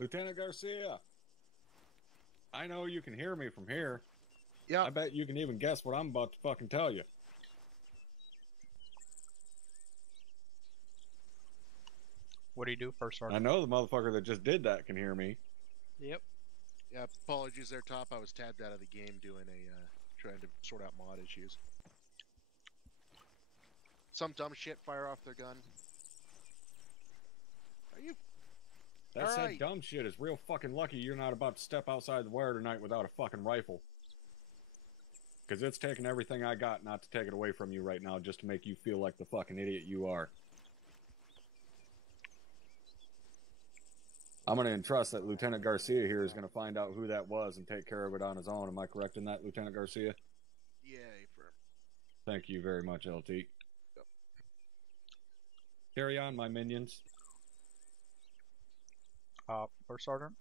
Lieutenant Garcia, I know you can hear me from here. Yeah. I bet you can even guess what I'm about to fucking tell you. What do you do first, I Sergeant? know the motherfucker that just did that can hear me. Yep. Yeah, apologies there, Top. I was tabbed out of the game doing trying to sort out mod issues. Some dumb shit fire off their gun. Are you? That All said right. dumb shit is real fucking lucky you're not about to step outside the wire tonight without a fucking rifle. Because it's taking everything I got not to take it away from you right now just to make you feel like the fucking idiot you are. I'm going to entrust that Lieutenant Garcia here is going to find out who that was and take care of it on his own. Am I correct in that, Lieutenant Garcia? Yeah, affirm. Thank you very much, LT. Yep. Carry on, my minions. First Sergeant?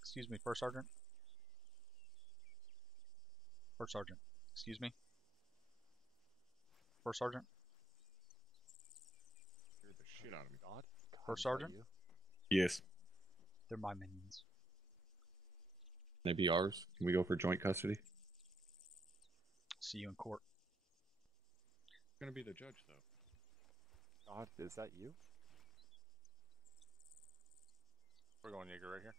Excuse me, First Sergeant? First Sergeant, excuse me? First Sergeant? Scared the shit out of me. God? First Sergeant? Yes. They're my minions. Maybe ours? Can we go for joint custody? See you in court. It's going to be the judge, though. God, is that you? We're going Jaeger right here.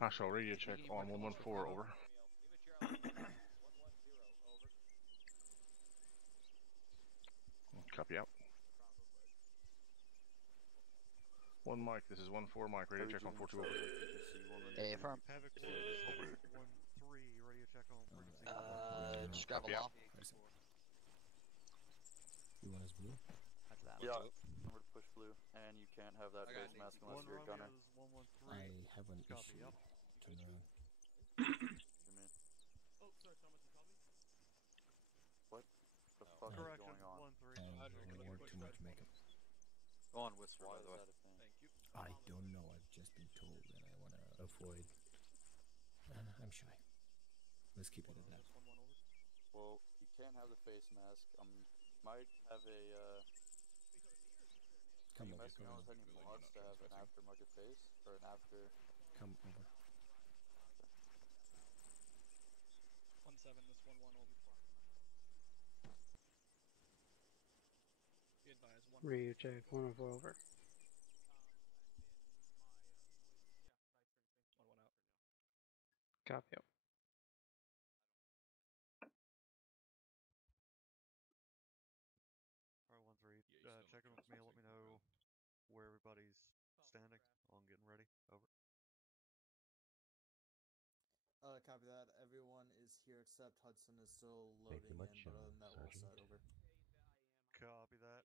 Hostile radio check on 114, over. Copy out. 1 Mike, this is 1-4 Mike, radio check on 4-2, over. Hey, affirm. Havoc 1-3, radio check on frequency. Just grab a Copy law. out. You want his blue? Yeah, remember to push blue, and you can't have that face mask unless you're a gunner. 113. I have an Copy, issue. yep. Turn around. Give me. What the fuck is Correction, going on? 1-3. And I wore too much makeup. Go on, Whisper, by the way. I don't know. I've just been told, and I want to avoid. I'm shy. Let's keep it at that. Well, you can't have the face mask. Might have a, Come you over. messing around with any mods to have an aftermarket face? Or an after... Come over. 1-7, this 1-1 over. Be advised, 1 Radio check, 104 over. Copy. Alright, 1-3. Check in with me, let me know where everybody's standing on getting ready. Over. Copy that. Everyone is here except Hudson is still loading Thank you much, in, but other than that, we're all set. Sergeant. Over. Copy that.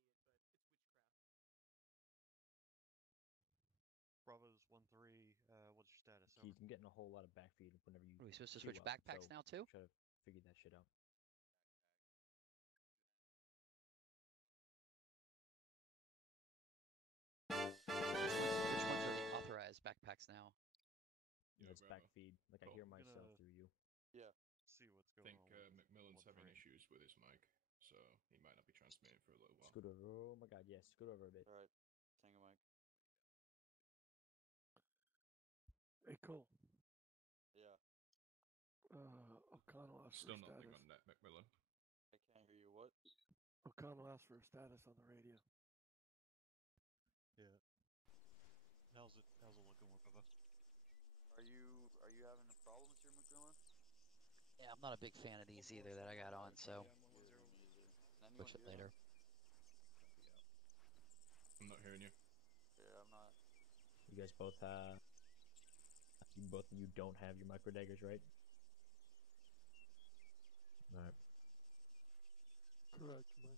Bravo's 1-3. What's your status? Over. Keith, I'm getting a whole lot of backfeed whenever you. Are we supposed to queue switch up, backpacks so now too? Try to figure that shit out. Which ones are the authorized backpacks now? It's backfeed. Like I hear myself through you. Yeah. See what's I going think on. McMillan's having issues with his mic, so he might not be transmitting for a little while. Scoot over. Oh my god, yes. Scoot over a bit. Alright. Tango mic. Hey, Cole. Yeah. O'Connell asked for Still a nothing status. on that, McMillan. I can't hear you. What? O'Connell asked for a status on the radio. Yeah. How's it looking with Bravo? Are you having a problem with your McMillan? Yeah, I'm not a big fan of these either that I got on, so switch it later. I'm not hearing you. Yeah, I'm not. You guys both you don't have your micro daggers, right? Alright. Correct, man.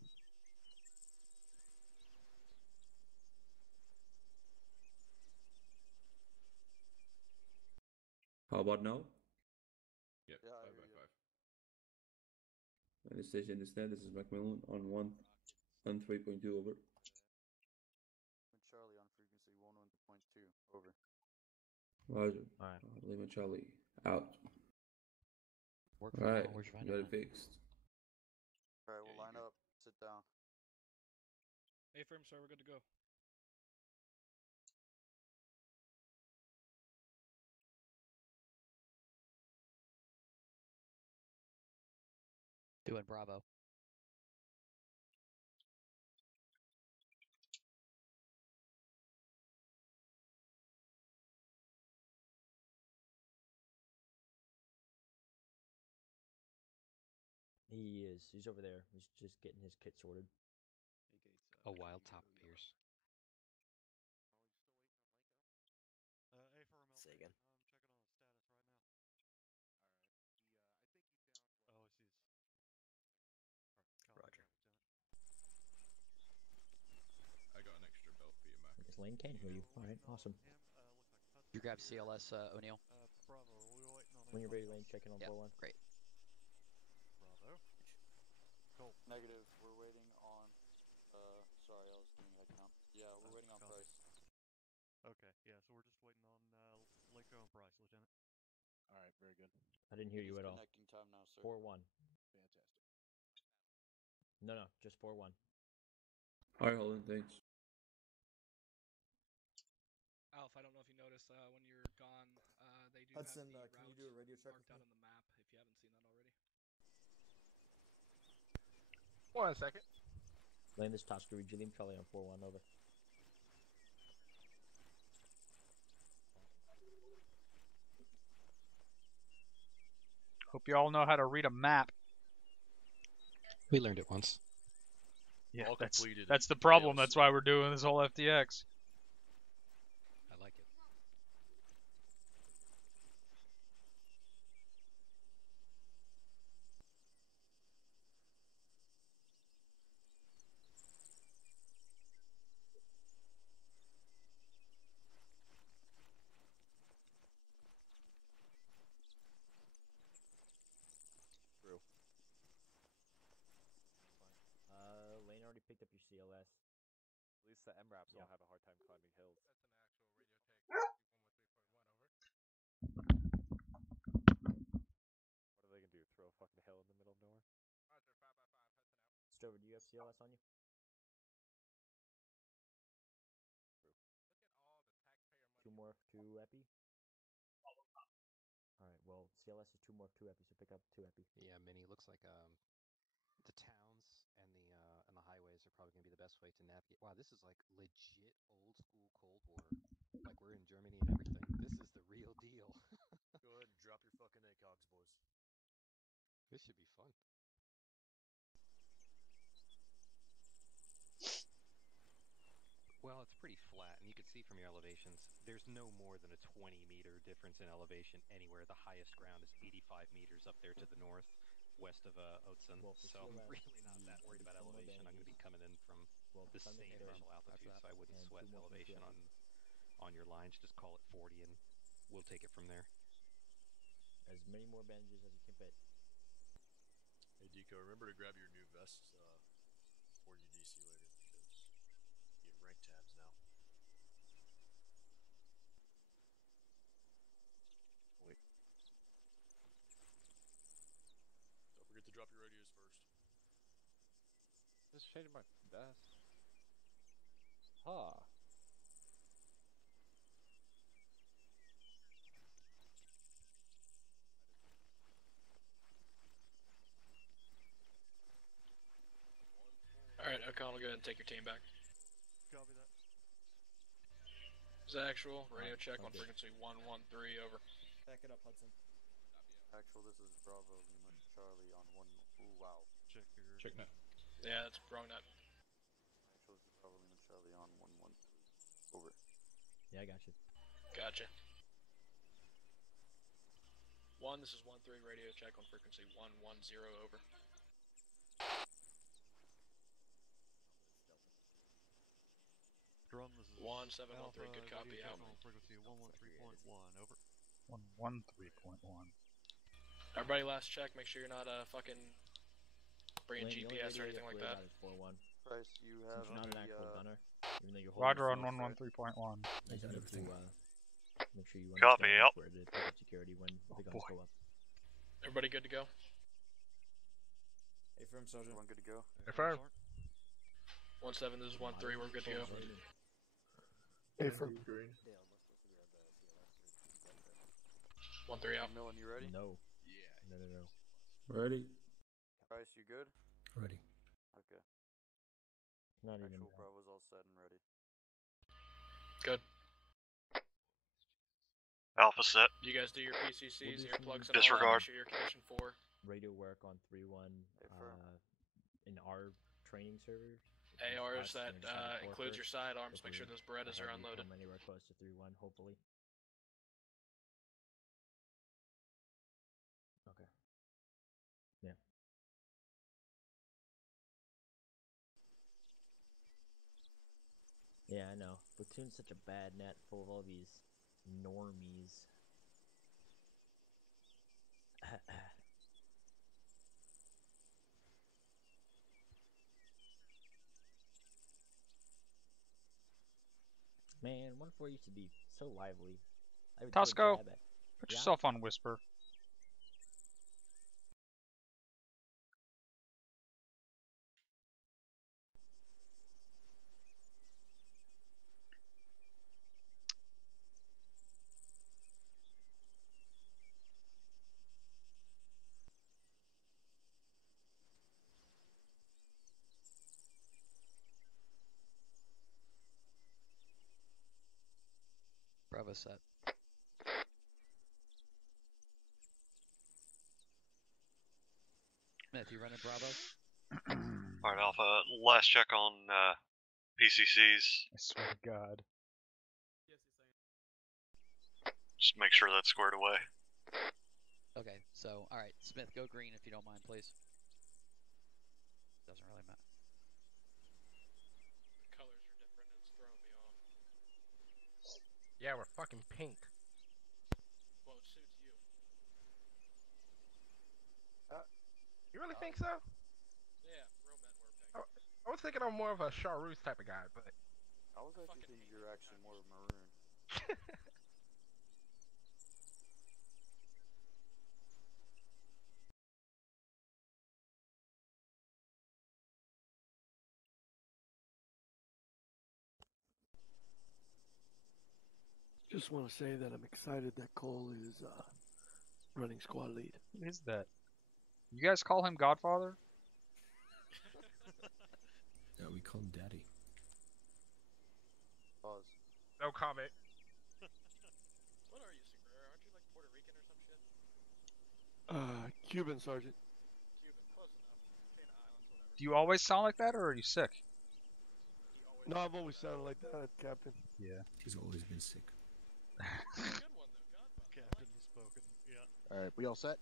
How about now? Yep, Yeah, I 5 hear by you. 5. And the station understand. This is Macmillan on 3.2 over. Charlie on frequency 101.2. Over. Roger. Alright. Lima Charlie out. Work from Alright, home, where'd you find got it it fixed. Alright, we'll line up. Sit down. A-firm, sir, we're good to go. Doing Bravo. He is. He's over there. He's just getting his kit sorted. A wild top Pierce. A-firm, Say again. I'm checking on the status right now. Alright. I think he's down. Roger. I got an extra belt for you, Mac. I guess Lane can hear you. All right, awesome. You grab CLS, O'Neill? Bravo, we're waiting on When you're ready, Lane, checking on 4-1. Great. Bravo. Cool. Negative. We're waiting on. Sorry, I was doing head count. Yeah, we're waiting on copy. Price. Okay, yeah, so we're just waiting on Lako and Price, Lieutenant. Alright, very good. I didn't hear you at all. Connecting time now, sir. 4-1. Fantastic. No, just 4-1. Alright, Holden, thanks. Alf, I don't know if you noticed when you're gone, they do Hudson, have the can you route do a radio check marked with out me? on the map if you haven't seen that already. 1 second. Lane, this is Tosca. Read Julian Charlie on 4-1. Over. Hope you all know how to read a map. We learned it once. Yeah, All that's completed the problem. DLC. That's why we're doing this whole FTX. I like it. True. Lane already picked up your CLS. At least the MRAPs won't have a hard time climbing hills. What are they gonna do? Throw a fucking hill in the middle of nowhere? Stover, do you have CLS on you? Two more of 2 epi? Alright, well, CLS is 2 more of 2 epi, so pick up 2 epi. Yeah, Mini, looks like the towns and the highways are probably gonna be the best way to navigate. Wow, this is like legit old school Cold War. Like we're in Germany and everything. This is the real deal. Go ahead and drop your fucking ACOGs, boys. This should be fun. Well, it's pretty flat, and you can see from your elevations, there's no more than a 20-meter difference in elevation anywhere. The highest ground is 85 meters up there to the north, west of Otsun. Well, So I'm really not that worried about elevation. I'm going to be coming in from the same initial altitude, so I wouldn't sweat elevation on your lines. Just call it 40, and we'll take it from there. As many more bandages as you can fit. Hey, Deco, remember to grab your new vests before you DC later, because you get rank tabs now. Wait. Don't forget to drop your radios first. Just changing my vest. Huh. Alright, O'Connell, go ahead and take your team back. Copy that. Is that actual? Radio check on frequency 113, over. Back it up, Hudson. Actual, this is Bravo Lima Charlie on 1. Ooh, wow. Check your. Check net. Yeah, that's wrong net. Actual, this is Bravo Lima Charlie on 113. Over. Yeah, I got you. Gotcha. 1, this is 1-3, radio check on frequency 110, over. Drum, this is 1713, Alpha, good copy, radio check out. on frequency 113.1, over. 113.1. Everybody last check, make sure you're not fucking bringing Lane, GPS or anything like that. Is 4-1. Price, you have Since you're not an actual gunner, even though you're Roger on holding 113.1. I just need to make sure you Copy, understand yep. where to pick up security when the guns go up. Everybody good to go? Hey, from Affirm, Sergeant. Everyone good to go? Affirm. 1-7, this is 1-3, we're good to go. Affirm. 1-3 out. Millen, you ready? No. Yeah. No. Ready? Bryce, you good? Ready. Okay. Not even. Actual Bravo's all set and ready. Good. Alpha set. You guys do your PCCs, earplugs, and Disregard. all that. Make sure you're condition 4. Radio work on 3-1 in our training server. ARs that includes your sidearms. Make sure those Berettas are unloaded. Anywhere close to 3-1, hopefully. Okay. Yeah. Yeah, I know. Platoon's such a bad net full of all these normies. Man, 1-4 used to be so lively. I would Tosco, jab at. put yourself on Whisper. Bravo set. Smith, you running Bravo? Alright, Alpha. Last check on PCCs. I swear to God. Just make sure that's squared away. Okay, so, alright, Smith, go green if you don't mind, please. Doesn't really matter. The colors are different and it's throwing me off. Yeah, we're fucking pink. Well, it suits you. You really think so? Yeah, real men wear pink. I was thinking I'm more of a chartreuse type of guy, but... I was actually thinking you're actually more maroon. Just want to say that I'm excited that Cole is running squad lead. Who is that? You guys call him Godfather? Yeah, we call him Daddy. Pause. No comment. What are you, Super? Aren't you like Puerto Rican or some shit? Cuban, Sergeant. Cuban, close enough. Channel Islands, whatever. Do you always sound like that, or are you sick? No, I've always sounded like that, Captain. Yeah. He's always been sick. Good one though, Godfather. Captain has spoken. Yeah. Alright, we all set?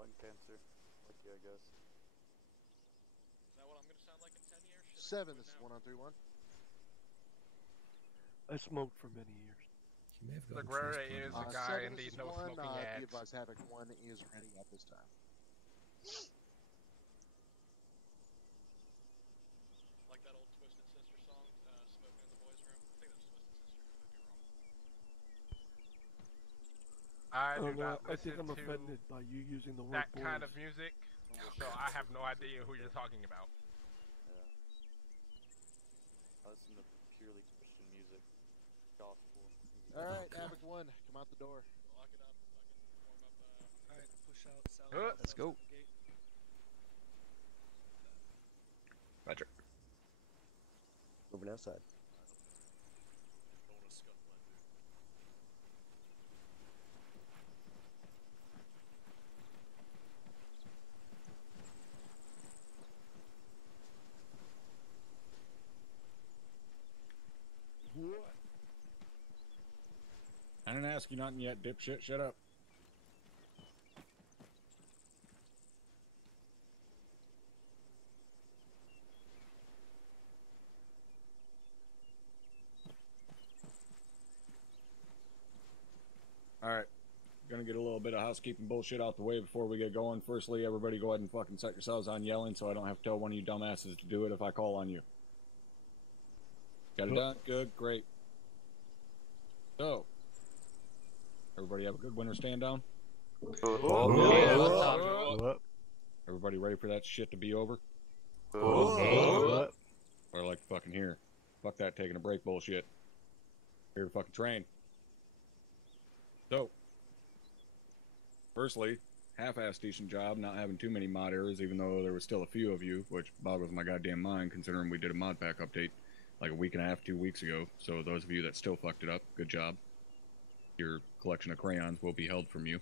Lung cancer. Lucky, I guess. Is that what I'm gonna sound like in 10 years? 7, this is 1-on-3-1. I smoked for many years. He may have The gotten Guerrera is a guy and this needs is no 1, smoking be ads. advised Havoc 1 is ready at this time. Like that old Twisted Sister song, Smoking in the Boys' Room? I think that was Twisted Sister, I might be wrong. I do not I think listen I'm to offended by you using the word that boys. kind of music, so I have no idea who you're talking about. Yeah. I listen to purely Christian music. Gospel. Alright, Havoc 1, come out the door. Lock it up, fucking warm up, Alright, push out Sally. Let's go. Roger. Moving outside. Don't want to scuff my boot. What? I didn't ask you nothing yet, dipshit. Shut up. Alright. Gonna get a little bit of housekeeping bullshit out the way before we get going. Firstly, everybody go ahead and fucking set yourselves on yelling so I don't have to tell one of you dumbasses to do it if I call on you. Got it done? Good, great. So, everybody have a good winter stand down? Everybody ready for that shit to be over? What? What I like to fucking hear. Fuck that taking a break bullshit. Here to fucking train. So, firstly, half-ass decent job not having too many mod errors, even though there was still a few of you, which boggles my goddamn mind considering we did a mod pack update like a week and a half, 2 weeks ago. So those of you that still fucked it up, good job. Your collection of crayons will be held from you.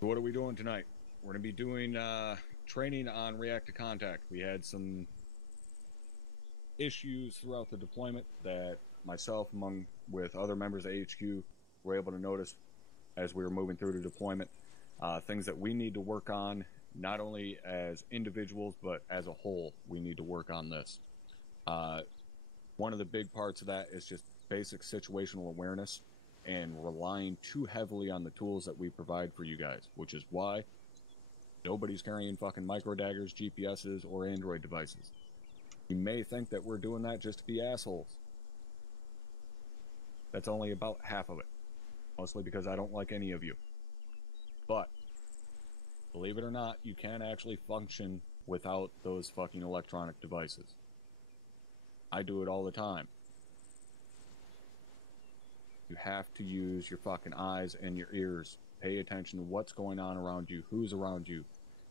So what are we doing tonight? We're going to be doing training on React to Contact. We had some issues throughout the deployment that myself, among with other members of HQ, were able to notice as we were moving through the deployment. Things that we need to work on, not only as individuals, but as a whole, we need to work on this. One of the big parts of that is just basic situational awareness and relying too heavily on the tools that we provide for you guys, which is why nobody's carrying fucking micro daggers, GPSs, or Android devices. You may think that we're doing that just to be assholes. That's only about half of it. Mostly because I don't like any of you. But, believe it or not, you can actually function without those fucking electronic devices. I do it all the time. You have to use your fucking eyes and your ears. Pay attention to what's going on around you, who's around you.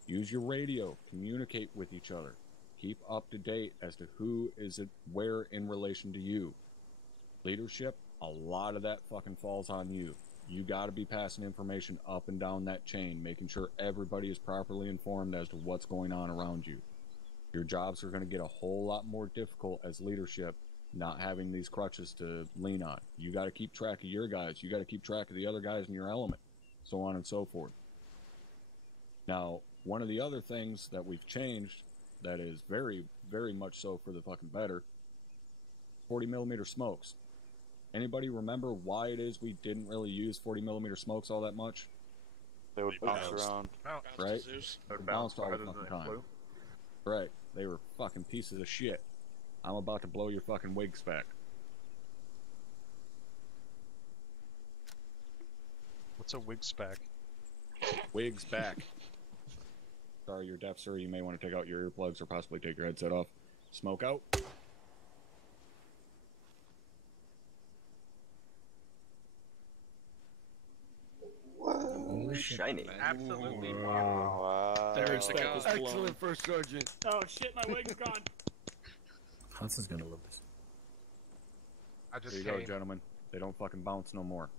Use your radio. Communicate with each other. Keep up to date as to who is where in relation to you. Leadership, a lot of that fucking falls on you. You got to be passing information up and down that chain, making sure everybody is properly informed as to what's going on around you. Your jobs are going to get a whole lot more difficult as leadership, not having these crutches to lean on. You got to keep track of your guys. You got to keep track of the other guys in your element, so on and so forth. Now, one of the other things that we've changed that is very, very much so for the fucking better, 40mm smokes. Anybody remember why it is we didn't really use 40mm smokes all that much? They would bounce around. Right? They would Bounced all the farther than fucking they time. flew. Right. They were fucking pieces of shit. I'm about to blow your fucking wigs back. What's a wig spec? Wigs back. Sorry, you're deaf, sir. You may want to take out your earplugs or possibly take your headset off. Smoke out. Ooh, shiny. Absolutely. Wow. There's the code. excellent, First Sergeant. Oh shit, my wig's gone. Hudson's gonna love this. I There just you go, came. gentlemen. They don't fucking bounce no more.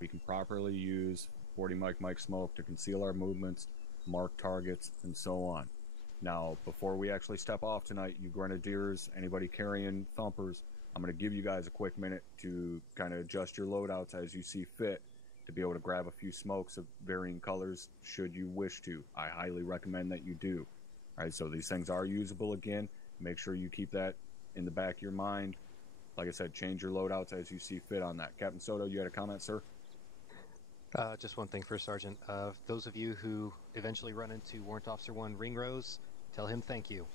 We can properly use 40 mic smoke to conceal our movements, mark targets, and so on. Now, before we actually step off tonight, you grenadiers, anybody carrying thumpers, I'm going to give you guys a quick minute to kind of adjust your loadouts as you see fit to be able to grab a few smokes of varying colors should you wish to. I highly recommend that you do. All right, so these things are usable again. Make sure you keep that in the back of your mind. Like I said, change your loadouts as you see fit on that. Captain Soto, you had a comment, sir? Just one thing, First Sergeant. Those of you who eventually run into Warrant Officer 1 Ringrose, tell him thank you.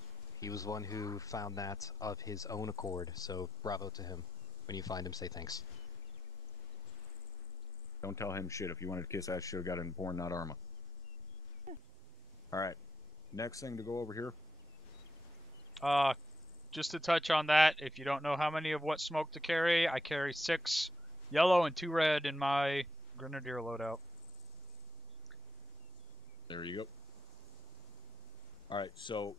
He was one who found that of his own accord, so bravo to him. When you find him, say thanks. Don't tell him shit. If you wanted to kiss ass, should have got it in porn, not ArmA. All right. Next thing to go over here. Just to touch on that, if you don't know how many of what smoke to carry, I carry 6 yellow and 2 red in my Grenadier loadout. There you go. All right, so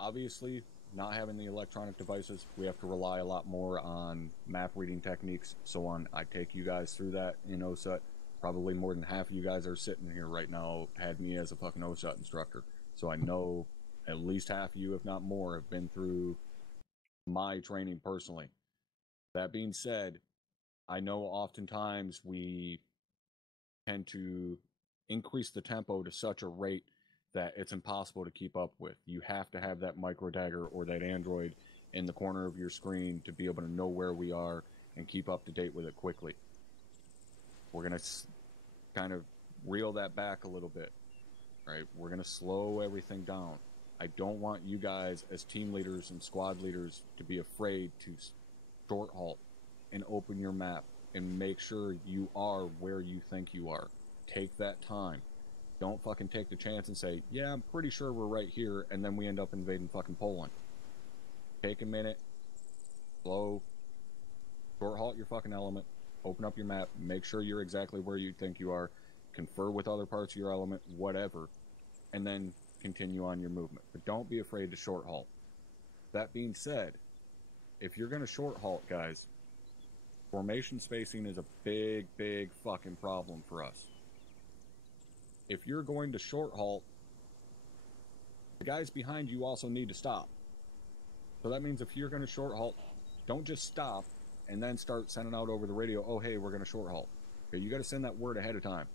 obviously, not having the electronic devices, we have to rely a lot more on map reading techniques, so on. I take you guys through that in OSUT. Probably more than half of you guys are sitting here right now had me as a fucking OSUT instructor. So I know at least half of you, if not more, have been through my training personally. That being said, I know oftentimes we tend to increase the tempo to such a rate that it's impossible to keep up with. You have to have that micro dagger or that Android in the corner of your screen to be able to know where we are and keep up to date with it quickly. We're going to kind of reel that back a little bit, right? We're going to slow everything down. I don't want you guys as team leaders and squad leaders to be afraid to short halt and open your map and make sure you are where you think you are. Take that time. Don't fucking take the chance and say, yeah, I'm pretty sure we're right here, and then we end up invading fucking Poland. Take a minute, slow, short halt your fucking element, open up your map, make sure you're exactly where you think you are, confer with other parts of your element, whatever, and then continue on your movement. But don't be afraid to short halt. That being said, if you're going to short halt, guys, formation spacing is a big, big fucking problem for us. If you're going to short halt, the guys behind you also need to stop. So that means if you're going to short halt, don't just stop and then start sending out over the radio, oh, hey, we're going to short halt. Okay, you got to send that word ahead of time.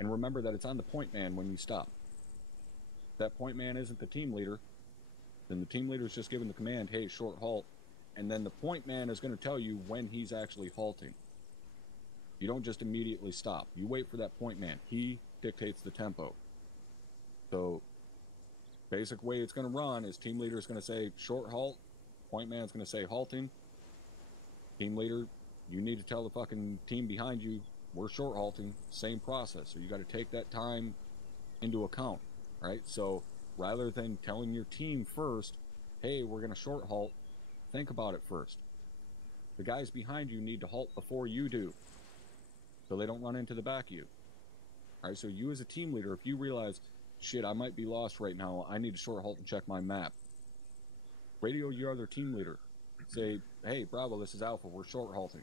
And remember that it's on the point man when you stop. If that point man isn't the team leader, then the team leader is just giving the command, hey, short halt. And then the point man is going to tell you when he's actually halting. You don't just immediately stop. You wait for that point man. He dictates the tempo. So, basic way it's going to run is team leader is going to say short halt. Point man is going to say halting. Team leader, you need to tell the fucking team behind you, we're short halting. Same process. So you got to take that time into account, right? So rather than telling your team first, hey, we're going to short halt, think about it first. The guys behind you need to halt before you do, so they don't run into the back of you. All right, so you as a team leader, if you realize, shit, I might be lost right now, I need to short halt and check my map, radio your other team leader. Say, hey, Bravo, this is Alpha, we're short halting.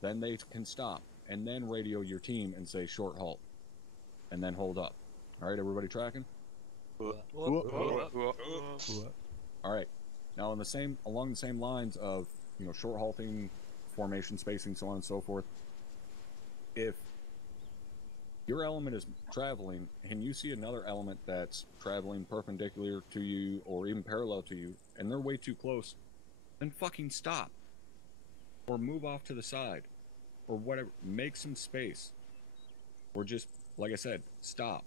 Then they can stop, and then radio your team and say short halt, and then hold up. All right, everybody tracking? All right. Now, along the same lines of, short halting, formation spacing, so on and so forth, if your element is traveling and you see another element that's traveling perpendicular to you or even parallel to you, and they're way too close, then fucking stop. Or move off to the side. Or whatever. Make some space. Or just, like I said, stop.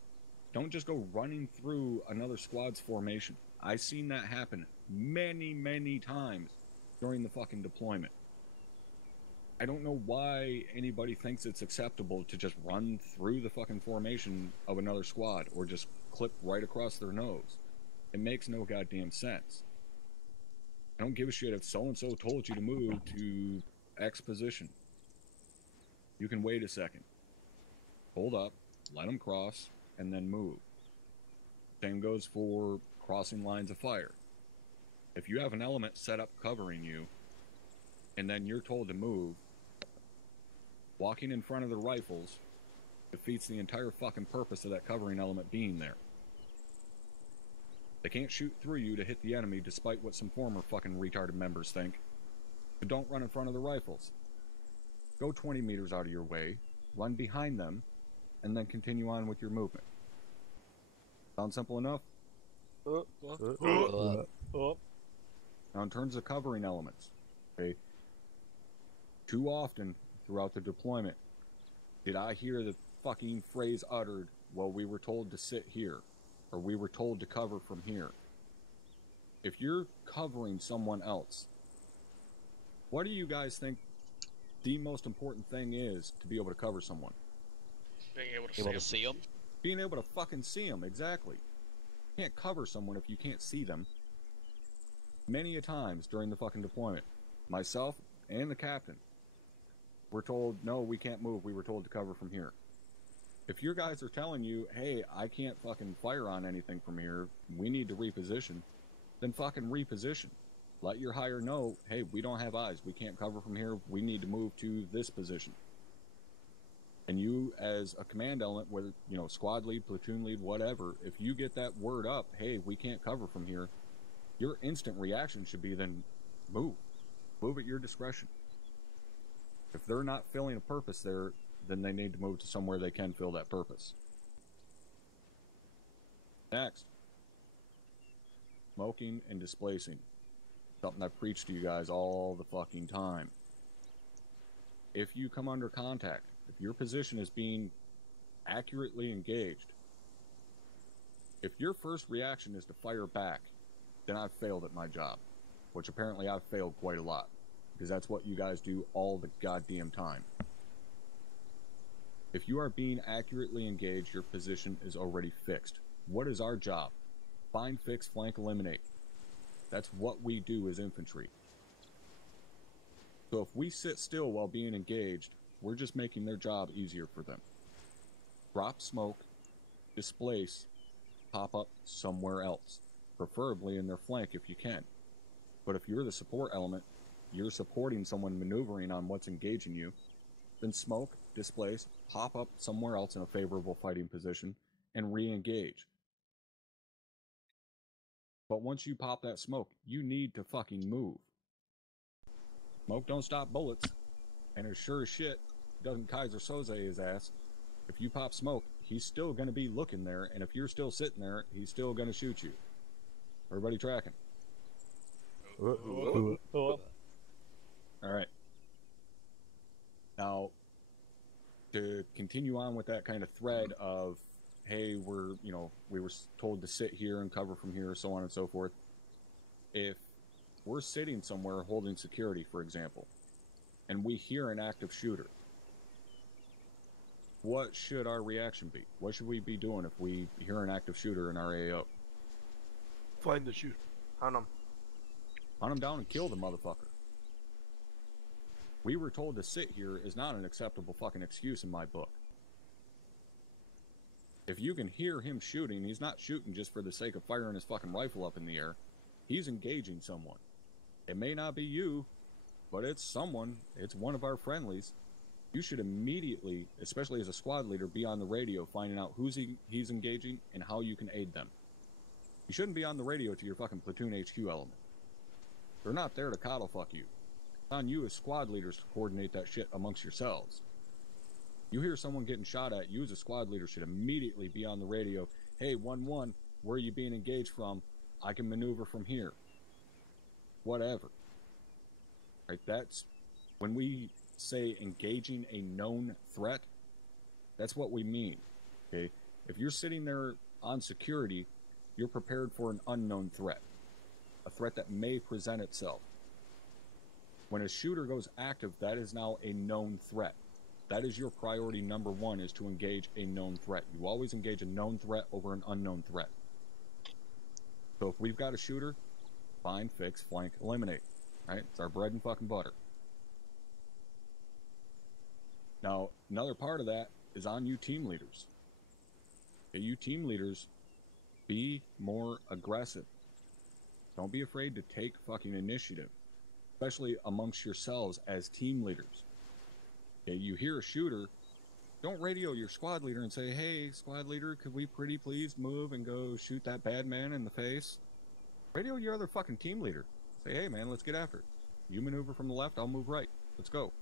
Don't just go running through another squad's formation. I've seen that happen many, many times during the fucking deployment. I don't know why anybody thinks it's acceptable to just run through the fucking formation of another squad or just clip right across their nose. It makes no goddamn sense. I don't give a shit if so-and-so told you to move to X position. You can wait a second. Hold up, let them cross, and then move. Same goes for crossing lines of fire. If you have an element set up covering you, and then you're told to move, walking in front of the rifles defeats the entire fucking purpose of that covering element being there. They can't shoot through you to hit the enemy despite what some former fucking retarded members think. But don't run in front of the rifles. Go 20 meters out of your way, run behind them, and then continue on with your movement. Sound simple enough? Now, in terms of covering elements, okay, too often throughout the deployment did I hear the fucking phrase uttered, well, we were told to sit here, or we were told to cover from here. If you're covering someone else, what do you guys think the most important thing is to be able to cover someone? Being able to see them. Being able to fucking see them, exactly. You can't cover someone if you can't see them. Many a times during the fucking deployment, myself and the captain were told, no, we can't move, we were told to cover from here. If your guys are telling you, hey, I can't fucking fire on anything from here, we need to reposition, then fucking reposition. Let your hire know, hey, we don't have eyes, we can't cover from here, we need to move to this position. And you, as a command element, whether, squad lead, platoon lead, whatever, if you get that word up, hey, we can't cover from here, your instant reaction should be then move. Move at your discretion. If they're not filling a purpose there, then they need to move to somewhere they can fill that purpose. Next. Smoking and displacing. Something I preach to you guys all the fucking time. If you come under contact, if your position is being accurately engaged, if your first reaction is to fire back, then I've failed at my job, which apparently I've failed quite a lot, because that's what you guys do all the goddamn time. If you are being accurately engaged, your position is already fixed. What is our job? Find, fix, flank, eliminate. That's what we do as infantry. So if we sit still while being engaged, we're just making their job easier for them. Drop smoke, displace, pop up somewhere else, preferably in their flank if you can. But if you're the support element, you're supporting someone maneuvering on what's engaging you, then smoke, displace, pop up somewhere else in a favorable fighting position, and re-engage. But once you pop that smoke, you need to fucking move. Smoke don't stop bullets, and as sure as shit doesn't Kaiser Soze his ass. If you pop smoke, he's still going to be looking there, and if you're still sitting there, he's still going to shoot you. Everybody tracking? All right. Now, to continue on with that kind of thread of, hey, we were told to sit here and cover from here, so on and so forth. If we're sitting somewhere holding security, for example, and we hear an active shooter, what should our reaction be? What should we be doing if we hear an active shooter in our AO? Find the shooter. Hunt him. Hunt him down and kill the motherfucker. We were told to sit here is not an acceptable fucking excuse in my book. If you can hear him shooting, he's not shooting just for the sake of firing his fucking rifle up in the air. He's engaging someone. It may not be you, but it's someone. It's one of our friendlies. You should immediately, especially as a squad leader, be on the radio finding out who's he's engaging and how you can aid them. You shouldn't be on the radio to your fucking platoon HQ element. They're not there to coddle fuck you. It's on you as squad leaders to coordinate that shit amongst yourselves. You hear someone getting shot at, you as a squad leader should immediately be on the radio. Hey, 1-1, where are you being engaged from? I can maneuver from here. Whatever. Right? That's when we say engaging a known threat, that's what we mean. Okay? If you're sitting there on security, you're prepared for an unknown threat. A threat that may present itself. When a shooter goes active, that is now a known threat. That is your priority number one, is to engage a known threat. You always engage a known threat over an unknown threat. So if we've got a shooter, find, fix, flank, eliminate. Right? It's our bread and fucking butter. Now, another part of that is on you team leaders. Okay, you team leaders, be more aggressive. Don't be afraid to take fucking initiative, especially amongst yourselves as team leaders. Okay, you hear a shooter, don't radio your squad leader and say, hey, squad leader, could we pretty please move and go shoot that bad man in the face? Radio your other fucking team leader. Say, hey, man, let's get after it. You maneuver from the left, I'll move right. Let's go.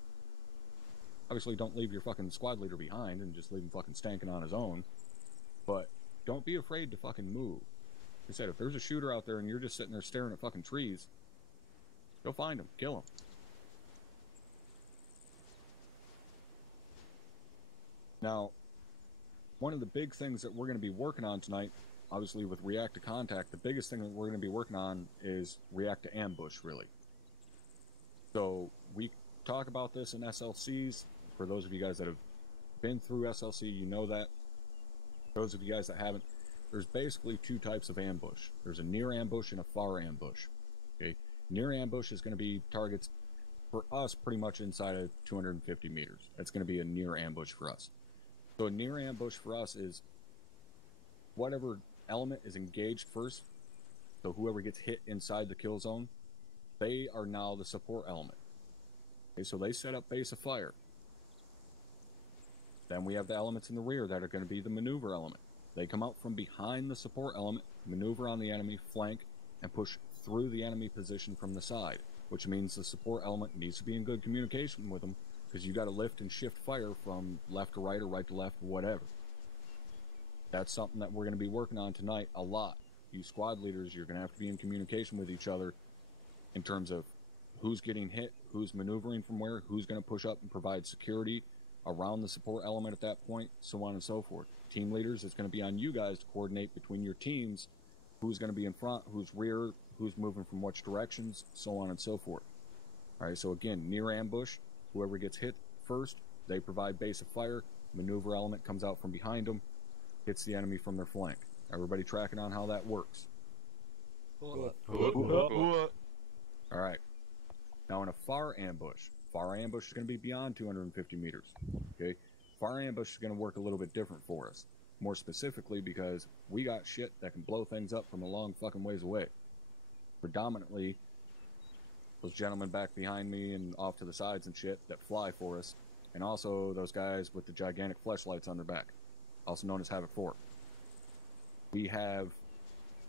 Obviously, don't leave your fucking squad leader behind and just leave him fucking stanking on his own. But don't be afraid to fucking move. Like I said, if there's a shooter out there and you're just sitting there staring at fucking trees, go find him, kill him. Now, one of the big things that we're going to be working on tonight, obviously with React to Contact, the biggest thing that we're going to be working on is React to Ambush, really. So we talk about this in SLCs. For those of you guys that have been through SLC, you know that. Those of you guys that haven't, there's basically two types of ambush. There's a near ambush and a far ambush. Okay, near ambush is going to be targets for us pretty much inside of 250 meters. That's going to be a near ambush for us. So a near ambush for us is whatever element is engaged first. So whoever gets hit inside the kill zone, they are now the support element. Okay, so they set up base of fire. Then we have the elements in the rear that are going to be the maneuver element. They come out from behind the support element, maneuver on the enemy, flank, and push through the enemy position from the side, which means the support element needs to be in good communication with them, because you got to lift and shift fire from left to right or right to left, whatever. That's something that we're going to be working on tonight a lot. You squad leaders, you're going to have to be in communication with each other in terms of who's getting hit, who's maneuvering from where, who's going to push up and provide security around the support element at that point, so on and so forth. Team leaders, it's going to be on you guys to coordinate between your teams, who's going to be in front, who's rear, who's moving from which directions, so on and so forth. All right, so again, near ambush, whoever gets hit first, they provide base of fire. maneuver element comes out from behind them, hits the enemy from their flank. Everybody tracking on how that works? Alright. Now in a far ambush is going to be beyond 250 meters. Okay? Far ambush is going to work a little bit different for us. More specifically because we got shit that can blow things up from a long fucking ways away. Predominantly, those gentlemen back behind me and off to the sides and shit that fly for us. And also those guys with the gigantic fleshlights on their back. Also known as Havoc 4. We have,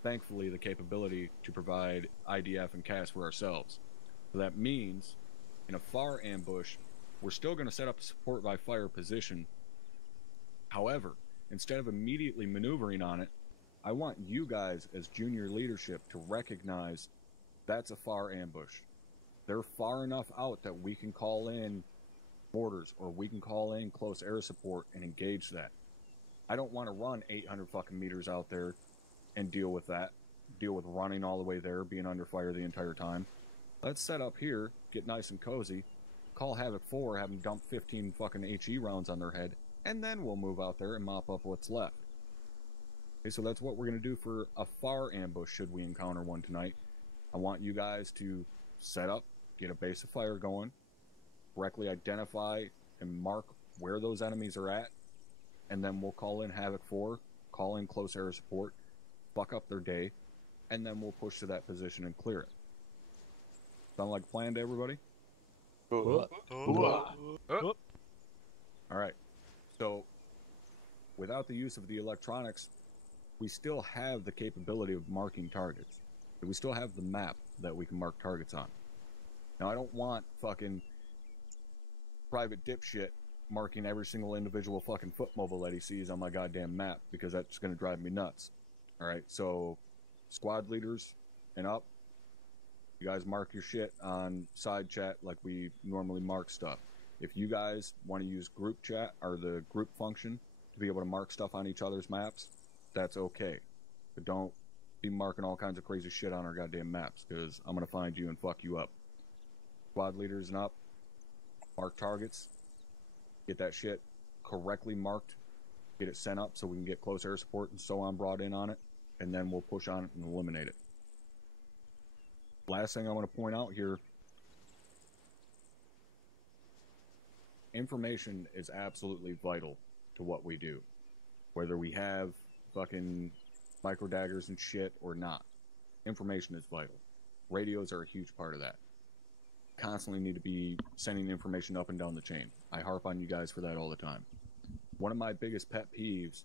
thankfully, the capability to provide IDF and CAS for ourselves. So that means, in a far ambush, we're still going to set up a support by fire position. However, instead of immediately maneuvering on it, I want you guys as junior leadership to recognize that's a far ambush. They're far enough out that we can call in mortars or we can call in close air support and engage that. I don't want to run 800 fucking meters out there and deal with that. Deal with running all the way there, being under fire the entire time. Let's set up here, get nice and cozy, call Havoc 4, have them dump 15 fucking HE rounds on their head, and then we'll move out there and mop up what's left. Okay, so that's what we're going to do for a far ambush should we encounter one tonight. I want you guys to set up, get a base of fire going, correctly identify and mark where those enemies are at, and then we'll call in Havoc 4, call in close air support, fuck up their day, and then we'll push to that position and clear it. Sound like a plan to everybody? Alright, so without the use of the electronics, we still have the capability of marking targets. We still have the map that we can mark targets on. Now, I don't want fucking private dipshit marking every single individual fucking foot mobile that he sees on my goddamn map, because that's going to drive me nuts. Alright, so squad leaders and up, you guys mark your shit on side chat like we normally mark stuff. If you guys want to use group chat or the group function to be able to mark stuff on each other's maps, that's okay. But don't be marking all kinds of crazy shit on our goddamn maps, because I'm going to find you and fuck you up. Squad leaders and up, mark targets, get that shit correctly marked, get it sent up so we can get close air support and so on brought in on it, and then we'll push on it and eliminate it. Last thing I want to point out here, information is absolutely vital to what we do. Whether we have fucking micro daggers and shit or not, information is vital. Radios are a huge part of that. Constantly need to be sending information up and down the chain. I harp on you guys for that all the time. One of my biggest pet peeves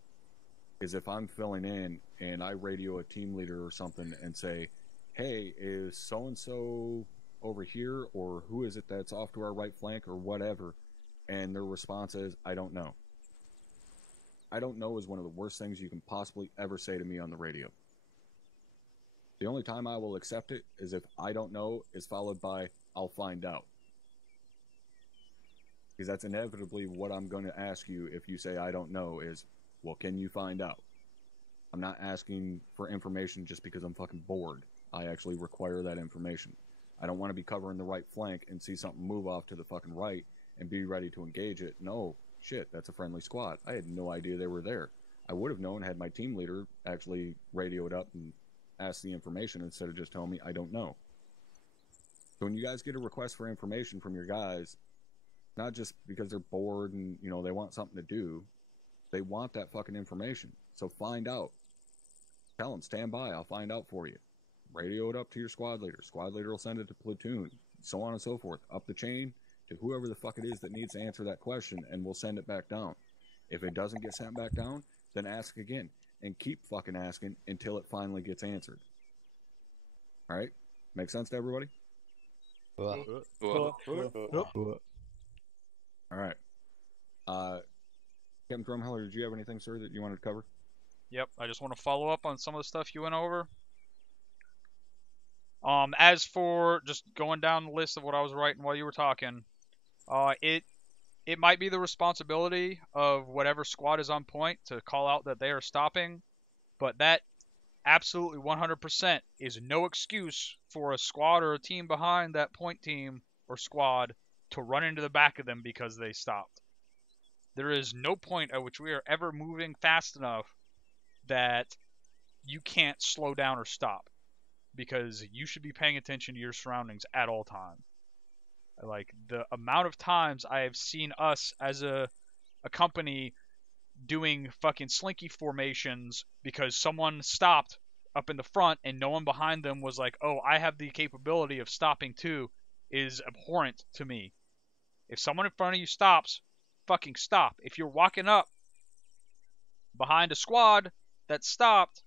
is if I'm filling in and I radio a team leader or something and say, hey, is so-and-so over here, or who is it that's off to our right flank, or whatever, and their response is, I don't know. I don't know is one of the worst things you can possibly ever say to me on the radio. The only time I will accept it is if I don't know is followed by, I'll find out. Because that's inevitably what I'm going to ask you if you say I don't know is, well, can you find out? I'm not asking for information just because I'm fucking bored. I actually require that information. I don't want to be covering the right flank and see something move off to the fucking right and be ready to engage it. No, shit, that's a friendly squad. I had no idea they were there. I would have known had my team leader actually radioed up and asked the information instead of just telling me I don't know. So when you guys get a request for information from your guys, not just because they're bored and, you know, they want something to do, they want that fucking information. So find out. Tell them, stand by, I'll find out for you. Radio it up to your squad leader. Squad leader will send it to platoon, so on and so forth. Up the chain to whoever the fuck it is that needs to answer that question, and we'll send it back down. If it doesn't get sent back down, then ask again. And keep fucking asking until it finally gets answered. Alright? Make sense to everybody? Alright. Captain Drumheller, did you have anything, sir, that you wanted to cover? Yep, I just want to follow up on some of the stuff you went over. As for just going down the list of what I was writing while you were talking, it might be the responsibility of whatever squad is on point to call out that they are stopping, but that absolutely 100% is no excuse for a squad or a team behind that point team or squad to run into the back of them because they stopped. There is no point at which we are ever moving fast enough that you can't slow down or stop, because you should be paying attention to your surroundings at all times. Like, the amount of times I have seen us as a company doing fucking slinky formations because someone stopped up in the front and no one behind them was like, oh, I have the capability of stopping too, is abhorrent to me. If someone in front of you stops, fucking stop. If you're walking up behind a squad that stopped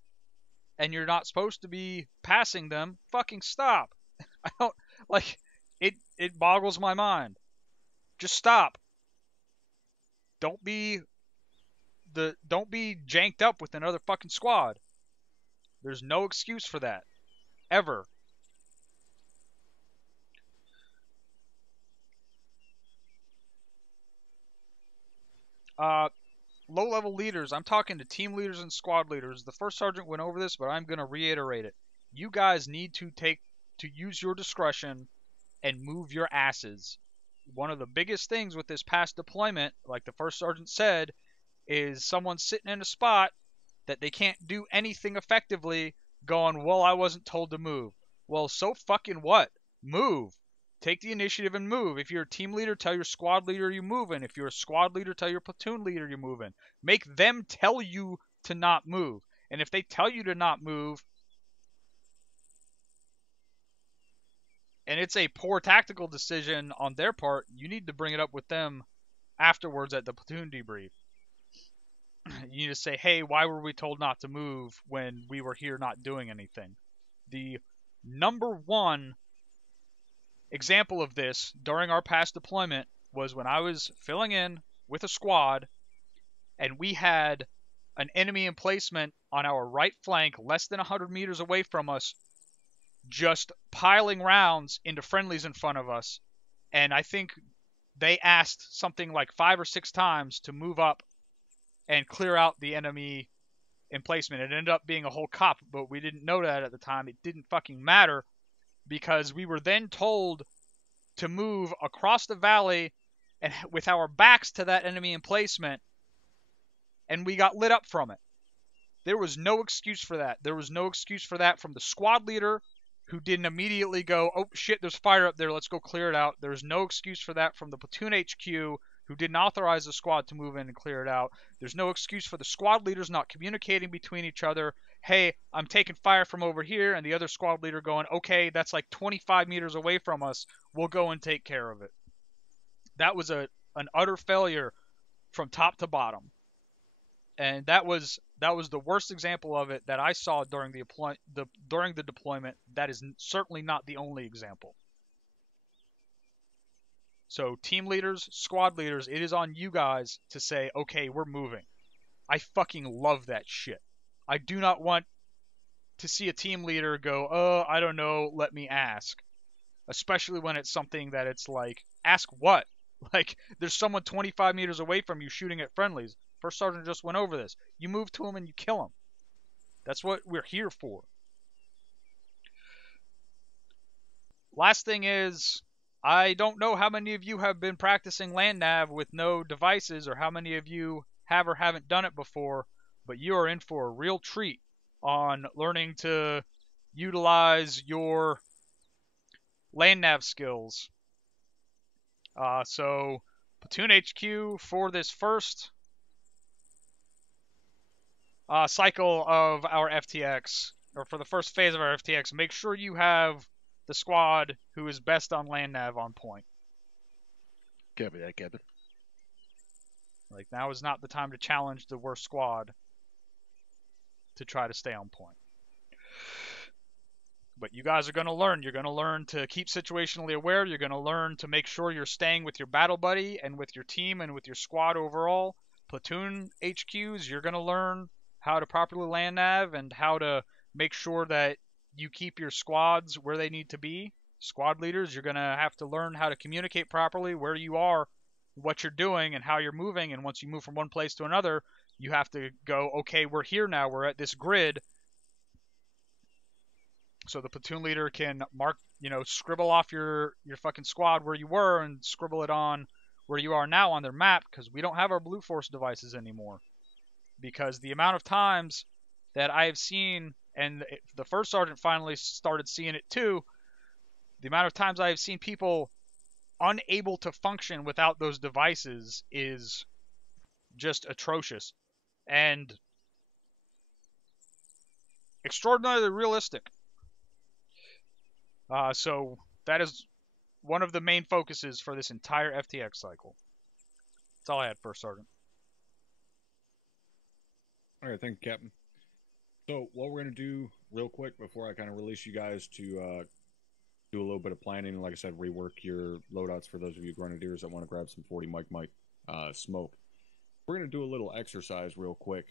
and you're not supposed to be passing them, fucking stop. I don't, like, it boggles my mind. Just stop. Don't be janked up with another fucking squad. There's no excuse for that. Ever. Low-level leaders. I'm talking to team leaders and squad leaders. The first sergeant went over this, but I'm going to reiterate it. You guys need to use your discretion and move your asses. One of the biggest things with this past deployment, like the first sergeant said, is someone sitting in a spot that they can't do anything effectively going, well, I wasn't told to move. Well, so fucking what? Move. Take the initiative and move. If you're a team leader, tell your squad leader you're moving. If you're a squad leader, tell your platoon leader you're moving. Make them tell you to not move. And if they tell you to not move, and it's a poor tactical decision on their part, you need to bring it up with them afterwards at the platoon debrief. You need to say, hey, why were we told not to move when we were here not doing anything? The number one example of this during our past deployment was when I was filling in with a squad and we had an enemy emplacement on our right flank less than 100 meters away from us, just piling rounds into friendlies in front of us. And I think they asked something like 5 or 6 times to move up and clear out the enemy emplacement. It ended up being a whole cop, but we didn't know that at the time. It didn't fucking matter, because we were then told to move across the valley and with our backs to that enemy emplacement, and we got lit up from it. There was no excuse for that. There was no excuse for that from the squad leader, who didn't immediately go, oh shit, there's fire up there, let's go clear it out. There's no excuse for that from the platoon HQ, who didn't authorize the squad to move in and clear it out. There's no excuse for the squad leaders not communicating between each other. Hey, I'm taking fire from over here, and the other squad leader going, okay, that's like 25 meters away from us, we'll go and take care of it. That was an utter failure from top to bottom. And that was the worst example of it that I saw during the deployment. That is certainly not the only example. So team leaders, squad leaders, it is on you guys to say, okay, we're moving. I fucking love that shit. I do not want to see a team leader go, oh, I don't know, let me ask. Especially when it's something that it's like, ask what? Like, there's someone 25 meters away from you shooting at friendlies. First sergeant just went over this. You move to him and you kill him. That's what we're here for. Last thing is, I don't know how many of you have been practicing land nav with no devices, or how many of you have or haven't done it before, but you are in for a real treat on learning to utilize your land nav skills. So, Platoon HQ for this first cycle of our FTX, or for the first phase of our FTX, make sure you have the squad who is best on land nav on point. Copy that, Captain. Like, now is not the time to challenge the worst squad to try to stay on point. But you guys are going to learn. You're going to learn to keep situationally aware. You're going to learn to make sure you're staying with your battle buddy and with your team and with your squad overall. Platoon HQs, you're going to learn how to properly land nav and how to make sure that you keep your squads where they need to be. Squad leaders, you're going to have to learn how to communicate properly where you are, what you're doing, and how you're moving. And once you move from one place to another, you have to go, okay, we're here now. We're at this grid. So the platoon leader can mark, scribble off your fucking squad where you were and scribble it on where you are now on their map, because we don't have our Blue Force devices anymore. Because the amount of times that I have seen, and the first sergeant finally started seeing it too, the amount of times I have seen people unable to function without those devices is just atrocious and extraordinarily realistic. So that is one of the main focuses for this entire FTX cycle. That's all I had, First Sergeant. All right, thank you, Captain. So what we're going to do real quick before I kind of release you guys to do a little bit of planning, and like I said, rework your loadouts for those of you grenadiers that want to grab some 40 mic smoke. We're going to do a little exercise real quick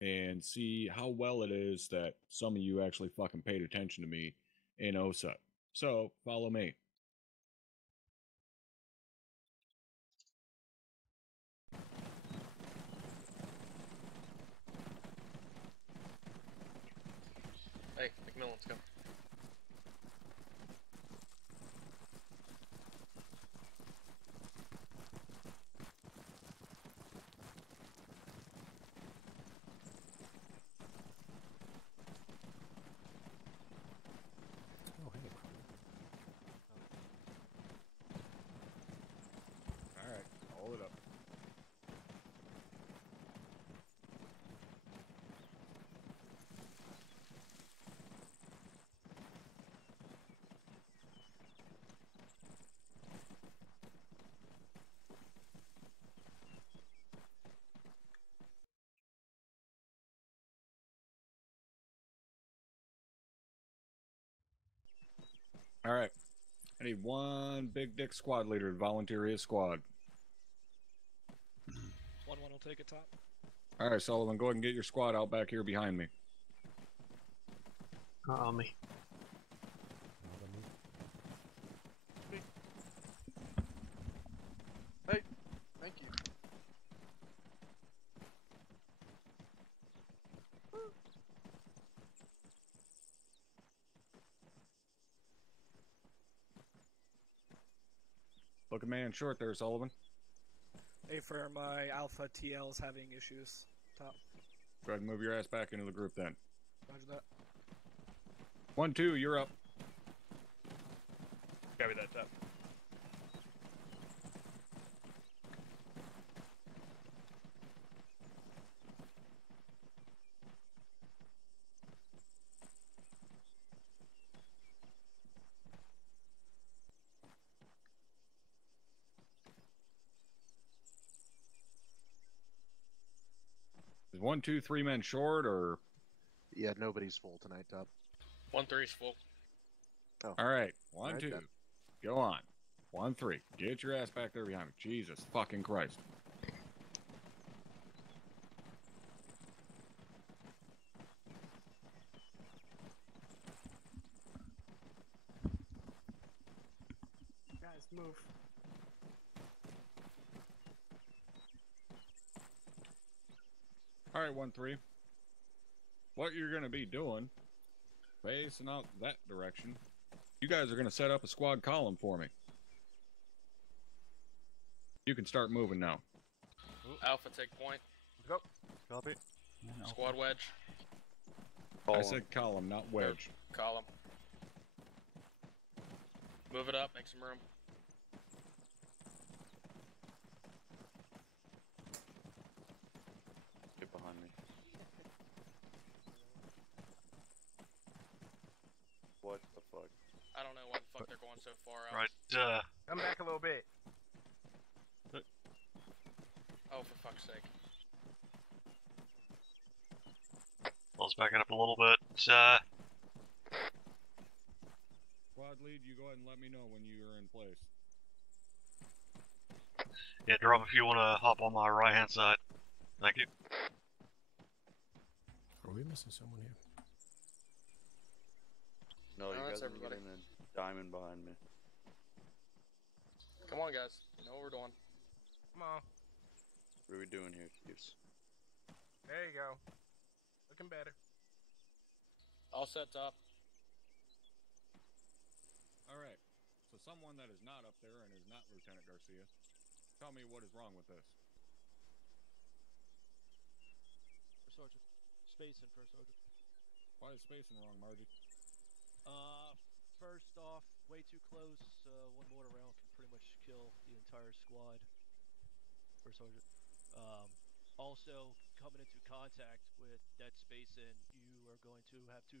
and see how well it is that some of you actually fucking paid attention to me in OSA. So follow me. Hey, McMillan, let's go. Oh, hey. All right, hold it up. All right. I need one big dick squad leader to volunteer his squad. 1-1 will take it top. All right, Sullivan, go ahead and get your squad out back here behind me. On me. Hey, thank you. Look a man short there, Sullivan. Hey, for my Alpha TL's having issues. Top. Go ahead and move your ass back into the group then. Roger that. 1-2, you're up. Copy that, top. Is 1-2 3 men short or? Yeah, nobody's full tonight, Top. 1-3's full. Oh. All right, All 1-2. right, then. Go on. 1-3. Get your ass back there behind me. Jesus fucking Christ. Guys, move. All right, 1-3. What you're going to be doing, facing out that direction, you guys are going to set up a squad column for me. You can start moving now. Alpha, take point. Go. Copy. Squad wedge. I said column, not wedge. Column. Move it up, make some room. Get behind me. What the fuck? I don't know why the fuck they're going so far out. Right, Come back a little bit. Oh, for fuck's sake. I was backing up a little bit. Squad lead, you go ahead and let me know when you are in place. Yeah, drop if you want to hop on my right hand side. Thank you. Are we missing someone here? No, you that's guys are everybody. getting a diamond behind me. Come on, guys. You know what we're doing. Come on. What are we doing here, Chiefs? There you go. Looking better. All set, top. All right. So someone that is not up there and is not Lieutenant Garcia Tell me what is wrong with this. First Sergeant. Spacing, First Sergeant. Why is spacing wrong, Margie? First off, way too close. One mortar round can pretty much kill the entire squad. First Sergeant. Also, coming into contact with dead space in, you are going to have to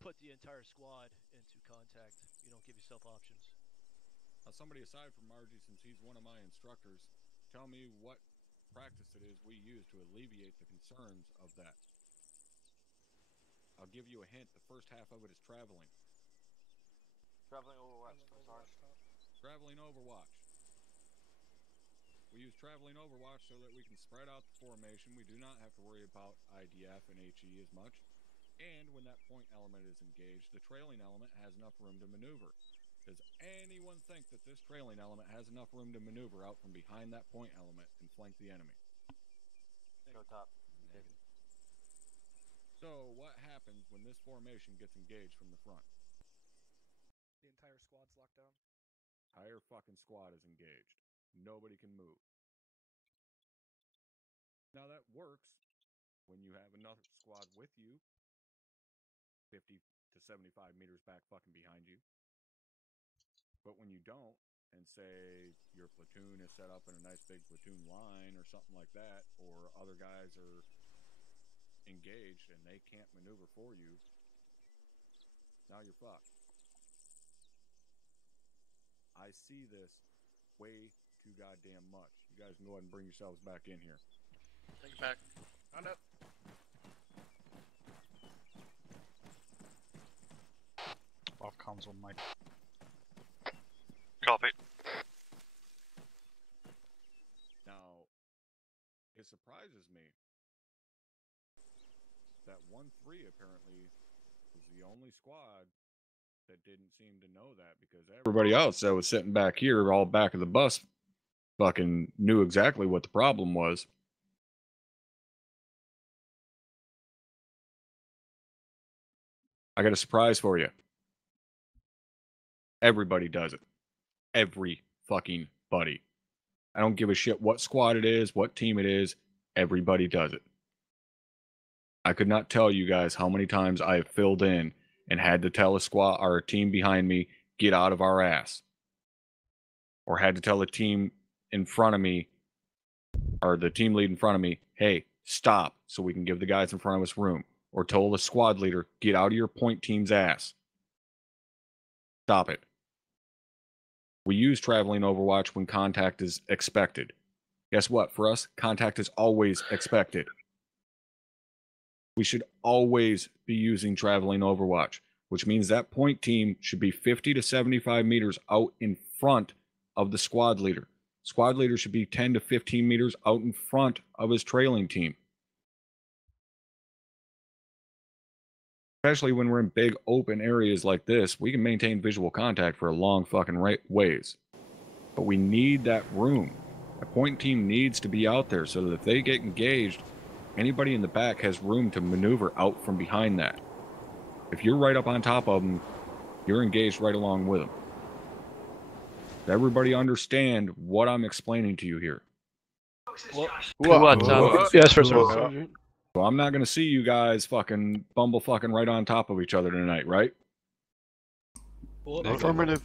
put the entire squad into contact. You don't give yourself options. Now, somebody aside from Margie, since he's one of my instructors, tell me what practice it is we use to alleviate the concerns of that. I'll give you a hint. The first half of it is traveling. Traveling Overwatch. Traveling Overwatch. We use traveling Overwatch so that we can spread out the formation. We do not have to worry about IDF and HE as much. And when that point element is engaged, the trailing element has enough room to maneuver. Does anyone think that this trailing element has enough room to maneuver out from behind that point element and flank the enemy? Go top. Negative. So what happens when this formation gets engaged from the front? The entire squad's locked down. Entire fucking squad is engaged. Nobody can move. Now that works when you have another squad with you 50 to 75 meters back fucking behind you. But when you don't, and say your platoon is set up in a nice big platoon line or something like that, or other guys are engaged and they can't maneuver for you, now you're fucked. I see this way too goddamn much. You guys can go ahead and bring yourselves back in here. Take it back. On up. Off console mic. Copy. Now, it surprises me that 1-3 apparently was the only squad that didn't seem to know that, because everybody else that was sitting back here, all back of the bus, fucking knew exactly what the problem was. I got a surprise for you. Everybody does it. Every fucking buddy. I don't give a shit what squad it is, what team it is. Everybody does it. I could not tell you guys how many times I have filled in and had to tell a squad or a team behind me, get out of our ass. Or had to tell a team in front of me, or the team lead in front of me, hey, stop, so we can give the guys in front of us room. Or told the squad leader, get out of your point team's ass. Stop it. We use traveling Overwatch when contact is expected. Guess what? For us, contact is always expected. We should always be using traveling Overwatch, which means that point team should be 50 to 75 meters out in front of the squad leader. Squad leader should be 10 to 15 meters out in front of his trailing team. Especially when we're in big open areas like this, we can maintain visual contact for a long fucking ways. But we need that room. A point team needs to be out there so that if they get engaged, anybody in the back has room to maneuver out from behind that. If you're right up on top of them, you're engaged right along with them. Does everybody understand what I'm explaining to you here? What's up? Yes, First Sergeant. So I'm not going to see you guys fucking bumble fucking right on top of each other tonight, right? Affirmative.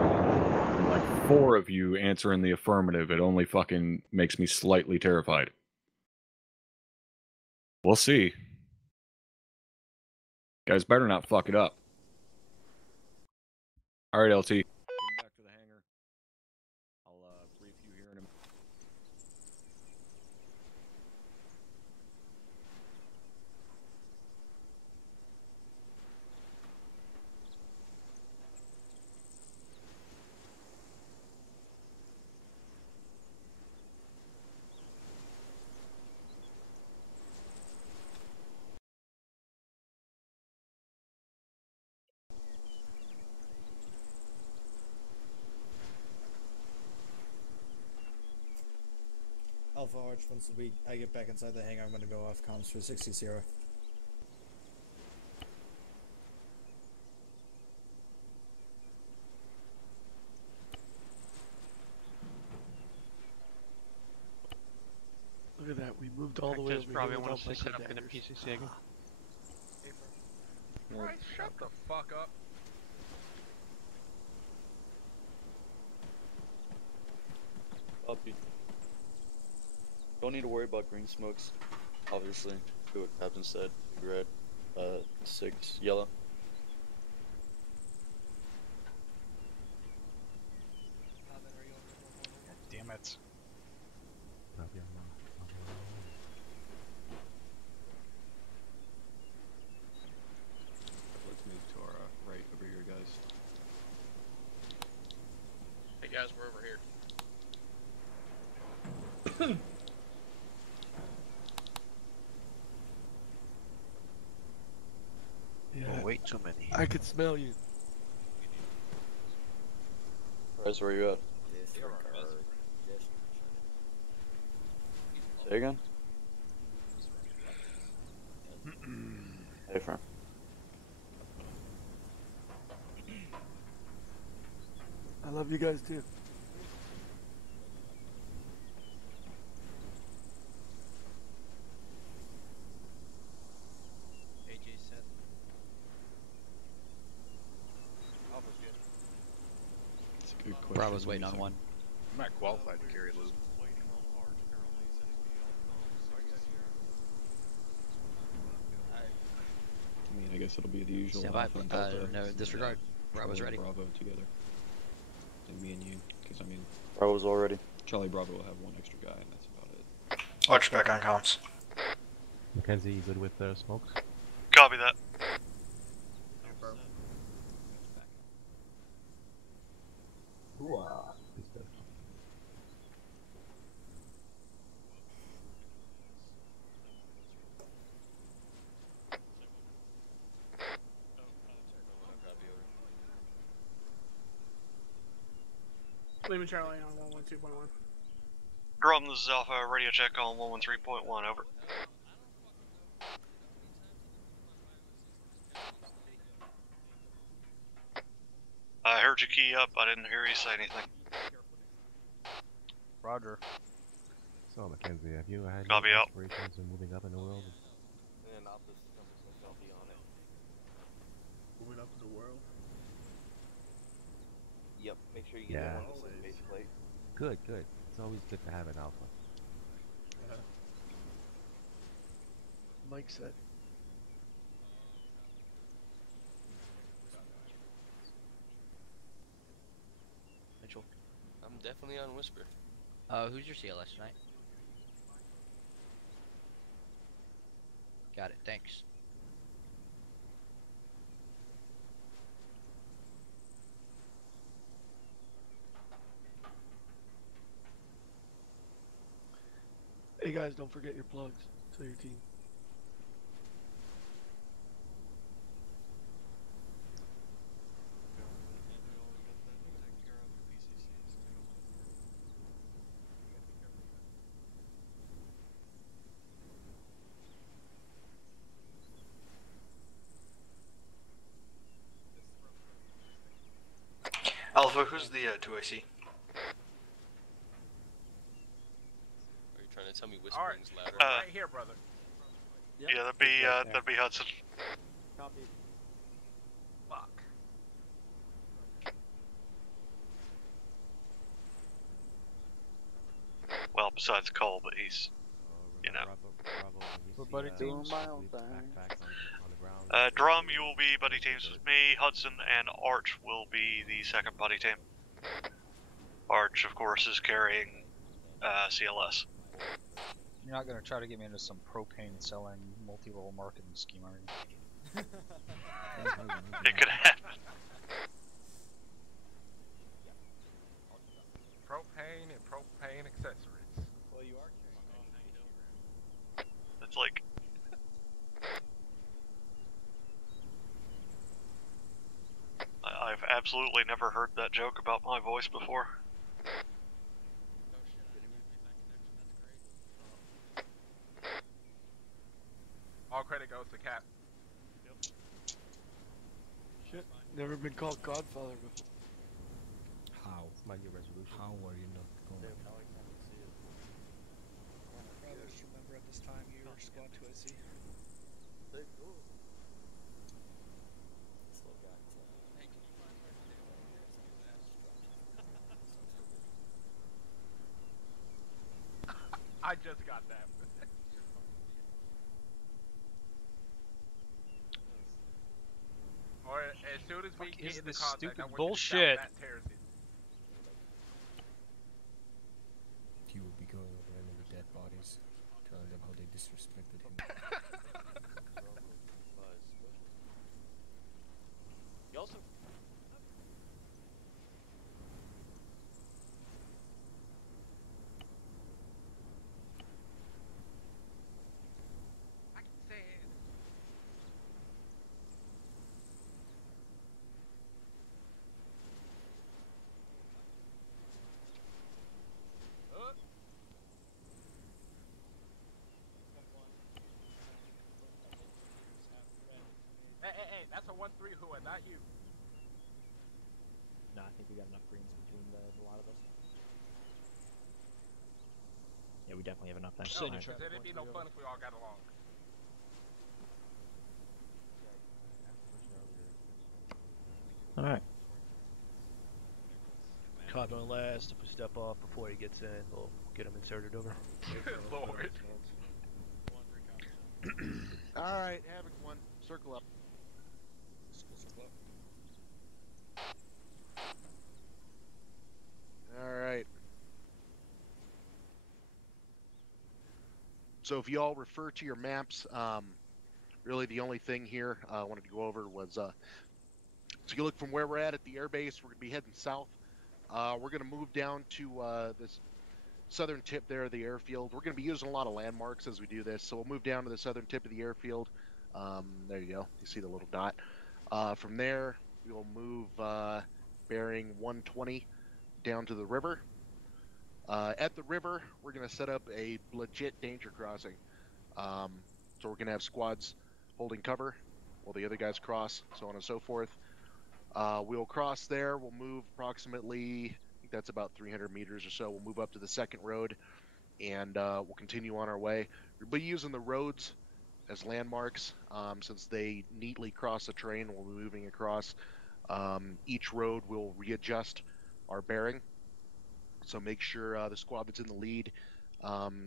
Like 4 of you answering the affirmative, it only fucking makes me slightly terrified. We'll see. You guys better not fuck it up. Alright, LT. Get back to the hangar. I'll brief you here in a minute. Alpha Arch, once I get back inside the hangar, I'm going to go off comms for 60-0. Look at that. We moved all the way over probably here wants without to set up micro in a daggers. PCC again. Bryce, shut the fuck up. Copy. Don't need to worry about green smokes. Obviously, do what Captain said. Big red, 6 yellow. Damn it. Let's move to our right over here, guys. Hey guys, we're over here. Yeah. Way too many. I could smell you. Bryce, where you at? Say again? Hey, friend. I love you guys too. AJ said. That's a good question. Bravo's waiting on one. I'm not qualified to carry loot. I mean, I guess it'll be the usual. Stand by. Alpha and Delta, No disregard. Bravo's Charlie ready. and Bravo together. And me and you, because I mean, Bravo's all ready. Charlie Bravo will have one extra guy, and that's about it. Arch back on comms. Mackenzie, you good with smokes? Copy that. Wow. Leaving Charlie on 112.1. Grum, this is Alpha radio check on 113.1, over. I heard you key up, I didn't hear you say anything. Roger. So, Mackenzie, have you had Copy any out. aspirations of moving up in the world? And Alpha's I'll be on it. Moving up in the world. Yep, make sure you Yeah. get one with the base plate. Good, good. It's always good to have an alpha. Mike said. Mitchell. I'm definitely on Whisper. Who's your CLS tonight? Got it, thanks. Hey guys, don't forget your plugs. Tell your team. Alpha, who's the 2IC? Are you trying to tell me Whispering's louder? Right here, brother. Yeah, that'd be Hudson. Copy. Fuck. Well, besides Cole, but he's, you know. We're buddy teams. Drum, you will be buddy teams with me. Hudson and Arch will be the second buddy team. Arch, of course, is carrying CLS. You're not going to try to get me into some propane selling multi-level marketing scheme, are you? It could happen. Propane and propane accessories. Well, you are carrying. It's like... I've absolutely never heard that joke about my voice before. All credit goes to Cap. Shit, never been called Godfather before. How? It's my new resolution. How are you not going? squad 2IC. Still got. Hey, can you find Sergeant Dale over here? His ass is dropped. I just got that. Or as soon as we Fuck get is into this contact, stupid I want bullshit? You to shout, that tears it. He will be going over enemy dead bodies, telling them how they disrespected him. You also. I can say it. Hey, that's a 1-3 who, not you. No, I think we got enough greens between the lot of us. Yeah, we definitely have enough then. No, because it'd be no fun if we all got along. Alright. Cop on last. If we step off before he gets in, we'll get him inserted over. Lord. Alright, Havoc 1, circle up. Alright. So if you all refer to your maps, really the only thing here I wanted to go over was, so you look from where we're at the airbase, we're going to be heading south. We're going to move down to this southern tip there of the airfield. We're going to be using a lot of landmarks as we do this, so we'll move down to the southern tip of the airfield. There you go. You see the little dot. From there, we will move bearing 120 down to the river. At the river, we're going to set up a legit danger crossing. So we're going to have squads holding cover while the other guys cross, so on and so forth. We'll cross there. We'll move approximately, I think that's about 300 meters or so. We'll move up to the second road, and we'll continue on our way. We'll be using the roads as landmarks, since they neatly cross the terrain. We'll be moving across. Each road will readjust our bearing. So make sure the squad that's in the lead,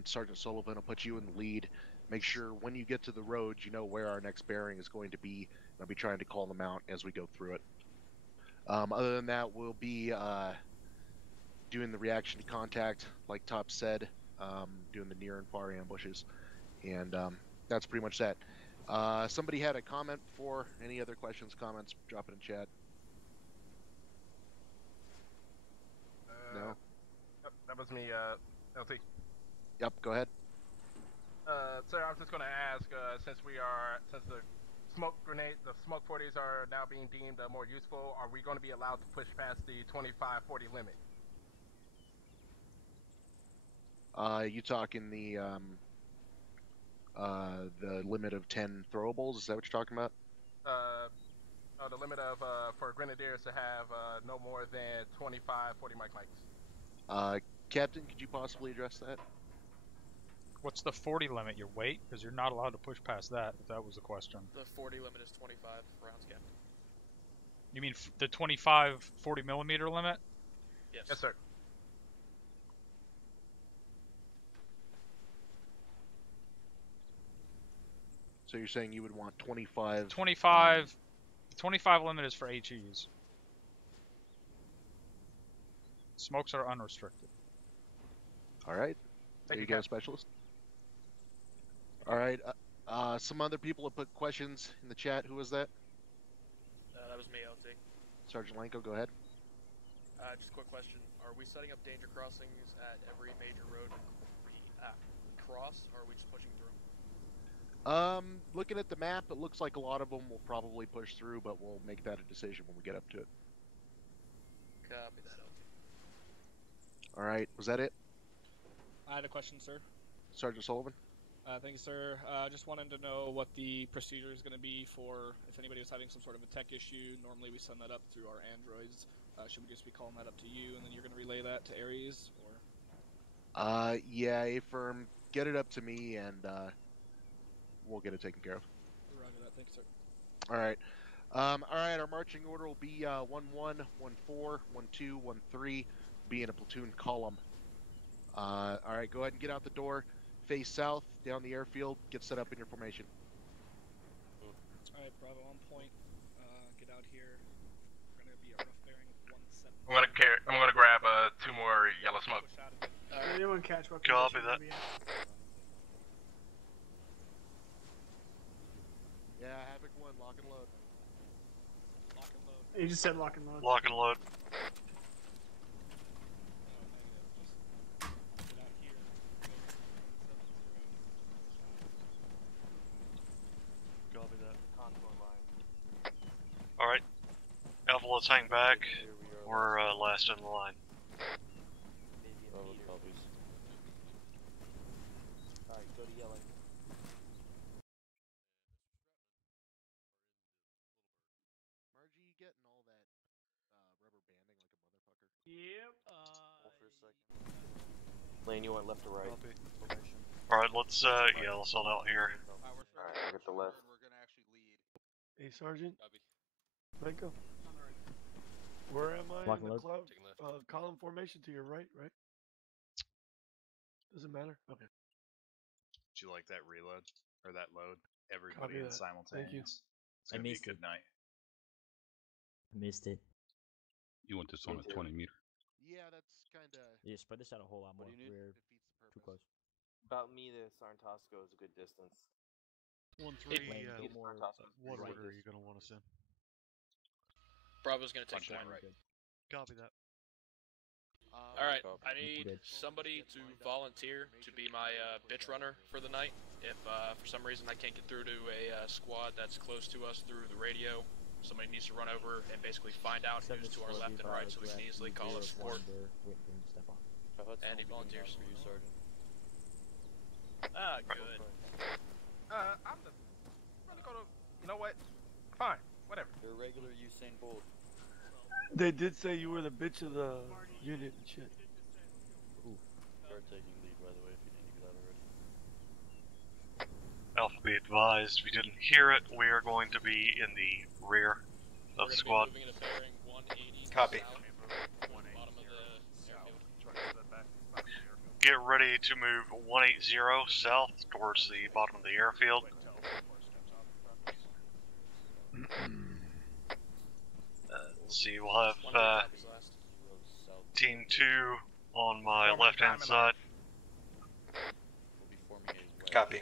Sergeant Sullivan will put you in the lead. Make sure when you get to the roads, you know where our next bearing is going to be. I'll be trying to call them out as we go through it. Other than that, we'll be doing the reaction to contact, like Top said, doing the near and far ambushes. And that's pretty much that. Somebody had a comment before. Any other questions, comments, drop it in chat. No? That was me, LT. Yep, go ahead. Sir, I was just going to ask, since the smoke 40s are now being deemed more useful, are we going to be allowed to push past the 25-40 limit? You talking the limit of 10 throwables? Is that what you're talking about? The limit of for grenadiers to have no more than 25-40 mic mics. Captain, could you possibly address that? What's the 40 limit? Your weight? Because you're not allowed to push past that, if that was the question. The 40 limit is 25 rounds, Captain. You mean the 25 40 millimeter limit? Yes. Yes, sir. So you're saying you would want 25... 25... 25 limit is for HEs. Smokes are unrestricted. Alright. There you go, Specialist. Alright. Some other people have put questions in the chat. Who was that? That was me, LT. Sergeant Lanko, go ahead. Just a quick question. Are we setting up danger crossings at every major road we cross, or are we just pushing through? Looking at the map, it looks like a lot of them will probably push through, but we'll make that a decision when we get up to it. Copy that, LT. Alright, was that it? I had a question, sir. Sergeant Sullivan? Thank you, sir. Just wanted to know what the procedure is going to be for if anybody was having some sort of a tech issue. Normally we send that up through our androids. Should we just be calling that up to you, and then you're going to relay that to Ares, or? Yeah, A-Firm, get it up to me, and we'll get it taken care of. Roger that. Thanks, sir. All right. All right. Our marching order will be 1-1, 1-4, 1-2, 1-3. Be in a platoon column. All right. Go ahead and get out the door. Face south down the airfield. Get set up in your formation. All right, Bravo on point. Get out here. We're gonna be at rough bearing 17. I'm gonna grab 2 more yellow smoke. Anyone catch what Copy position that. we're gonna be in? Yeah, Havoc 1, lock and load. Lock and load. You just said lock and load. Lock and load. Copy that. Alright. Alpha, let's hang back. We're last in the line. Alright, go to yelling. Margie, you getting all that rubber banding like a motherfucker? Yep. For a second. Lane, you want left or right? Alright, let's let's hold out here. Alright, I get the left. Hey, Sergeant. Mako. Where am I Lock in and the load. column formation to your right, right? Doesn't matter? Okay. Did you like that reload? Or that load? Everybody Copy in that. simultaneous. Thank you. It's I gonna be a missed good it. night. I missed it. You want this on a 20 meter? Yeah, that's kind of... Yeah, spread this out a whole lot more. What do you need? We're too close. About me to Sarntasco is a good distance. 1-3, Lane, go more what right. order are you gonna want us in? Bravo's gonna take Punch point down. right. Copy that. All right, I need somebody to volunteer to be my bitch runner for the night. If for some reason I can't get through to a squad that's close to us through the radio, somebody needs to run over and basically find out who's to our left and right so we can easily call up support. And he volunteers. For you, Sergeant. Ah, good. I'm the really gonna. You know what? Fine, whatever. You're a regular Usain Bolt. They did say you were the bitch of the unit and shit. Start taking lead, by the way, if you didn't do that already. Alpha, be advised, we didn't hear it. We are going to be in the rear of the squad. Copy. Get ready to move 180 south towards the bottom of the airfield. Let's see, we'll have Team 2 on my left-hand side. Copy.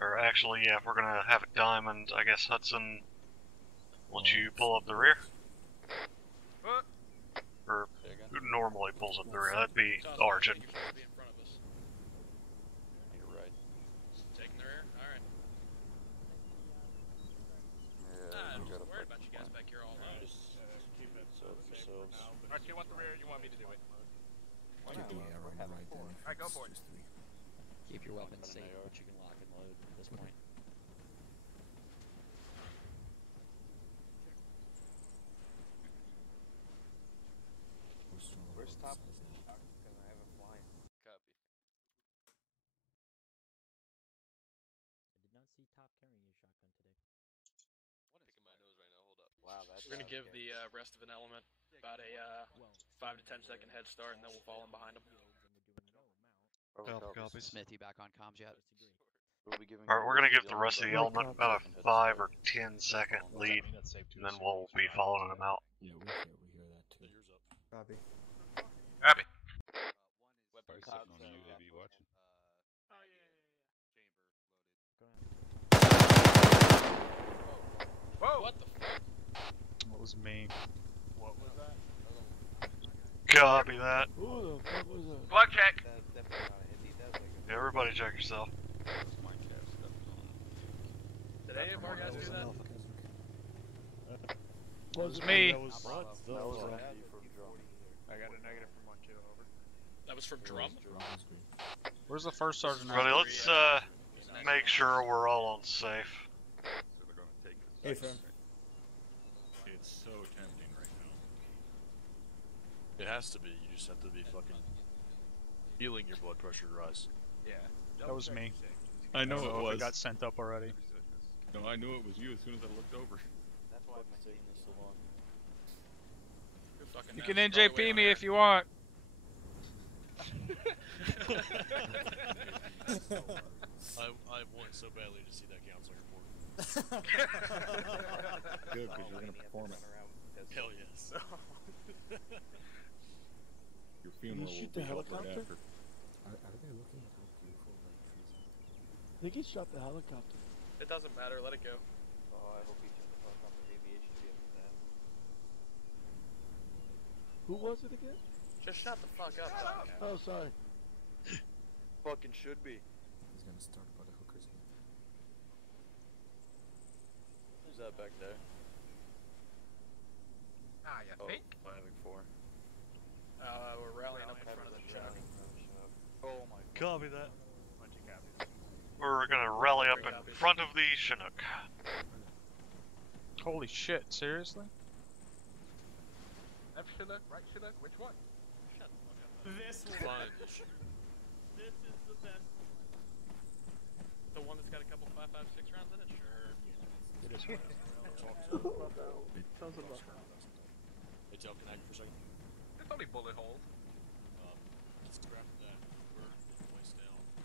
Or actually, yeah, if we're gonna have a diamond, I guess Hudson, once you pull up the rear? Or who normally pulls up the rear? That'd be Argent. You're right. Taking the rear? Alright. Yeah, I'm you just gotta worried fight about you guys back here all alone. Just keep it yourselves. Alright, you want the rear? You want me to do it? Keep the arrow on the right then. if Alright, go it's for it. just three. Keep your weapons safe, but you can lock and load at this point. Where's top? Because I have a flying. Copy. I did not see Top carrying your shotgun today. Picking my nose right now. Hold up. Wow, that's. We're gonna give the rest of an element about a 5 to 10 second head start, and then we'll fall in behind them. Copies. Smith, you back on comms yet? Alright, we're gonna give the rest of the element about a 5 or 10 second lead, and then we'll be following them out. Yeah, we hear that too. Copy. Happy. Probably sitting on a UAV watching. Whoa! What the fuck? What was me? What was that? Copy that. Who the fuck was that? Blood check. That's definitely not a Hindi. That was like a. Everybody check yourself. Did any of our guys do that? Was me. That was Randy from Drum. I got a negative from 1-2, over. That was from Drum? Where's the first sergeant? Everybody, let's make sure we're all on safe. Hey, friend. It's so tempting right now. It has to be. You just have to be fucking Feeling your blood pressure rise. Yeah. That was me. I know don't it if was. It got sent up already. No, I knew it was you as soon as I looked over. That's why it's taking this so long. You can NJP me if you want. I want so badly to see that counseling report. Good, because you're gonna perform it. Hell yes. Your funeral will be held right after. Are they looking at how beautiful the trees are? I think he shot the helicopter. It doesn't matter. Let it go. Oh, I hope he took the helicopter aviation vehicle that. Who was it again? Just shut the fuck up. Oh, sorry. Fucking should be. He's gonna start about the hookers again. Who's that back there? Ah, you think? Having 4. We're rallying up in front of the Chinook. Oh my god. Copy that. We're gonna rally up in front of the Chinook. Holy shit, seriously? Left Chinook, right Chinook, which one? This one. Fine. This is the best one. The one that's got a couple 5.56 rounds in it? Sure. It is. Sounds about Hey, Tel, can I for a second? It's only bullet holes. Let's grab that bird place down. Do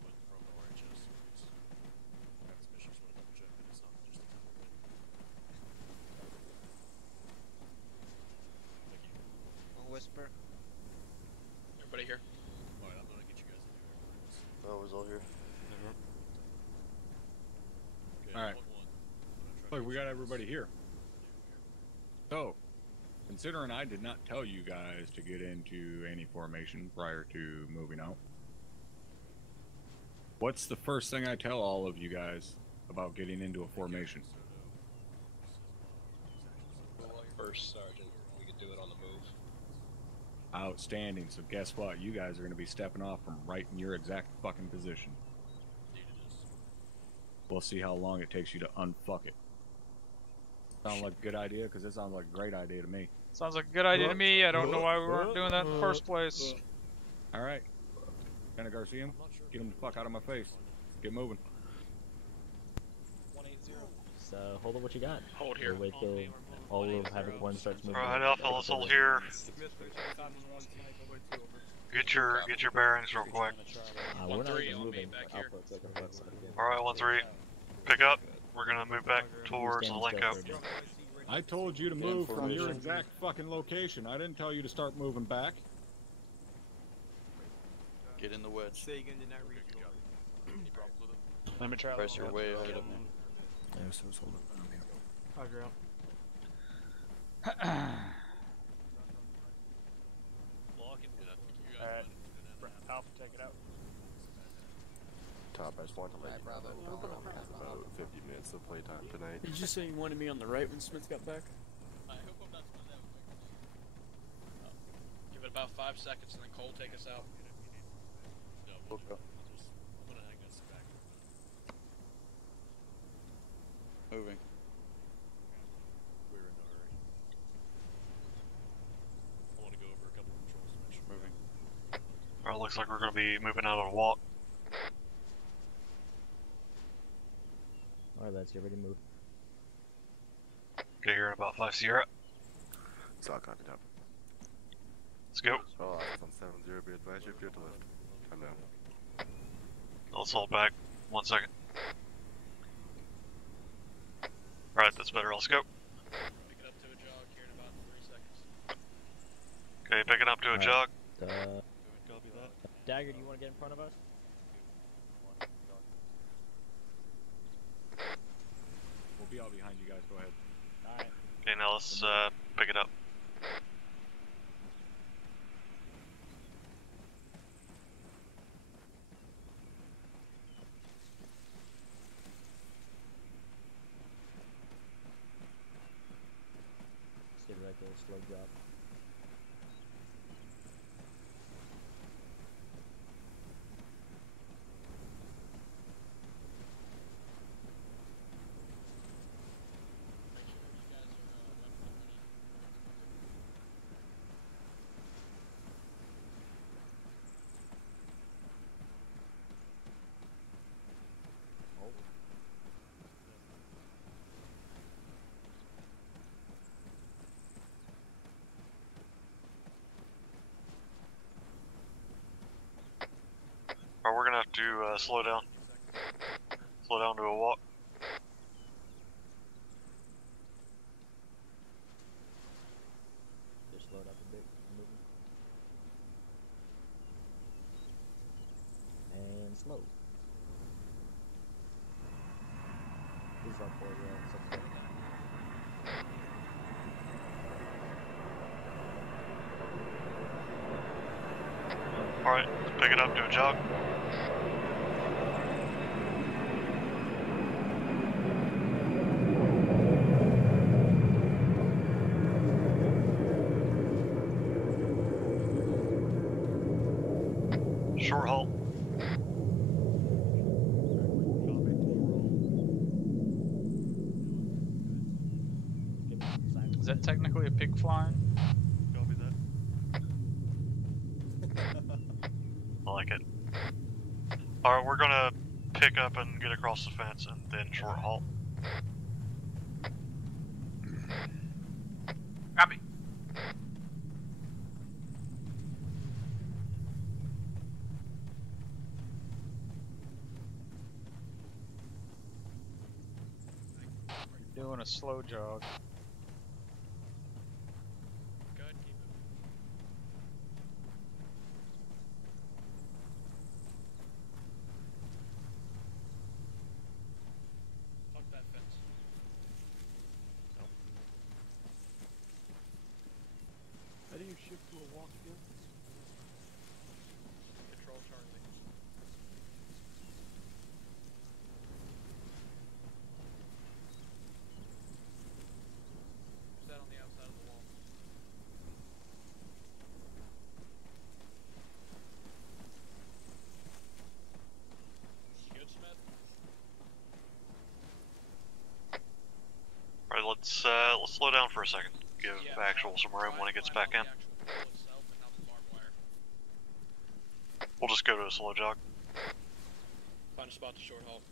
one from RHS. Grab this mission, just want to double check that it's not just a temple thing. Thank you. Whisper. Everybody here? Alright, I'm gonna get you guys to do everything. Oh, was all here. Okay, Alright. Look, we got everybody here. So, considering I did not tell you guys to get into any formation prior to moving out, what's the first thing I tell all of you guys about getting into a formation? First sergeant, we could do it on the move. Outstanding. So guess what? You guys are going to be stepping off from right in your exact fucking position. We'll see how long it takes you to unfuck it. Sound like a good idea? Because it sounds like a great idea to me. Sounds like a good idea to me. I don't know why we weren't doing that in the first place. Alright. Lieutenant Garcia, get him the fuck out of my face. Get moving. 180. So, hold on what you got. Hold here. We'll wait till all of Havoc 1 starts moving. Alright, Alpha, let's hold here. Get your bearings real quick. We're not 1-3 even on me moving. back here. Alright, 1-3. Pick up. We're gonna move back towards the link up. I told you to move from your exact fucking location. I didn't tell you to start moving back. Get in the wedge. Any problems with it? Let me try. Press your way ahead of me. Yeah, so just hold up. I'm here. Roger out. Alright. Alpha, take it out. Top, I just wanted to let you know that we only have about 50 minutes of playtime tonight. Did you say you wanted me on the right when Smith got back? I hope I'm not supposed to have a Give it about 5 seconds and then Cole take us out. No, we'll go. I'm gonna hang us back. Moving. We're in a hurry. I want to go over a couple of controls to make sure. Moving. Alright, looks like we're gonna be moving out on a walk. Alright, lads, get ready to move. Get here in about 5 Sierra. So I'll copy top. Let's go. Oh, on 7-0, be advised you clear to left. Come down. Let's hold back. 1 second. Alright, that's better. Let's go. Pick it up to a jog here in about 3 seconds. Okay, picking up to a jog. Copy that. Dagger, do you want to get in front of us? We'll be all behind you guys. Go ahead. Alright. Okay, now let's pick it up. Stay right there, slow drop. to slow down. Slow down to a walk. Just slowed up a bit. Moving. And slow. He's up for it, yeah. Alright, pick it up, do a jog. Short halt. Is that technically a pig flying? Copy that. I like it. Alright, we're gonna pick up and get across the fence and then short halt. Copy. You're doing a slow jog. Good, keep it. Fuck that fence. How do you shift to a walk again? Control Charlie. Who's that on the outside of the wall? Good, Smith? Alright, let's slow down for a second. Give Actual some room when he gets back in. We'll just go to a slow jog. Find a spot to short halt.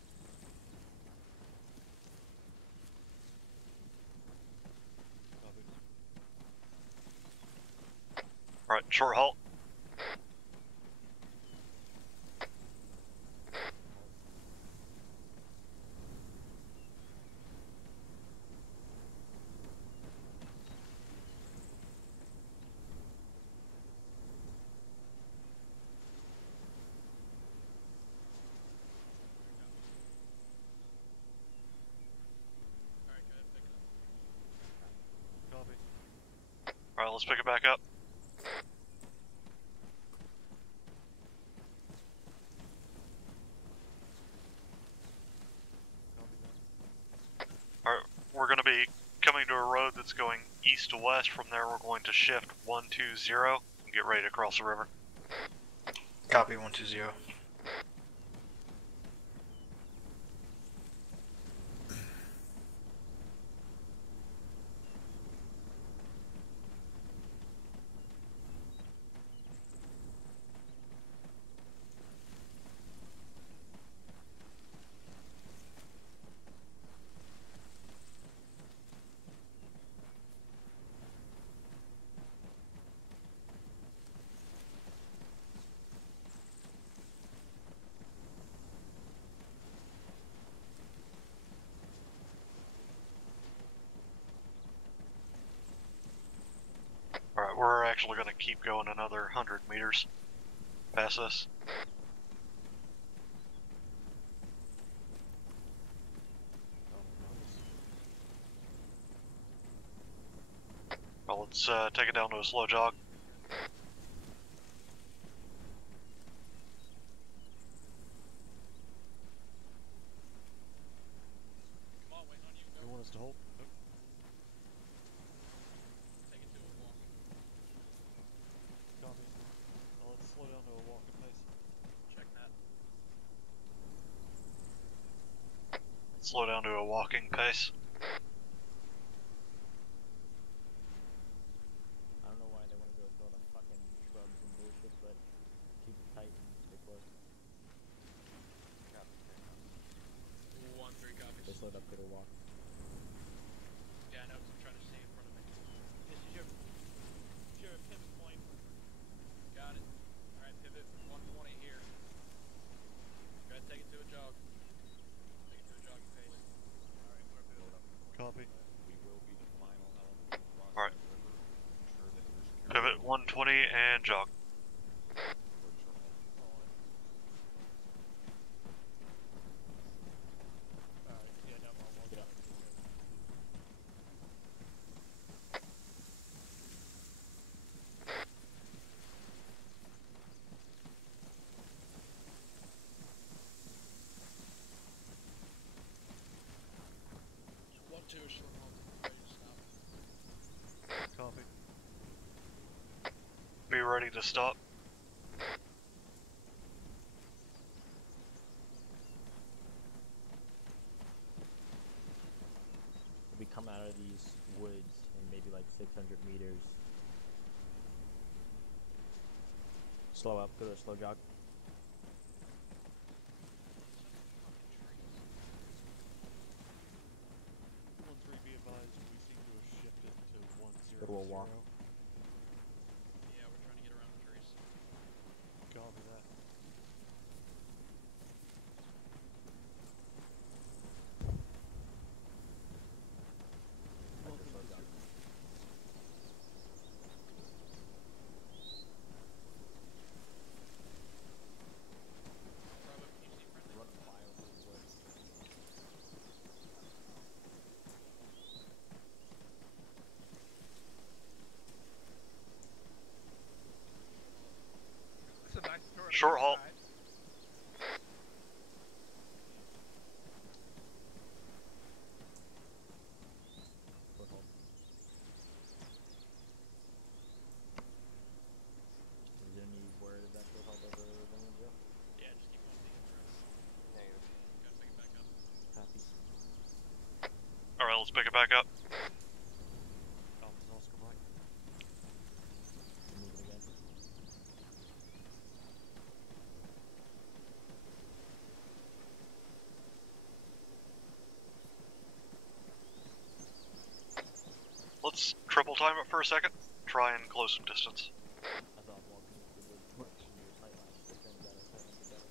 Alright, short halt. Alright, let's pick it back up. Alright, we're going to be coming to a road that's going east to west. From there, we're going to shift 120 and get ready to cross the river. Copy 120. Alright, we're actually going to keep going another 100 meters past us. Well, let's take it down to a slow jog. You want us to hold? Nope. Take it to a walk. Copy. Well, let's slow down to a walking pace. Check that. Slow down to a walking pace. I don't know why they want to go through all the fucking shrubs and bullshit, but keep it tight and stay close. 1-3 copies. They slowed up to the walk. Yeah, I know, 'cause I'm trying to stay in front of it. This is your pivot point. Got it. Alright, pivot 120 here. and jog. Two short halt, ready to stop. Copy. Be ready to stop. We come out of these woods in maybe like 600 meters. Slow up, go to a slow jog. 1-3, be advised, we seem to have shifted to 1-0. Go to a walk. Yeah, we're trying to get around the trees. Copy that. Short halt. Is there any word of that short halt over 110? Yeah, just keep going to the entrance. Negative. Gotta pick it back up. Copy. Alright, let's pick it back up. Oscar Mike. Move it again. Let's triple time it for a second. Try and close some distance. I thought walking into the woods too much in your sight line, so turn better, tight lines are better.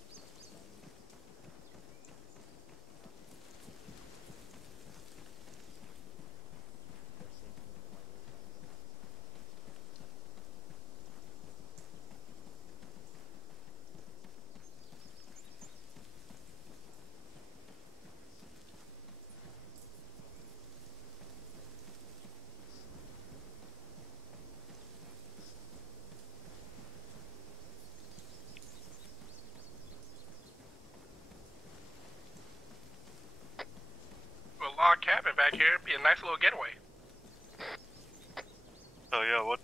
Well, log cabin back here. It'd be a nice little getaway. Oh yeah, what?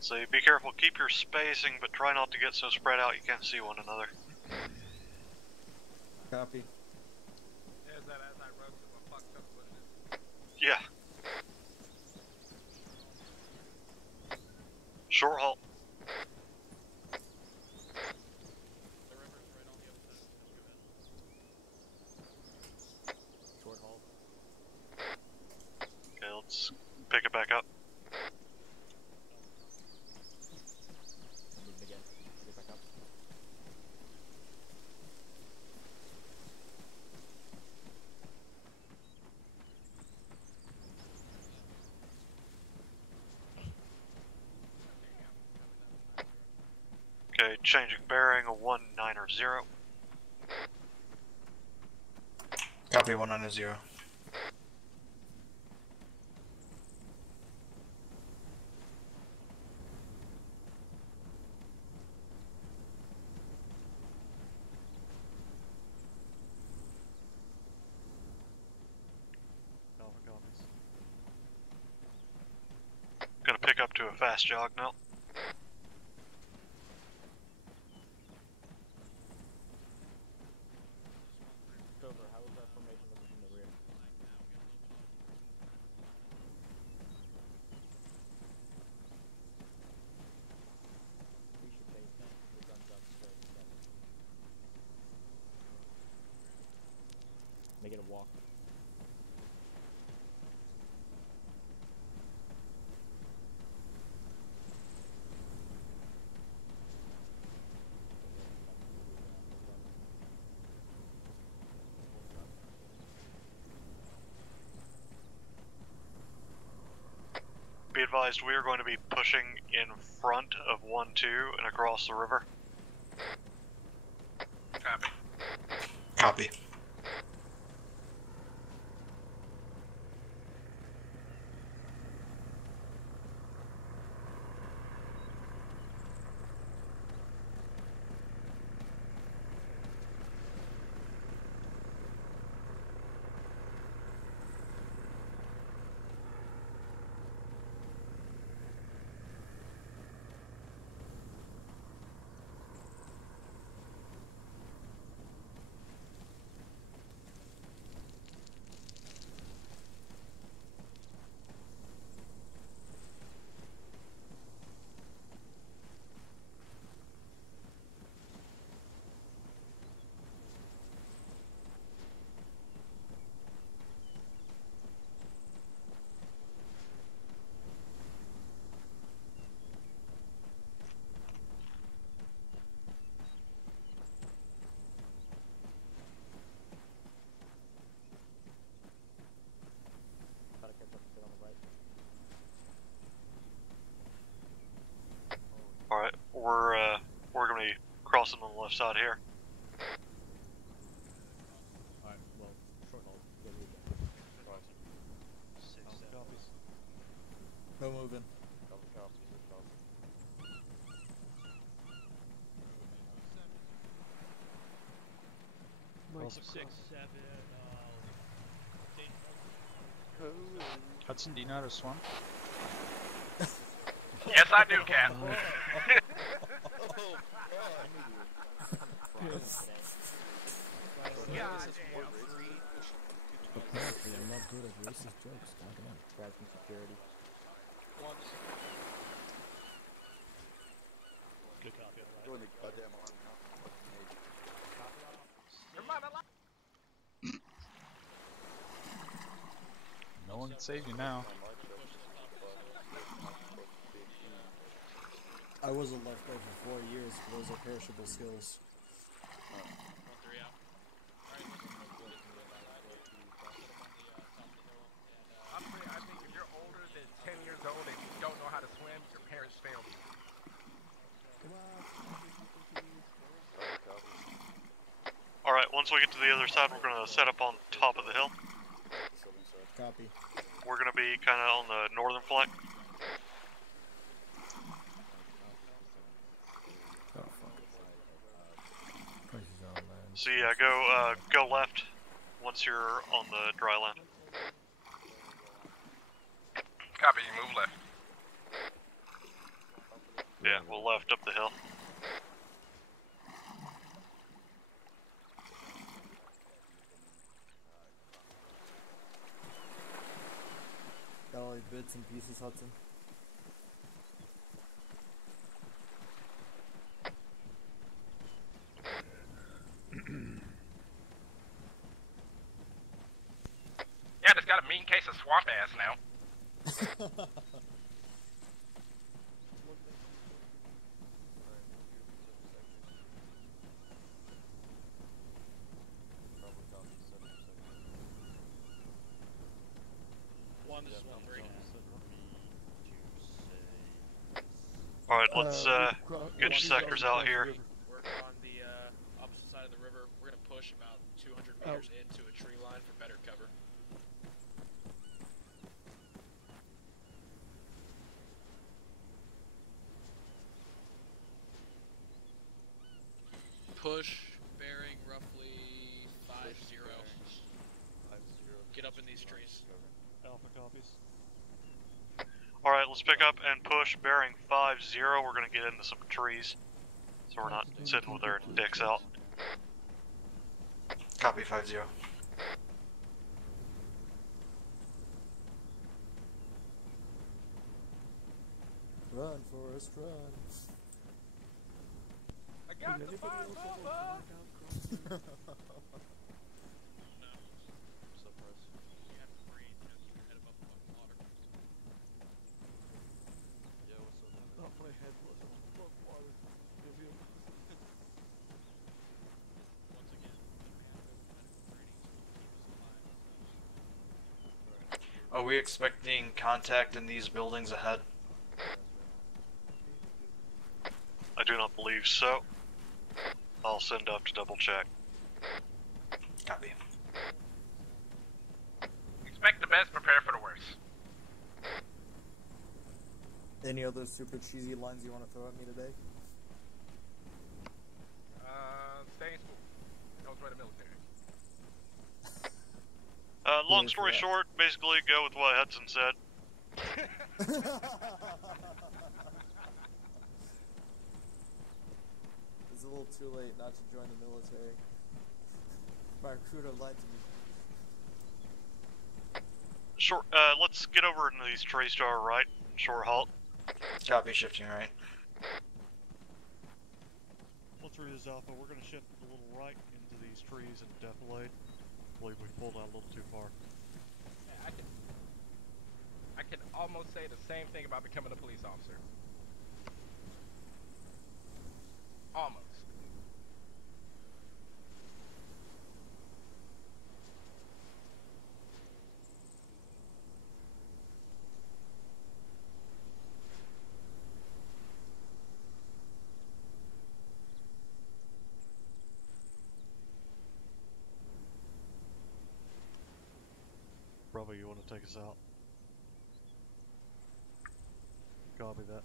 So be careful, keep your spacing, but try not to get so spread out you can't see one another. Copy. There's that as I run to a fucked up bushes. Yeah. Short halt. The river's right on the other side. Just go ahead. Short halt. Okay, let's pick it back up. Move it again. Get back up. Okay, changing bearing, a 190. Copy 190. Alpha copies. Gonna pick up to a fast jog now. Cover, how is our formation looking from the rear? We should face them. The guns up, straight, step. Make it a walk. advised, we are going to be pushing in front of 1-2 and across the river. Copy. Copy. Gotta catch up to on the right. Alright, we're gonna be crossing on the left side here. Alright, well, short hold. Get it again. Copies. No moving. Double copies. Mike, 6, 7, Hudson, do you know how to swim? Yes, I do, Cap. Apparently, I'm not good at racist jokes. Goddamn. Grab some security. Good copy, Go in alright. the goddamn arm now. No one can save you now. I was a lifeguard for 4 years, but those are perishable skills. I think if you're older than 10 years old and you don't know how to swim, your parents failed you. Alright, once we get to the other side, we're gonna set up on top of the hill. Copy. We're gonna be kinda on the northern flank. Oh, fuck. Prices on land. So yeah, go left once you're on the dry land. Copy, you move left. Yeah, we'll left up the hill. Got all your bits and pieces, Hudson? Yeah, just got a mean case of swamp ass now. Alright, let's get your sectors out here. Work on the opposite side of the river. We're gonna push about 200 meters into a tree line for better cover. Push, bearing roughly 5-0. Get up in these trees. Alpha copies. Alright, let's pick up and push bearing 5-0. We're gonna get into some trees, so we're not sitting with our dicks out. Copy 5-0. Run, Forrest, run. I got the fire papa! Oh, my head was above water. Are we expecting contact in these buildings ahead? Looks so. I'll send up to double check. Copy. Expect the best, prepare for the worst. Any other super cheesy lines you want to throw at me today? Stay in school. Don't join the military. Long story short, basically go with what Hudson said. It's a little too late not to join the military. My recruiter lied to me. Short, let's get over into these trees to our right. Short halt. Copy, shifting right. Let's through this Alpha. We're going to shift a little right into these trees and defilade. I believe we pulled out a little too far. Yeah, I can almost say the same thing about becoming a police officer. Almost. Bravo, you want to take us out? Copy that.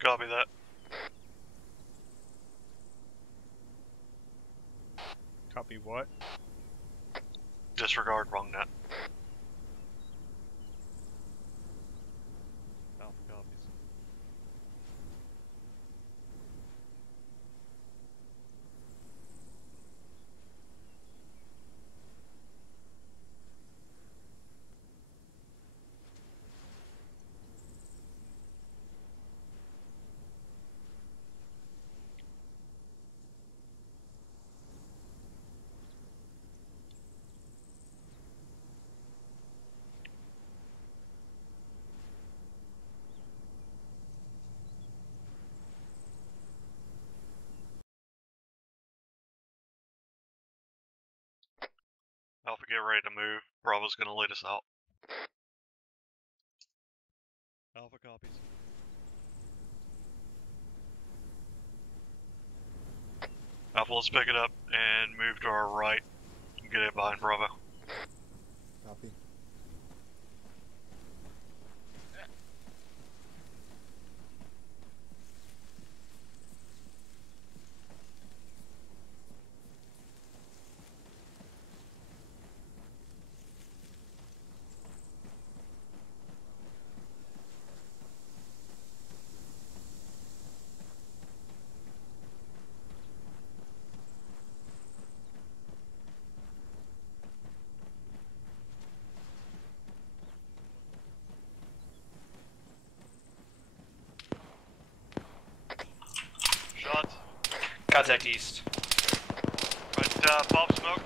Copy that. Copy what? Disregard, wrong net. Alpha copies. Alpha, get ready to move. Bravo's gonna lead us out. Alpha copies. Alpha, let's pick it up and move to our right and get it behind Bravo. Copy. Shots. Contact east. Right, pop smoke.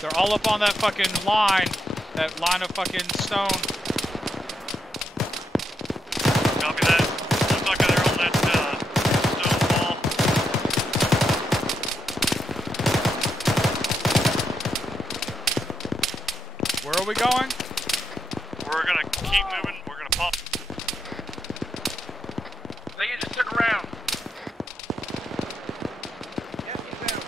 They're all up on that fucking line. That line of fucking stone. Copy that. Looks like they're on that stone wall. Where are we going? We're gonna keep moving. We're gonna pop. They just took around. Yeah, he's down.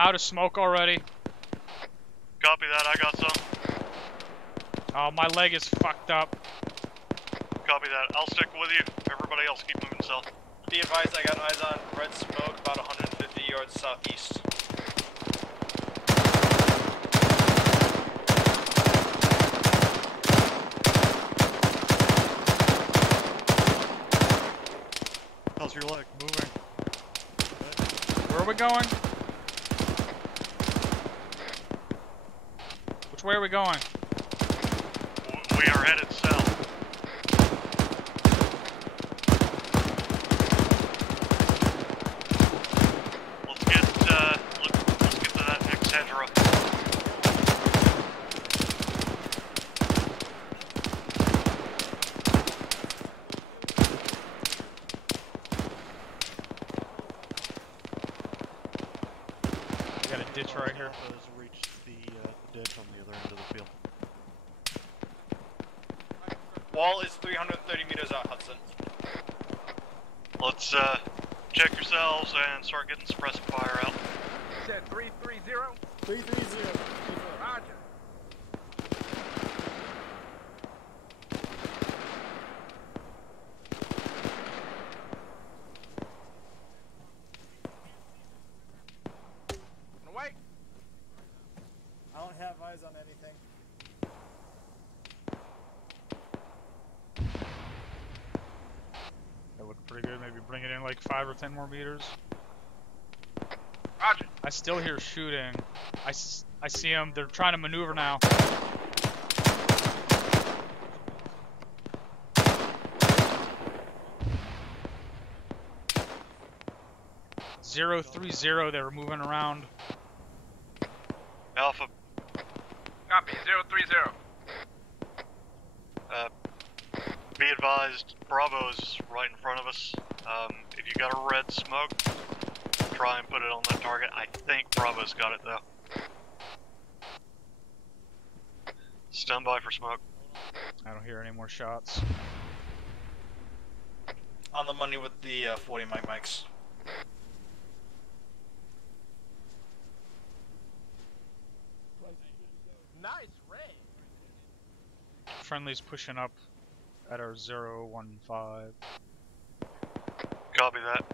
out of smoke already. Copy that, I got some. Oh, my leg is fucked up. Copy that, I'll stick with you. Everybody else keep moving south. Be advised, I got eyes on red smoke about 150 yards southeast. How's your leg? Moving. Where are we going? Which way are we going? We are headed south. Let's get to that next hedgerow. Got a ditch right here. Reach the ditch on the other end of the field. Wall is 330 meters out, Hudson. Let's check yourselves and start getting suppressive fire out. Said 330? 330. Roger. Wait. I don't have eyes on anything. That looked pretty good. Maybe bring it in like 5 or 10 more meters. Roger. I still hear shooting. I see them. They're trying to maneuver now. Zero 3-0. They were moving around. Alpha. Copy, 030. Be advised, Bravo's right in front of us. If you got a red smoke, try and put it on that target. I think Bravo's got it though. Stand by for smoke. I don't hear any more shots. On the money with the 40 mics. Nice ray. Friendly's pushing up at our 015. Copy that.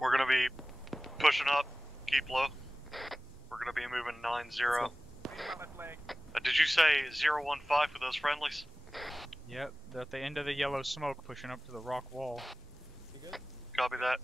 We're gonna be pushing up. Keep low. We're gonna be moving 90. Did you say 015 for those friendlies? Yep, they're at the end of the yellow smoke pushing up to the rock wall. You good? Copy that.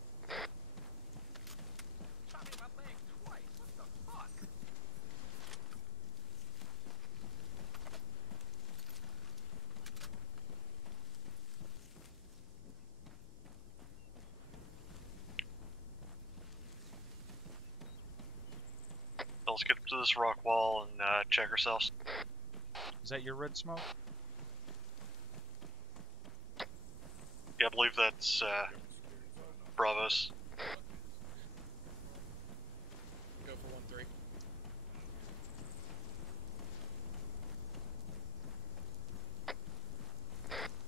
Let's get to this rock wall and check ourselves. Is that your red smoke? Yeah, I believe that's Bravos. Go for 1-3.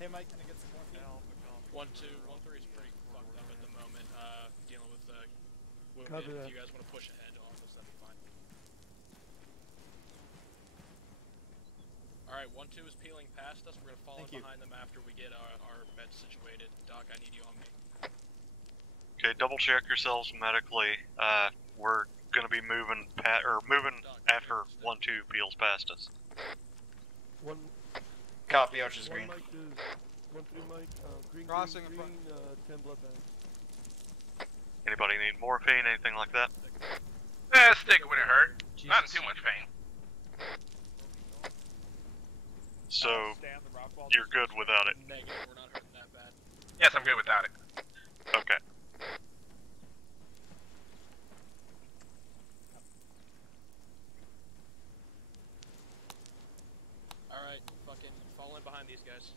Hey Mike, can I get some more? 1-2, 1-3 is pretty fucked up at the moment. Dealing with Copy wounded. that. If you guys want to push ahead, almost that'd be fine. Alright, 1-2 is peeling past us. We're gonna fall in behind them after we get our meds situated. Doc, I need you on me. Okay, double check yourselves medically. We're gonna be moving after 1-2 peels past us. One. Copy, Archer's One green. mic is 1-3 mic. Green, Crossing green, in front. green, 10 blood bags. Anybody need morphine, anything like that? Stick it when it hurt. Not in too much pain. So, you're good without it? Negative, we're not hurting that bad. Yes, I'm good without it. Okay. Alright, fucking fall in behind these guys.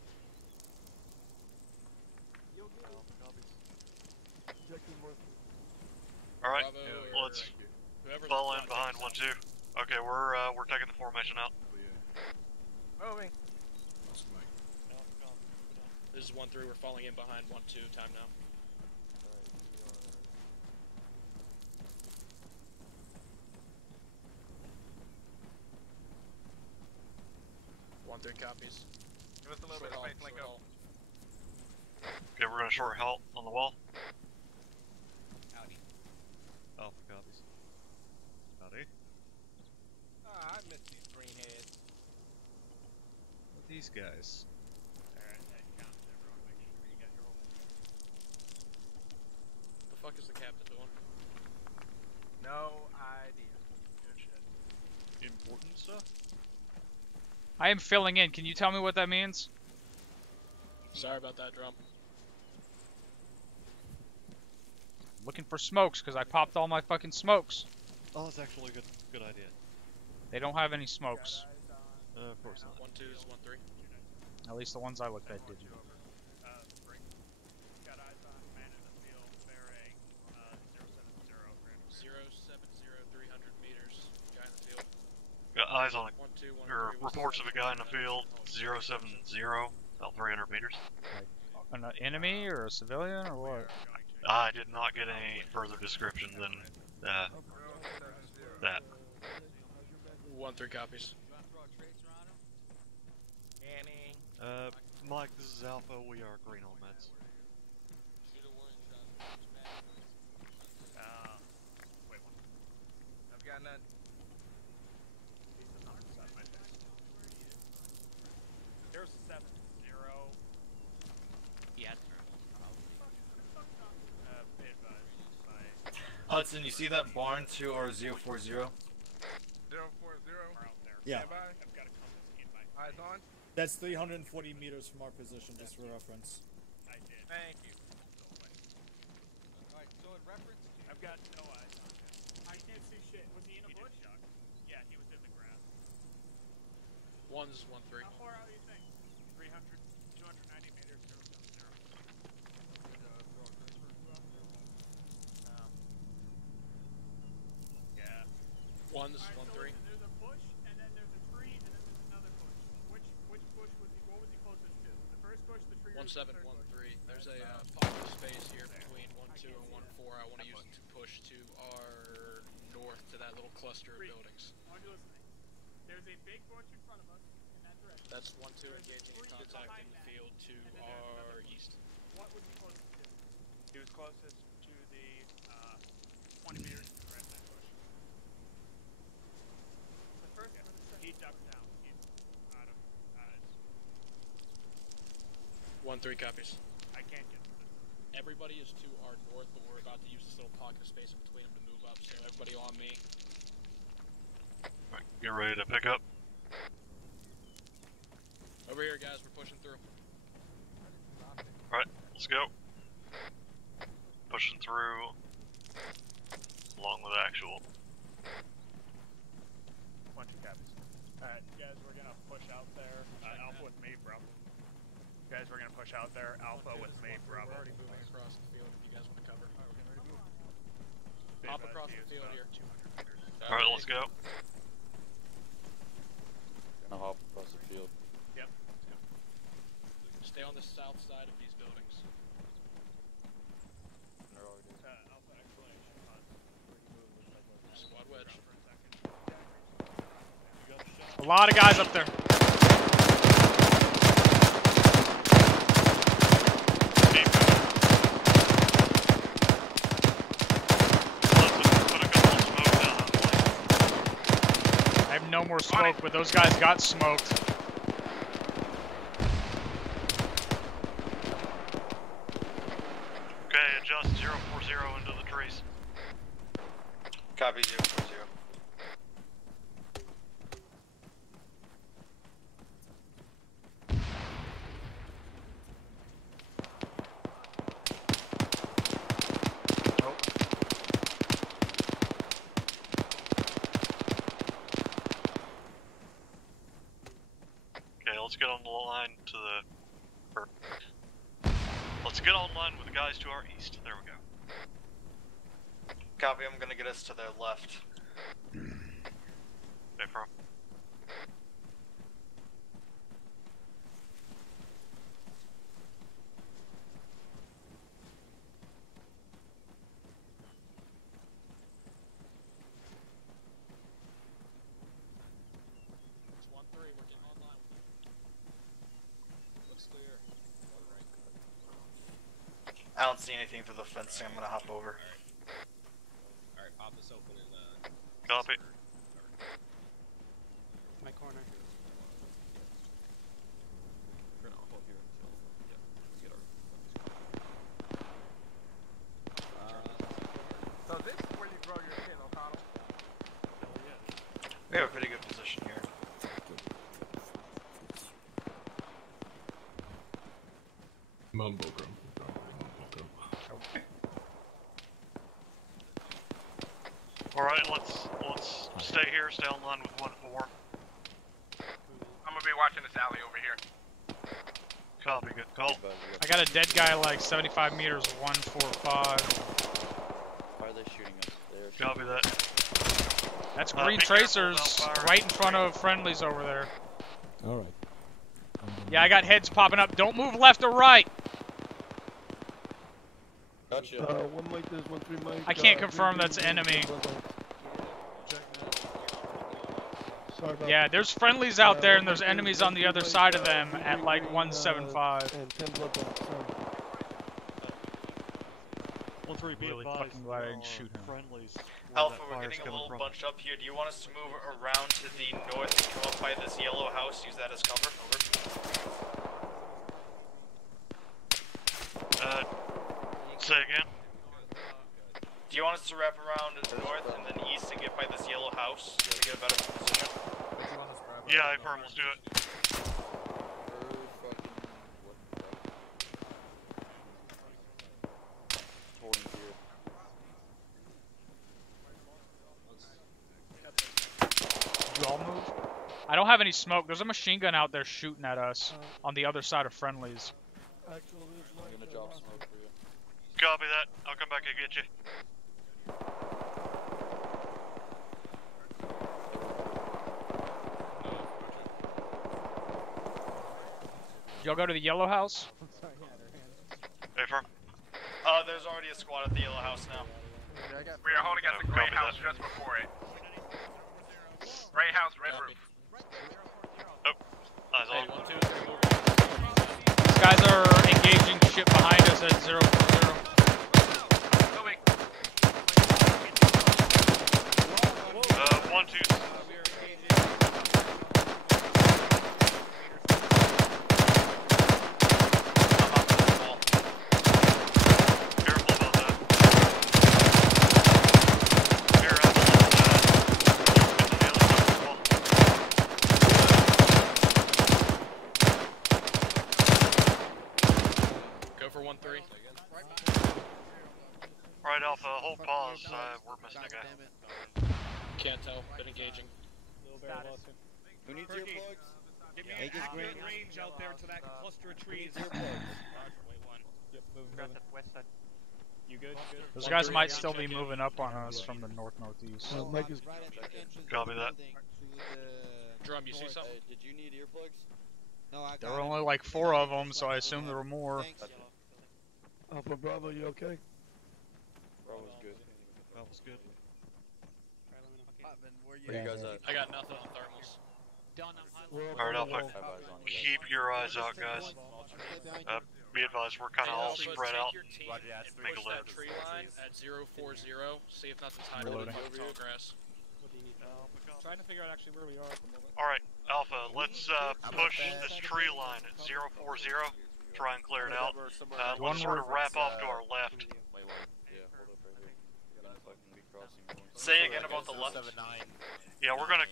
Alright, Bravo let's whoever fall in the behind 1-2. Okay, we're taking the formation out. Moving. This is 1-3, we're falling in behind 1-2, time now. 1-3 copies. Give us a little bit of space, link up. Okay, we're gonna short halt on the wall. Howdy. Alpha copies. Howdy. Ah, I miss these greenheads. What are these guys? Alright, that counts. Everyone make sure you got your whole thing. The fuck is the captain doing? No idea. Good shit. Important stuff? I am filling in. Can you tell me what that means? Sorry about that, Drum. Looking for smokes because I popped all my fucking smokes. Oh, that's actually a good idea. They don't have any smokes. Of course not. 1-2s, 1-3. At least the ones I looked at didn't. Got eyes on man in the field bearing 070 070, 300 meters. Guy in the field. Got eyes on 1-2, 1-3. or reports of a guy in the field. 070, about 300 meters. An enemy or a civilian or what? I did not get any further description than that. 1-3 copies. Annie. Mike, this is Alpha. We are green on meds. Wait, one. I've got none. There's 7-0. Yeah. Hudson, you see that barn to our 040? 040. Yeah. Stand by. I've got a compass standby. Eyes on. That's 340 meters from our position, just for reference. I did. Thank you. Alright, so in reference to... I've got no eyes on him. I can't see shit. Was he in a bush? Yeah, he was in the grass. 1's 1-3. How far out do you think? 300, 290 meters, 070. Yeah. 1's Alright, 1-3. So there's a bush, and then there's a tree, and then there's another bush. Which bush was he? What was he closest to? The first bush, the tree, or the 1-7, third bush? 1-3. There's a pocket of space here between 1-2 and 1-4. I want to use it to push to our north to that little cluster of buildings. I want you listening. There's a big bush in front of us in that direction. That's 1-2 engaging in contact in the field to our east. What was he closest to? He was closest to the 20 meters to the right side bush. The first or the second? He ducked down. He's out of eyes. 1-3 copies. I can't get to this. Everybody is to our north, but we're about to use this little pocket of space in between them to move up, so everybody on me. Right, get ready to pick up. Over here, guys, we're pushing through. Alright, let's go. Pushing through, along with actual. 1-2 copies. Alright, guys, we're gonna push out there. Alpha with me, Bravo. Guys, we're gonna push out there. Alpha with me, Bravo. We're already moving across the field if you guys want to cover. Hop across the field here. Alright, let's go. Gonna hop across the field. Yep, let's go. Stay on the south side of these buildings. Alpha explanation. Squad wedge. A lot of guys up there. I have no more smoke, but those guys got smoked. Okay, adjust 040 into the trees. Copy 040. Okay, let's get on the line to the... let's get on line with the guys to our east. There we go. Copy, I'm gonna get us to their left. Okay, from. It's 1-3, we're getting online with I don't see anything through the fencing. I'm gonna hop over. Alright, pop this open and Copy. My corner. We're gonna hold here until we get our. So this is where you grow your shit, O'Connell. We have a pretty good position here. Mumbo grumpy. Alright, let's stay here, stay on line with 1-4. I'm gonna be watching this alley over here. Copy, good call. I got a dead guy like 75 meters, 145. Why are they shooting us? They're Copy that. That's green tracers right in front of friendlies over there. Alright. Yeah, I got heads popping up. Don't move left or right. Gotcha. One Mike, there's 1-3 Mike. I can't confirm that's enemy. Sorry about Yeah, there's friendlies out there and there's enemies on the other side of them at like 175. And 10 blood box, sorry. 1-3, be Really advised, fucking glad I didn't shoot him. friendlies. Alpha, we're getting a little bunched up here. Do you want us to move around to the north and come up by this yellow house? Use that as cover? Over. Say again? Do you want us to wrap around north and then east and get by this yellow house to get a better position? Yeah, firm, let's do it. Did you all move? I don't have any smoke. There's a machine gun out there shooting at us on the other side of friendlies. I'm gonna drop smoke for you. Copy that. I'll come back and get you. Y'all go to the yellow house? Hey, firm. There's already a squad at the yellow house now. We are holding at the gray house just before it. Gray house, red roof. Eyes on. These guys are engaging shit behind us at 040. Moving. 1-2. Alright, Alpha, hold pause. We're missing a guy. Can't tell. Been engaging. Who needs earplugs? Give me an accurate range out there to that cluster of trees. Yep, moving. West side. You good? Those guys might still be moving up on us from the north-northeast. Mike is... Copy that. Drum, you see something? Did you need earplugs? No, I got There were only like 4 of them, so I assume there were more. Alpha Bravo, you okay? Bravo's good. Bravo's good. Where you guys at? I got nothing on thermals. Alright, Alpha. Keep your eyes out, guys. Be advised, we're kind of all spread out. Make a Push that tree line at 040. See if nothing's hiding in the tall grass. Trying to figure out actually where we are at the moment. Alright, Alpha, let's push this tree line at 040. Try and clear it out. Let's sort of wrap off to our left. Say again about the left. Yeah, we're gonna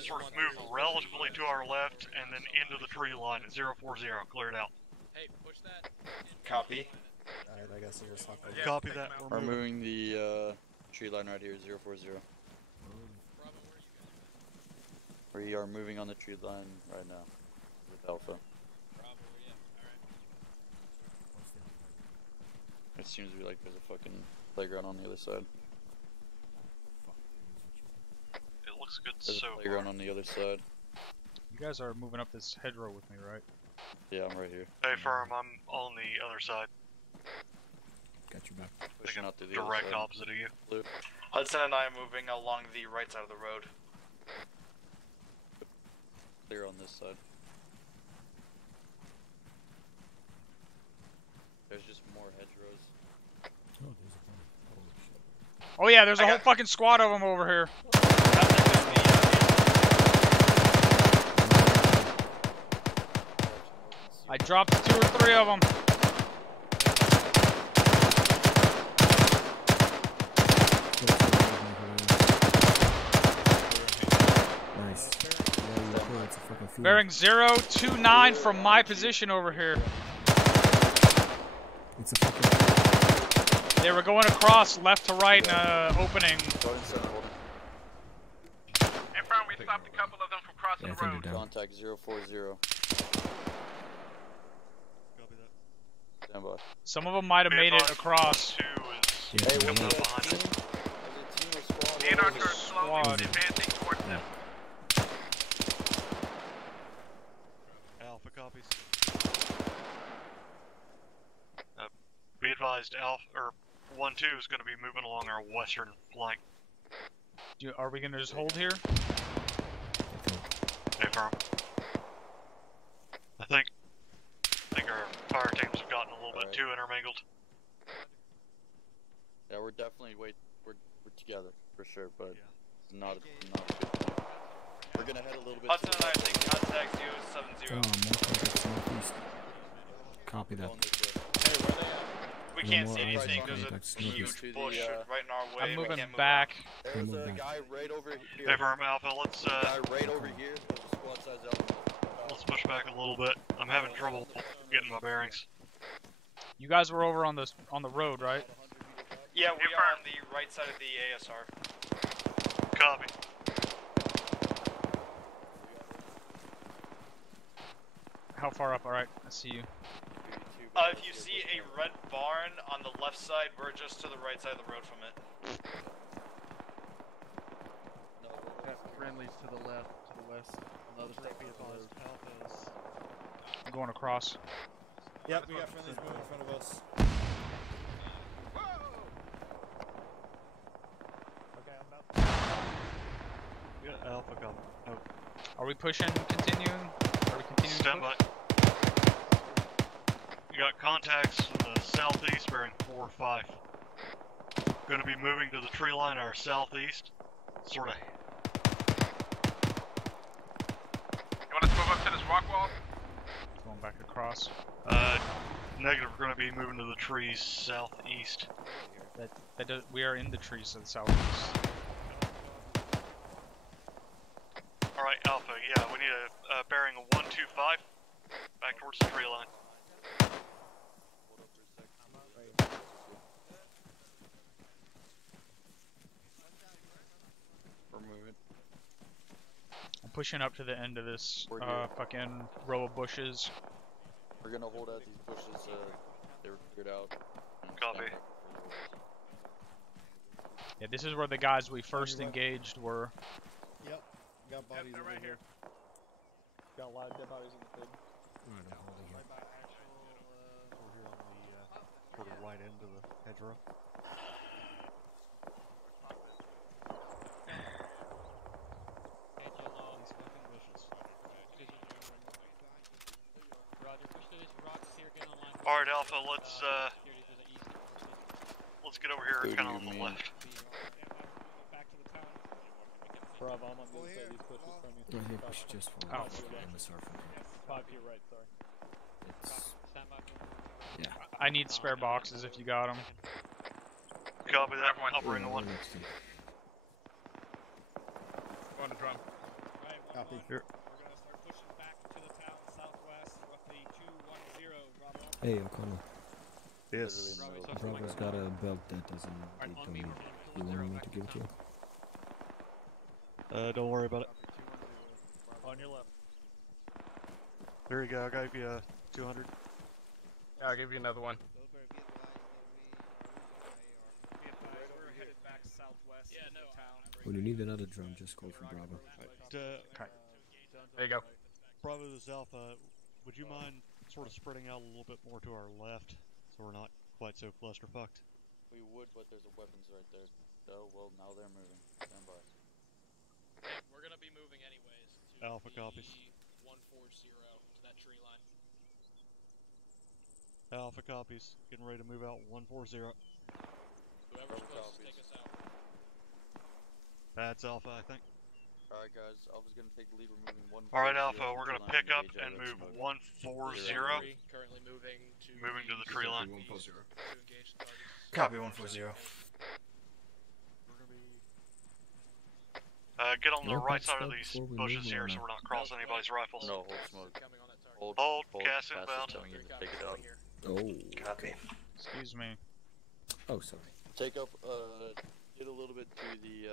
sort of move relatively to our left and then into the tree line at 040. Clear it out. Hey, push that. Copy. Alright, I guess I'll just hop over. Copy that. We're moving the tree line right here, 040. We are moving on the tree line right now with Alpha. It seems to be like there's a fucking playground on the other side. It looks good There's so a playground on the other side. You guys are moving up this hedgerow with me, right? Yeah, I'm right here. Hey, firm, I'm on the other side. Got your back. Pushing out to the Direct other side. opposite of you. Blue. Hudson and I are moving along the right side of the road. Clear on this side. There's just more hedgerow Oh, there's a bunch. Holy shit. Oh yeah, there's a whole fucking squad of them over here. I dropped 2 or 3 of them. Nice. Yeah, it's a fucking field. Bearing 029 from my position over here. It's a fucking... They were going across left to right in opening. In front, we stopped a couple of them from crossing the road. Contact 040. Stand by. Some of them might have made it across. Hey, what's up behind it? Me and Archer are slowly advancing towards them. Alpha copies. Be advised, Alpha or 1-2 is going to be moving along our western flank. Are we gonna just hold here? Hey, firm. I think our fire teams have gotten a little bit too intermingled. Yeah, we're definitely we're together for sure, but it's not a good thing. We're gonna head a little bit. Hudson and I are taking contact 070. more contact northeast. Copy that. We can't see anything. There's a huge bush right in our way. I'm moving we can't back. There's a guy right over here. Hey, firm Alpha, let's guy right over here. There's a squad size element. let's push back a little bit. I'm having trouble getting my bearings. You guys were over on the road, right? Yeah, we are on the right side of the ASR. Copy. How far up? Alright, I see you. If you see a red barn on the left side, we're just to the right side of the road from it. Got friendlies to the left, to the west, on the other side of the road. Alphas. I'm going across. Yep, we got friendlies moving in front of us. Okay, I'm about Yeah, Alpha come. Oh. Are we pushing? Continuing? Are we continuing? Stand by. You got contacts in the southeast bearing 4-5. Going to be moving to the tree line our southeast. Sort of. You want us to move up to this rock wall? Going back across. Negative, we're going to be moving to the trees southeast. We are in the trees to the southeast. Alright, Alpha, yeah, we need a bearing of 125 back towards the tree line. We're moving. I'm pushing up to the end of this fucking row of bushes. We're gonna hold out these bushes. They were cleared out. Copy. Yeah, this is where the guys we first engaged were. Yep, got bodies over right here. Got a lot of dead bodies in the pig. Right, I'm holding here. Over here on the toward the right end of the hedgerow. These fucking bushes. Alright, Alpha, let's get over here kind of on the left. Bravo, I'm on the other side of these bushes from you. Right here, push just for Oh. MSR from here. 5 to your right, sorry. It's... Yeah. I need spare boxes if you got them. Copy that, I'll bring one. On the drum. Copy. Here. We're gonna start pushing back to the town southwest, roughly 210, Bravo. Hey, O'Connell. Yes. Bravo's got a belt that doesn't need me. You want me to give it to you? Don't worry about it. On your left. There you go, I gave you 200. Yeah, I'll give you another one. We're headed back southwest to the town. When you need another drum, just call for Bravo. There you go. Bravo, this is Alpha. Would you mind sort of spreading out a little bit more to our left, so we're not quite so clusterfucked? We would, but there's a weapons right there. Oh, well, now they're moving. Stand by. We're gonna be moving anyways to Alpha the copies. 140 to that tree line. Alpha copies. Getting ready to move out 140. Whoever's closest, take us out. That's Alpha, I think. Alright guys, Alpha's gonna take the lead. We're moving 140. Alright Alpha, we're gonna pick up and move 140. Currently moving to the tree line. 140. Copy 140. Get on the right side of these bushes here so we're not crossing anybody's rifles. No, hold smoke. Hold, gas inbound. Telling you to take it out. Oh. Copy. Excuse me. Oh, sorry. Take up, get a little bit to the,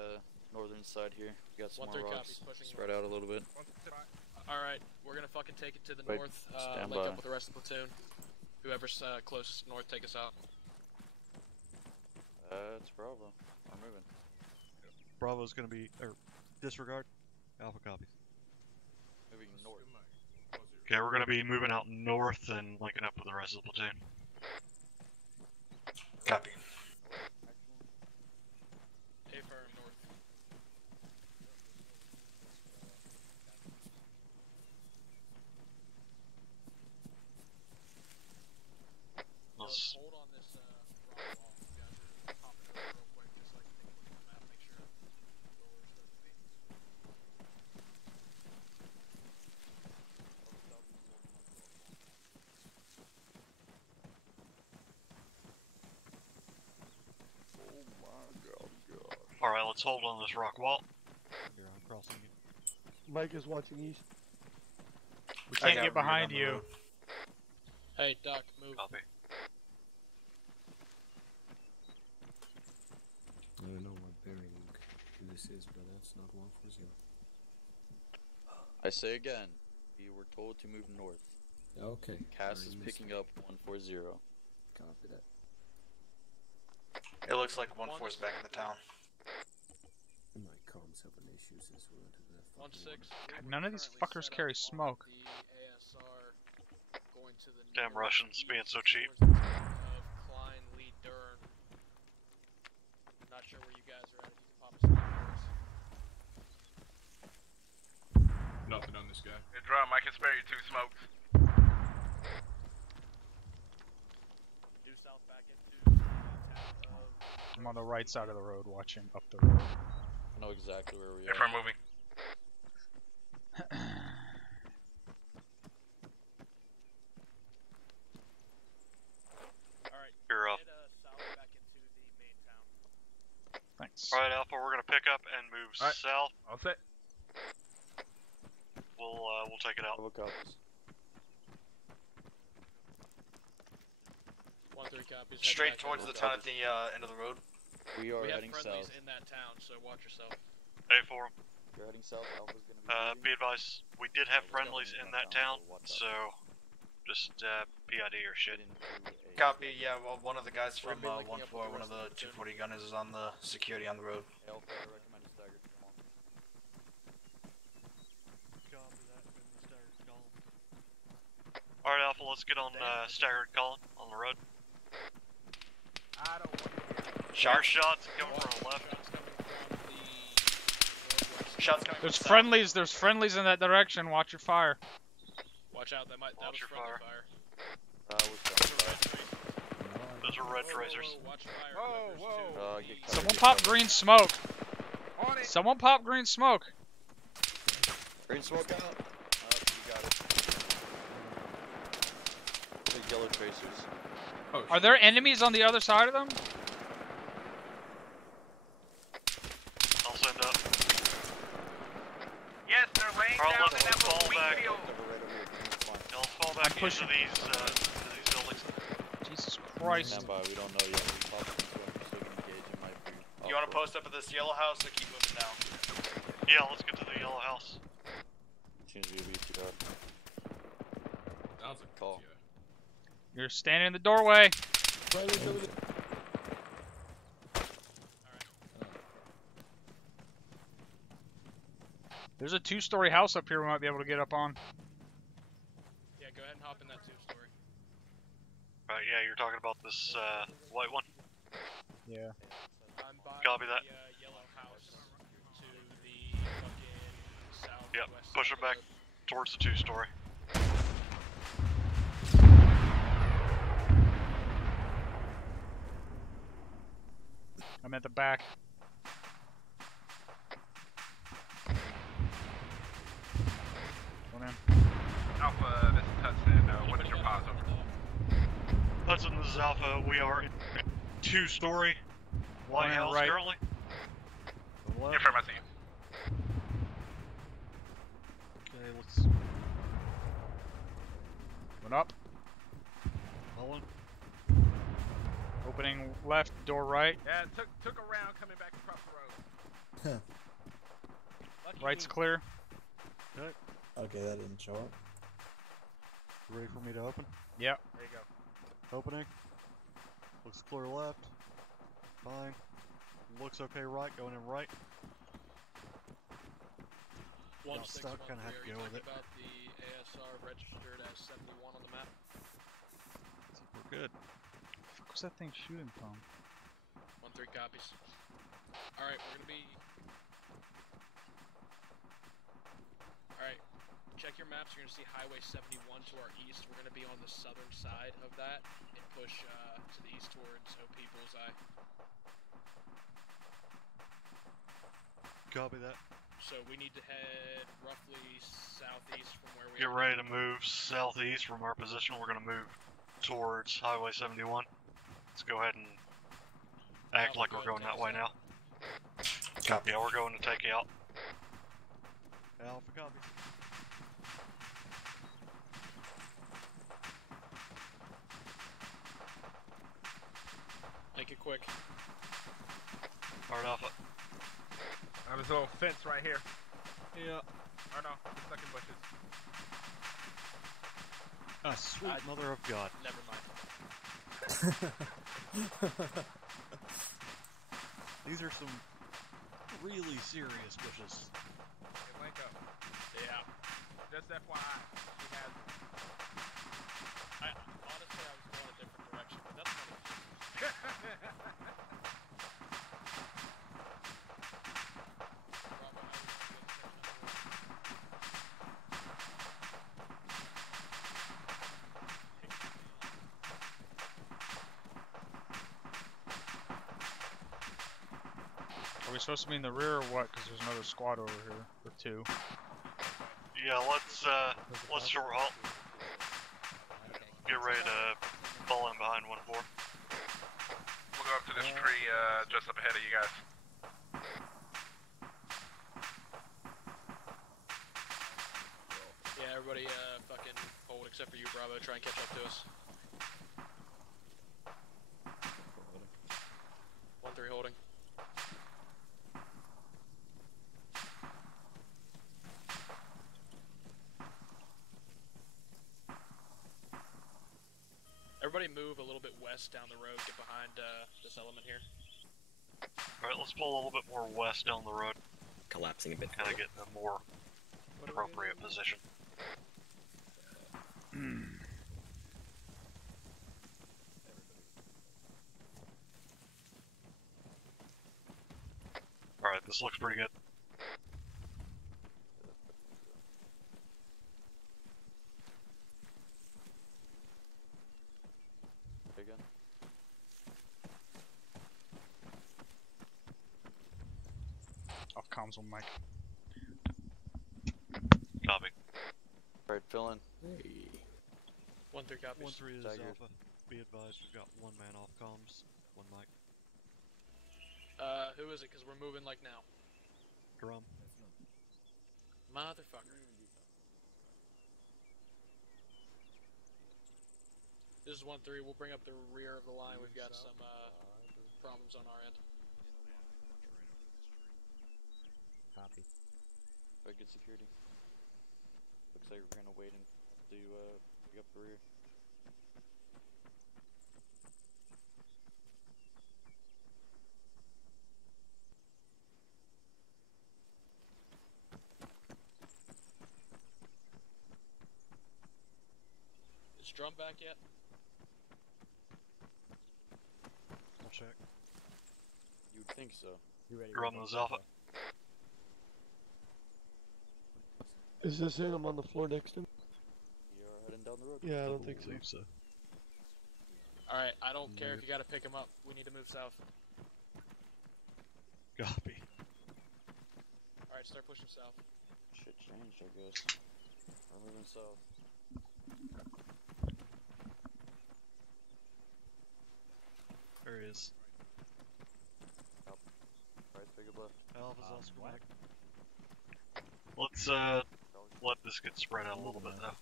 northern side here. We got some more rocks. Spread out a little bit. Alright, we're gonna fucking take it to the Wait, north, stand link by. up with the rest of the platoon. Whoever's closest north, take us out. It's Bravo. I'm moving. Bravo's gonna be, disregard. Alpha copies. Moving north. Okay, we're gonna be moving out north and linking up with the rest of the platoon. Copy. A-firm north. Let's... Hold on this rock wall. You guys are popping over real quick just so I can take a look at the map, make sure where we're supposed to be. Oh my god. Alright, let's hold on this rock wall. Here, I'm crossing you. Mike is watching east. We can't get behind you. Hey, Doc, move. Copy. I don't know what bearing this is, but that's not 140. I say again, we were told to move north. Okay. Cass is picking up 140. Copy that. It looks like 1-4's back in the town. My comms having issues as well to the 1-6. God, none of these fuckers carry smoke. Damn Russians being so cheap. Klein, Lee, Durham. Not sure where you guys are at. If you can pop us some numbers. Nothing on this guy. Hey, Drum, I can spare you 2 smokes. Due south back into I'm on the right side of the road watching up the road. I know exactly where we are. If I'm moving. You're up. south back into the main town. Thanks. Alright, Alpha, we're gonna pick up and move south. All set. We'll take it out. Alpha copies. 1-3 copies. Straight towards the town at the end of the road. We are We have heading friendlies south. in that town, so watch yourself. A4. You're heading south. Alpha's gonna be Be advised, we did have friendlies in that town, so just PID or shit. Copy, yeah, well, one of the guys from 1-4, one of the 240 gunners is on the security on the road. Alpha, I recommend a staggered. Come on. Copy that. In the staggered column. Alright, Alpha, let's get on staggered column on the road. I don't want Shots coming from the left. Shots coming There's from friendlies. There's friendlies in that direction. Watch your fire. Watch out, that was friendly fire. Those are red tracers. Watch fire. Whoa. Someone pop green smoke. Someone pop green smoke. Green smoke out. You got it. Big yellow tracers. Are there enemies on the other side of them? I'll send up. Yes, they're laying Alright, down let's in that fall little back. wheat field. Yeah, let's fall back into these buildings. Jesus Christ. Stand by. We don't know yet. We talked into it. We're still gonna engage. It might be. You want to post up at this yellow house or keep moving down? Yeah, let's get to the yellow house. As soon as we reach it up. Sounds like Call. You're standing in the doorway. There's a 2-story house up here we might be able to get up on. Yeah, go ahead and hop in that 2-story. Right, yeah, you're talking about this white one? Yeah. I'm by Copy that. the yellow house to the fucking south. Yep, push it back towards the 2-story. I'm at the back. Going in. Alpha, this is Hudson. What is your pause over? Hudson, this is Alpha. We are in 2-story White House right. currently. Confirm, I see you. Okay, let's... Went up. Mullen. Opening left, door right. Yeah, took a round coming back across the road. Right's clear. Okay. Okay, that didn't show up. Ready for me to open? Yep. There you go. Opening. Looks clear left. Fine. Looks okay right, going in right. One Got six stuck, one kinda had three. to Are go you with talking it. about the ASR registered as 71 on the map? We're good. What was that thing shooting from? 1-3 copies. Alright, we're gonna be... Alright, check your maps. You're gonna see Highway 71 to our east. We're gonna be on the southern side of that and push to the east towards OP Bullseye. Copy that. So we need to head roughly southeast from where we Get are. ready to move southeast from our position. We're going to move towards Highway 71. Let's go ahead and act like we're going that way now. Copy. Yeah, we're going to take you out. Alpha copy. Make it quick. Alright, Alpha. There's a little fence right here. Yeah. Or no, stuck in bushes. Ah, sweet mother of God. Never mind. These are some really serious bushes. It wake up. Yeah. Just FYI, she has it. Honestly, I was going a different direction, but that's funny. Are we supposed to be in the rear or what? Because there's another squad over here. Or two. Yeah, let's short halt. Get ready to fall in behind 1-4. We'll go up to this tree just up ahead of you guys. Yeah, everybody fucking hold except for you, Bravo. Try and catch up to us. 1-3 holding. Everybody move a little bit west down the road, get behind this element here. Alright, let's pull a little bit more west down the road. Collapsing a bit. Kind of get in a more appropriate position. Alright, this looks pretty good. Again. Off comms on mic. Copy. Alright, fill in. Hey. 1-3 copies. 1-3 is Tiger. Alpha. Be advised, we've got one man off comms, one mic. Who is it? Because we're moving like now. Drum. Motherfucker. This is 1-3. We'll bring up the rear of the line. We've got some problems on our end. Copy. Alright, good security. Looks like we're gonna wait and do pick up the rear. Is Drum back yet? I'll check. You would think so. You ready? Drum is Alpha. Is this him on the floor next to him? We are heading down the road. Yeah, I don't think so. Alright, I don't care if you gotta pick him up. We need to move south. Copy. Alright, start pushing south. Shit changed, I guess. We're moving south. There he is. Right, take a left. Alpha's Oscar Mike. Let's let this get spread out a little bit though.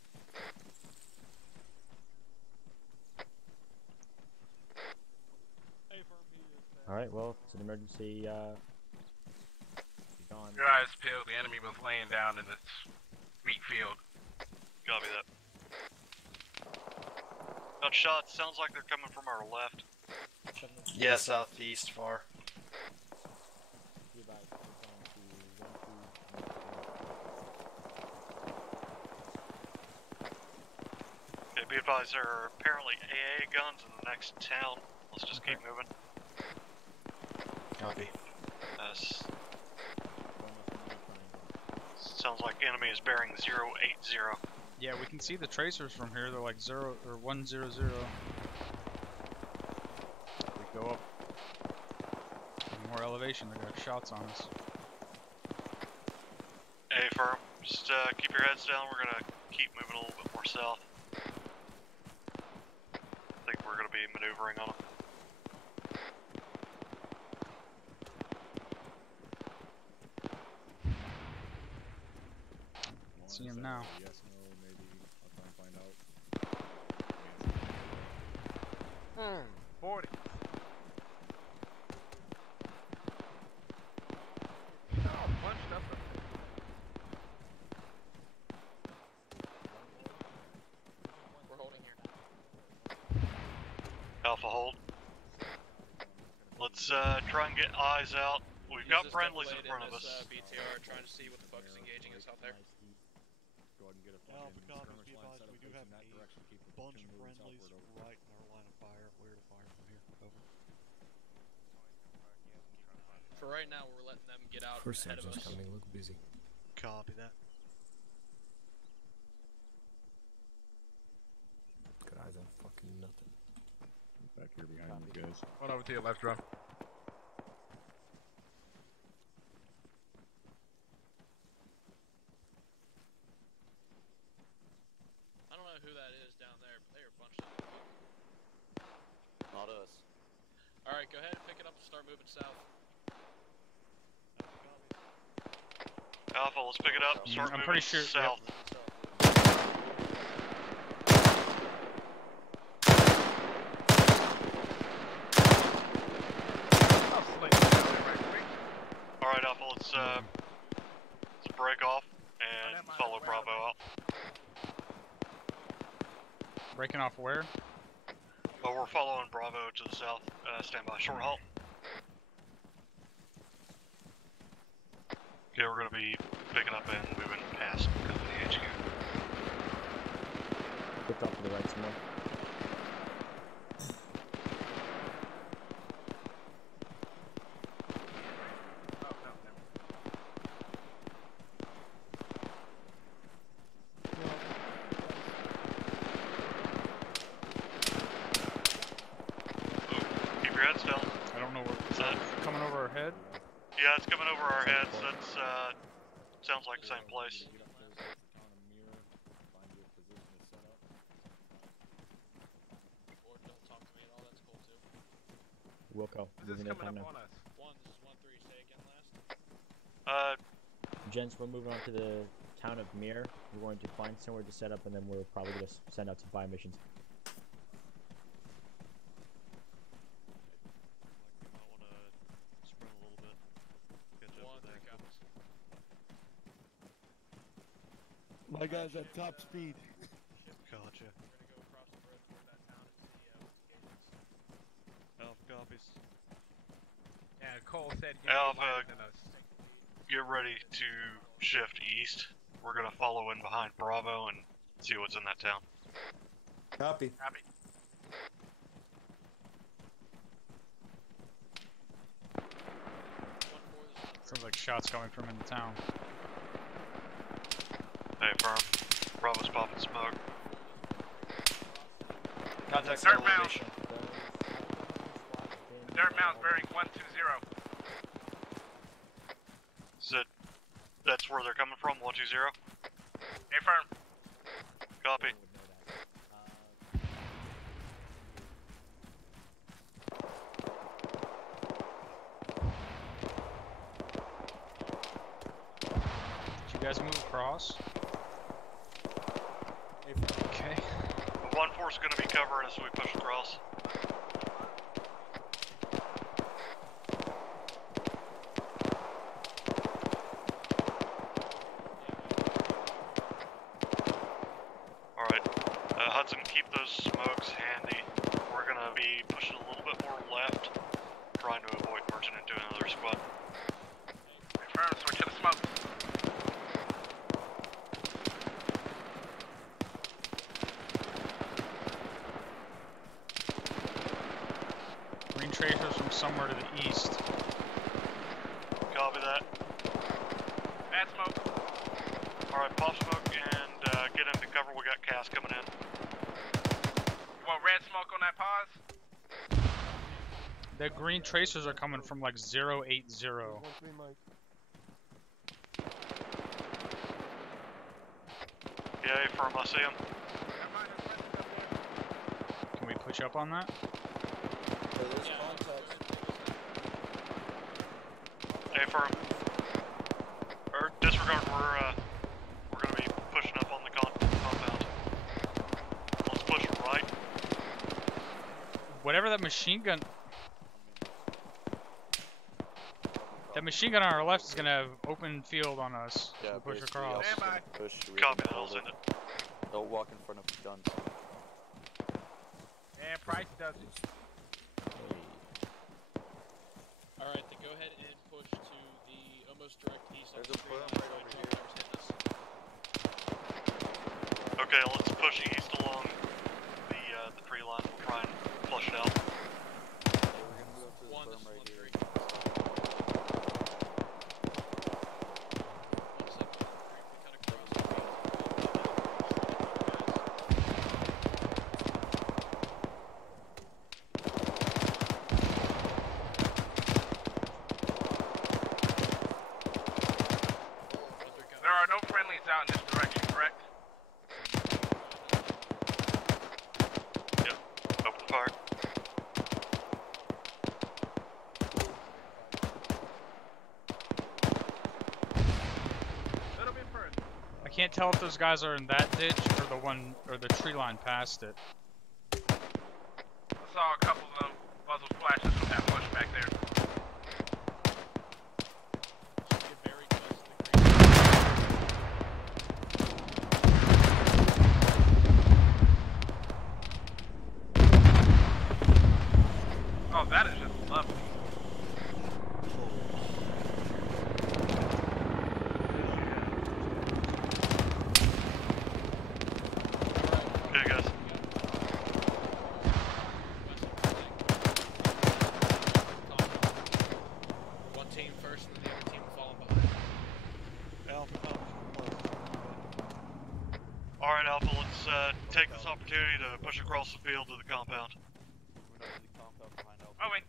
Alright, well, it's an emergency, gone. Your eyes peeled, the enemy was laying down in this wheat field. Copy that. Got shots, sounds like they're coming from our left. Yeah, southeast far. Okay, be advised, there are apparently AA guns in the next town. Let's just keep moving. Copy. Sounds like enemy is bearing 080. Yeah, we can see the tracers from here. They're like 0 or 100. We go up more elevation. They got shots on us. Hey, firm, just keep your heads down. We're gonna keep moving a little bit more south. I think we're gonna be maneuvering on them. See him now. Yes, no, maybe. I'll try and find out. 40. Oh, bunched up. We're holding here. Alpha hold. Let's try and get eyes out. We've got friendlies in front of us. BTR, trying to see what the fuck is engaging us out there. Go ahead and get a Alpha fucking copies, skirmish be line advised, set up we do facing have that a direction. Keep the bunch of moving friendlies southward over. right in our line of fire. Where to fire from here? Over. For right now, we're letting them get out First ahead of sergeant's us. coming, look busy. Copy that. Got eyes on fucking nothing. Back here behind you guys. One over to your left, drum. I don't know who that is down there, but they are bunched up. Not us. Alright, go ahead and pick it up and start moving south. Alpha, let's pick it up. Start I'm moving pretty sure. south. Yep. Alright, Alpha, let's break off and follow Bravo out. Breaking off where? Well, we're following Bravo to the south. Stand by. Short halt. Okay, we're going to be picking up and moving past Company HQ. Picked off to the right somewhere. Keep your heads down. I don't know where. Is that coming over our head? Yeah, it's coming over our heads. That's, sounds like the same place. Or don't talk to me at all, that's cool too. Wilco, moving in time now. This is 1-3, say again last. Gents, we're moving on to the town of Mir. We're going to find somewhere to set up, and then we're probably going to send out some buy missions. My guy's at top speed. Gotcha. Alpha copies. Yeah, Cole said he Alpha, lighter than us. get ready to shift east. We're going to follow in behind Bravo and see what's in that town. Copy. Copy. Sounds like shots coming from in the town. Hey, firm. Bravo's popping smoke. Contact Dirt mound. elevation. Dirt mound bearing 120. Is it? That's where they're coming from. 120. Affirm. Copy. Did you guys move across? Okay. The 1-4 is going to be covering us as we push across. Alright, Hudson, keep those smokes handy. We're going to be pushing a little bit more left, trying to avoid merging into another squad. Affirm, switch to the smokes. Green tracers from somewhere to the east. Copy that. Bad smoke. Alright, pop smoke and get into cover. We got Cass coming in. You want red smoke on that pause? The green tracers are coming from like 080. Yeah, firm, I see him. Can we push up on that? Hey, firm. Or disregard, we're gonna be pushing up on the compound. Let's push right. Whatever that machine gun... That machine gun on our left is gonna have open field on us. Yeah, so push basically, across. also gonna push. Copy that, I'll send it. Don't walk in front of the guns. And Price does it. Alright, then go ahead and push to the almost direct east. There's a berm right over here. Okay, let's push east along the tree line. We'll try and flush it out. We're gonna move up to the berm right here. There are no friendlies out in this direction, correct? Yep, open the fire. Little bit further. I can't tell if those guys are in that ditch or the one or the tree line past it. I saw a couple of them muzzle flashes from that push back there. Oh, that is just lovely. Okay, guys. One team first and the other team falling behind. Alright, Alpha, let's take this opportunity to push across the field to the compound. Oh, wait.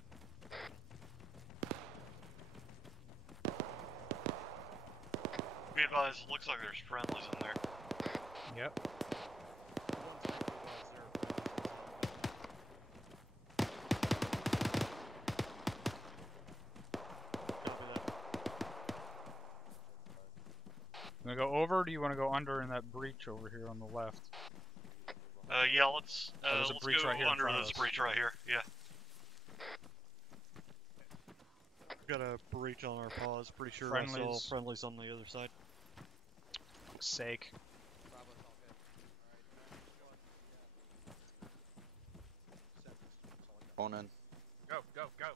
Be advised, it looks like there's friendlies in there. Yep. You wanna go over, or do you wanna go under in that breach over here on the left? Yeah, let's there's a breach go right here in under front of this us. breach right here. Yeah. Got a breach on our paws. Pretty sure I saw Friendlies. friendlies on the other side. Fuck's sake. On in. Go, go, go.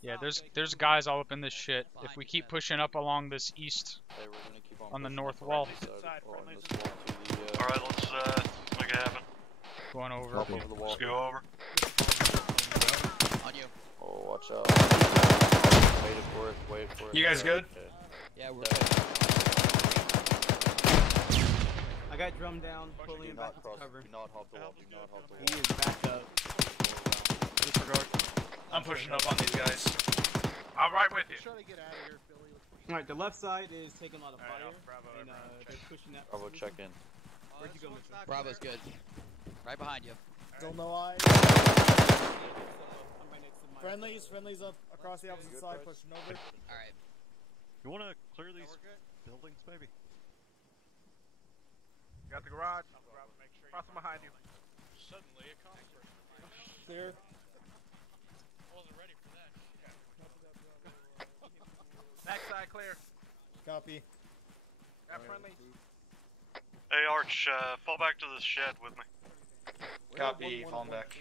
Yeah, there's guys all up in this shit. If we keep pushing up along this east Hey, we're gonna keep on the pushing north up wall. the side, or on this wall to the, Alright, let's make it happen. Going over. Up over the wall. Let's go over. On you. Oh, watch out. Wait for it, wait for it. You guys good? Okay. Yeah, we're That- I got got drum down, pulling him back to cover. Do not hop the wall. Do not hop the wall. He is back up. Disregard. I'm pushing up on these guys. I'm right with you. Try to get out of here, Billy. Alright, the left side is taking a lot of fire. And they're pushing that. Bravo, check in. Where'd you go, Mr.? Bravo's good. Right behind you. Still no eyes. Friendlies up across the opposite side, pushing over. Alright. You want to clear these buildings, maybe? Got the garage. Crossing behind you. Suddenly a concert. Clear. Wasn't ready for that. Backside clear. Copy. Got friendly. Hey, Arch, fall back to this shed with me. Copy, falling back.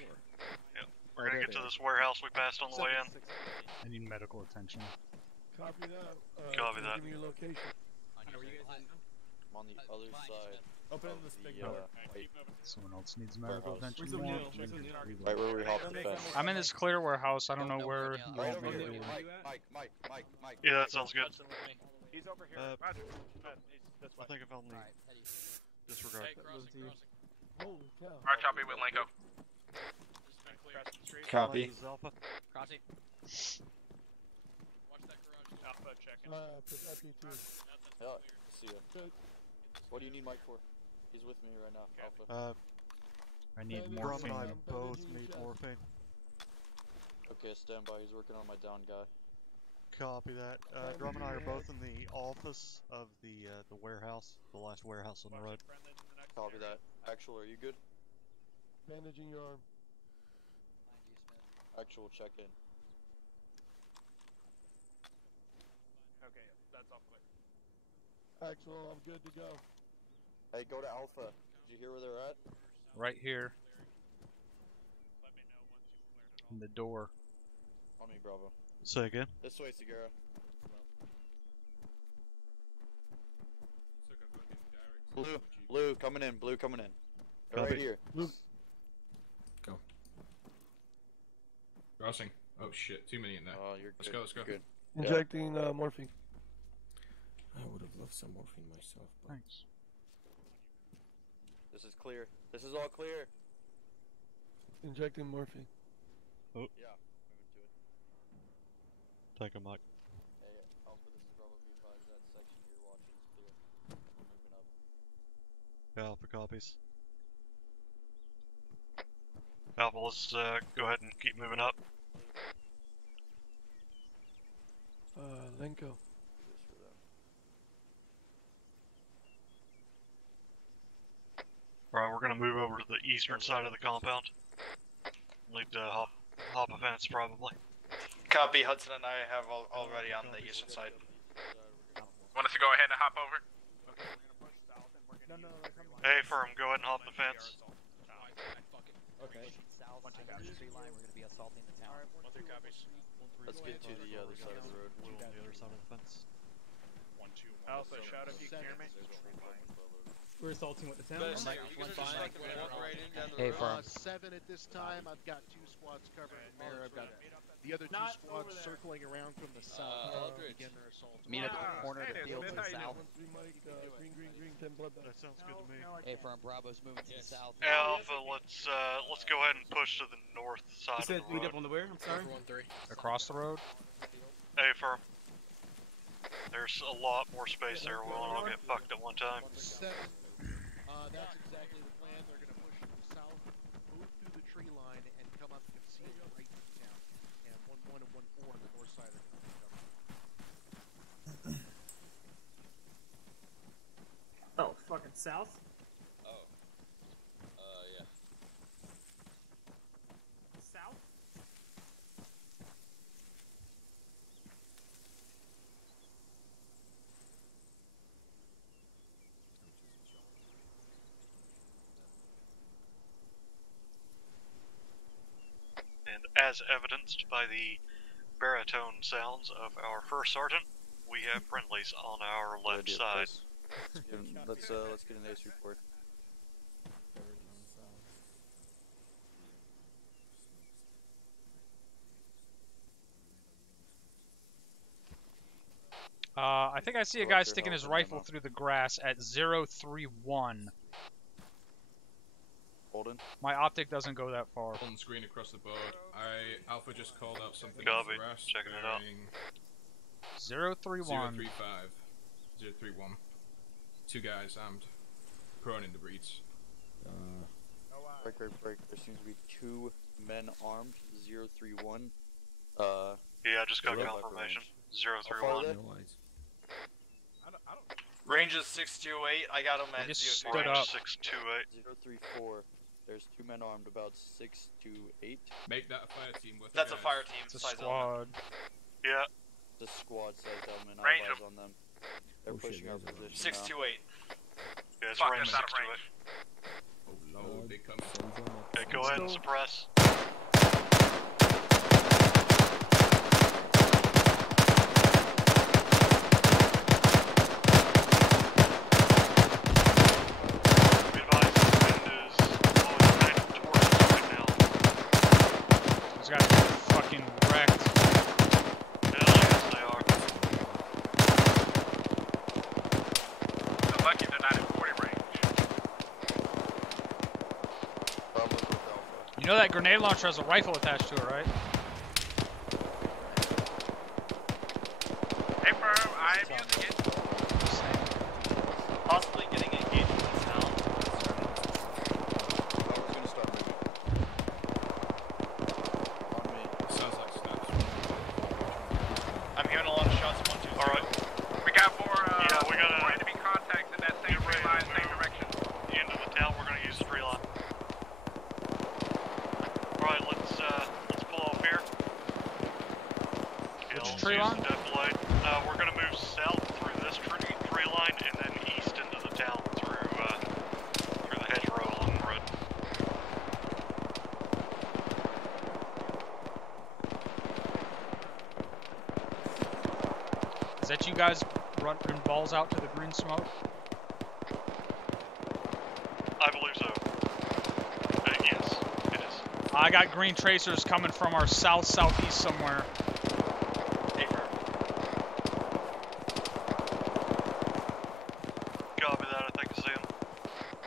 Yep. We're gonna get to this warehouse we passed on the way in. I need medical attention. Copy that. Copy that. Give me your location. I'm on the other side. Open this big door. Someone else needs medical attention. Right where we hopped the fence. I'm in this clear warehouse. I don't know where you want me to be. Mike. Yeah, that sounds good. He's over here. Roger. He's this way. I think if only disregard. Hey, crossing. Holy cow. Alright, copy with Linko. Copy. Crossing. Watch that garage. Alpha checking. FP2. Yeah, see ya. Good. What do you need Mike for? He's with me right now, Alpha. I need Drum and I morphine. both need morphine. Okay, stand by. He's working on my down guy. Copy that. Drum and I are both in the office of the warehouse, the last warehouse on the road. Copy that. Actual, are you good? Bandaging your arm. Actual, check in. Okay, that's all clear. Actual, I'm good to go. Hey, go to Alpha. Did you hear where they're at? Right here. Let me know once you've cleared it all. In the door. On me, Bravo. Say again. This way, Segura. Blue coming in. Blue coming in. They're right here. Blue. Go. Crossing. Oh shit, too many in there. Oh, you're let's good. go, let's go. Good. Injecting morphine. I would have loved some morphine myself. But... Thanks. This is clear. This is all clear. Injecting morphine. Oh. Yeah, moving to it. Take a Mike. Hey, Alpha, this is Bravo B5. That section you're watching is clear. We're moving up. Alpha copies. Alpha, let's go ahead and keep moving up. Lenko. Alright, we're gonna move over to the eastern side of the compound. Need to hop a fence, probably. Copy, Hudson and I have already on the eastern side. Want us to go ahead and hop over? Hey, Firm, go ahead and hop the fence. Okay. South on the tree line, we're gonna be assaulting the town. Let's get to the other side of the road. On the other side of the fence. Alpha, shout if you can hear me. We're assaulting with the town. Hey, Firm. 7 at this time. I've got 2 squads covering the mirror. I've got the other 2 squads circling around from the south. Begin their assault. Meet at the corner of the field to the south. Green, 10 blood. That sounds good to me. Hey, Firm. Bravo's moving to the south. Alpha, let's go ahead and push to the north side You said of the meet road. up on the where? I'm sorry. Across the road? Hey, Firm. There's a lot more space there. We'll all get fucked at one time. 7. That's exactly the plan. They're going to push from the south, move through the tree line, and come up concealed right in town. And 1-1 and 1-4 on the north side are going to be covered. Oh, fucking south? Oh. Yeah. South? And as evidenced by the baritone sounds of our first sergeant, we have friendlies on our left side. Let's get an ace report. I think I see a guy sticking his rifle through the grass at 031. Holden? My optic doesn't go that far. On screen across the board. Alpha just called out something Copy. for us. Checking it out. 031. 035. 031. 2 guys armed. Prone in the breach. Break. There seems to be 2 men armed. 031. Yeah, I just got confirmation. 031. Range is 628. I got him at 038. Range 628. 034. There's 2 men armed about 6 to 8. Make that a fire team with That's a fire team. It's a squad. Yeah. The squad size element. Range I'll eyes on them. They're pushing our position 628. Yeah, it's Fuck, range that's out of 628. Oh lord, they come. Okay, go ahead and suppress. Those guys are fucking wrecked. Yes, they are. They're lucky they're not in 40 range. You know that grenade launcher has a rifle attached to it, right? Hey, firm, I am using it. Possibly getting engaged in this town. Sounds like snaps. I'm hearing a lot of shots. 1, 2, 3. Alright. We got more, we got more enemy contacts in that same tree line, same direction. The end of the town, we're gonna use the tree line. Alright, let's pull off here. Which tree line? We're gonna move south through this tree line and then east into the town through the hedgerow along the road. Is that you guys running balls out to the green smoke? I believe so. Yes, it is. I got green tracers coming from our southeast somewhere. Copy that, I think I see him.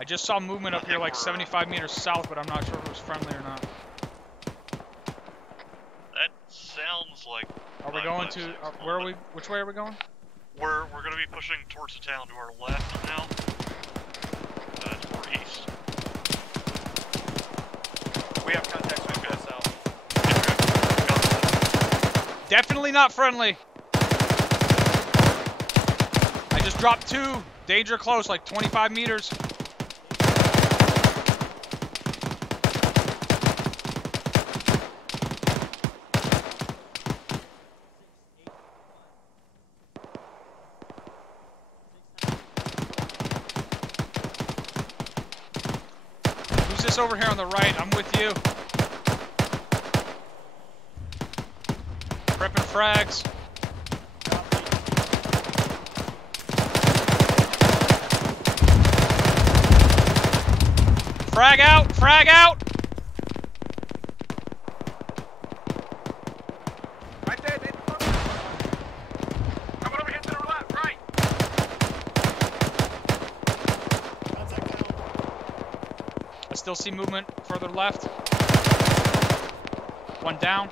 I just saw movement up here like 75 meters south, but I'm not sure if it was friendly or not. That sounds like... Are we going to... where are we... Which way are we going? We're gonna be pushing towards the town to our left now. It's more east. We have contacts with us south. Definitely not friendly. I just dropped 2. Danger close, like 25 meters. Who's this over here on the right? I'm with you. Prepping frags. Frag out! Frag out! Right there, they coming over here to the left, right. I still see movement further left. 1 down.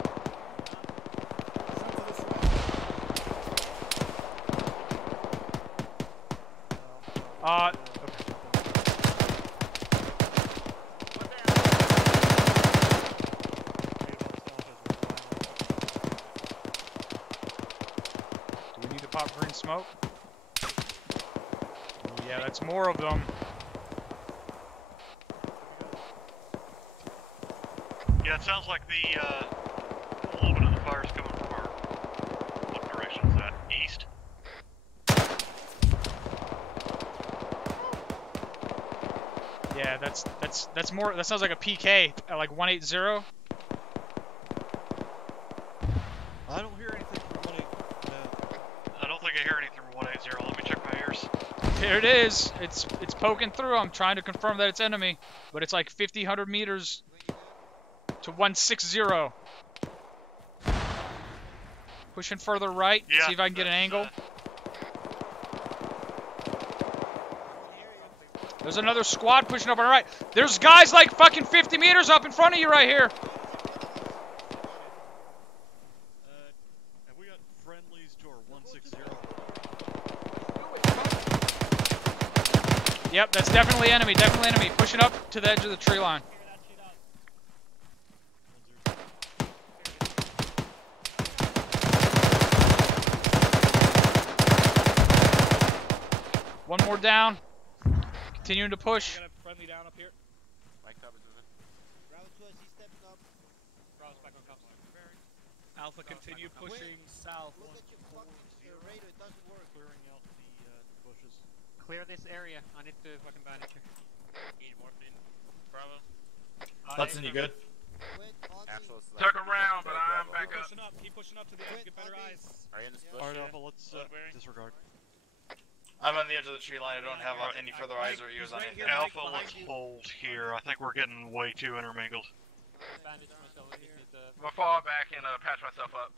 Okay. Do we need to pop green smoke? Oh, yeah, that's more of them. Yeah, it sounds like a little bit of the fire's coming from our... What direction is that? East? Yeah, that's more. That sounds like a PK, like 180. I don't hear anything from 180. No. I don't think I hear anything from 180. Let me check my ears. There it is. It's poking through. I'm trying to confirm that it's enemy, but it's like 50, 100 meters to 160. Pushing further right. Yeah, See if I can get an angle. There's another squad pushing up on the right. There's guys like fucking 50 meters up in front of you right here. Have we got friendlies to our 160? Yep, that's definitely enemy, pushing up to the edge of the tree line. One more down. Continuing to push. Got a friendly down up here. Mike Tubb is moving. Bravo 2, he's stepping up. Bravo's back on comms. Alpha, continue pushing south. Look at your fucking radar, it doesn't work. Clearing out the bushes. Clear this area. I need to fucking bandage here. Need morphine. Bravo. Hudson, you good? Took a round, but I'm back up. Keep pushing up to the edge, get better eyes. Are you in this bush? Alright, Alpha, let's disregard. I'm on the edge of the tree line. I don't have any further eyes or ears on anything. Alpha, let's hold here. I think we're getting way too intermingled. Bandage myself. I'm gonna fall back and patch myself up.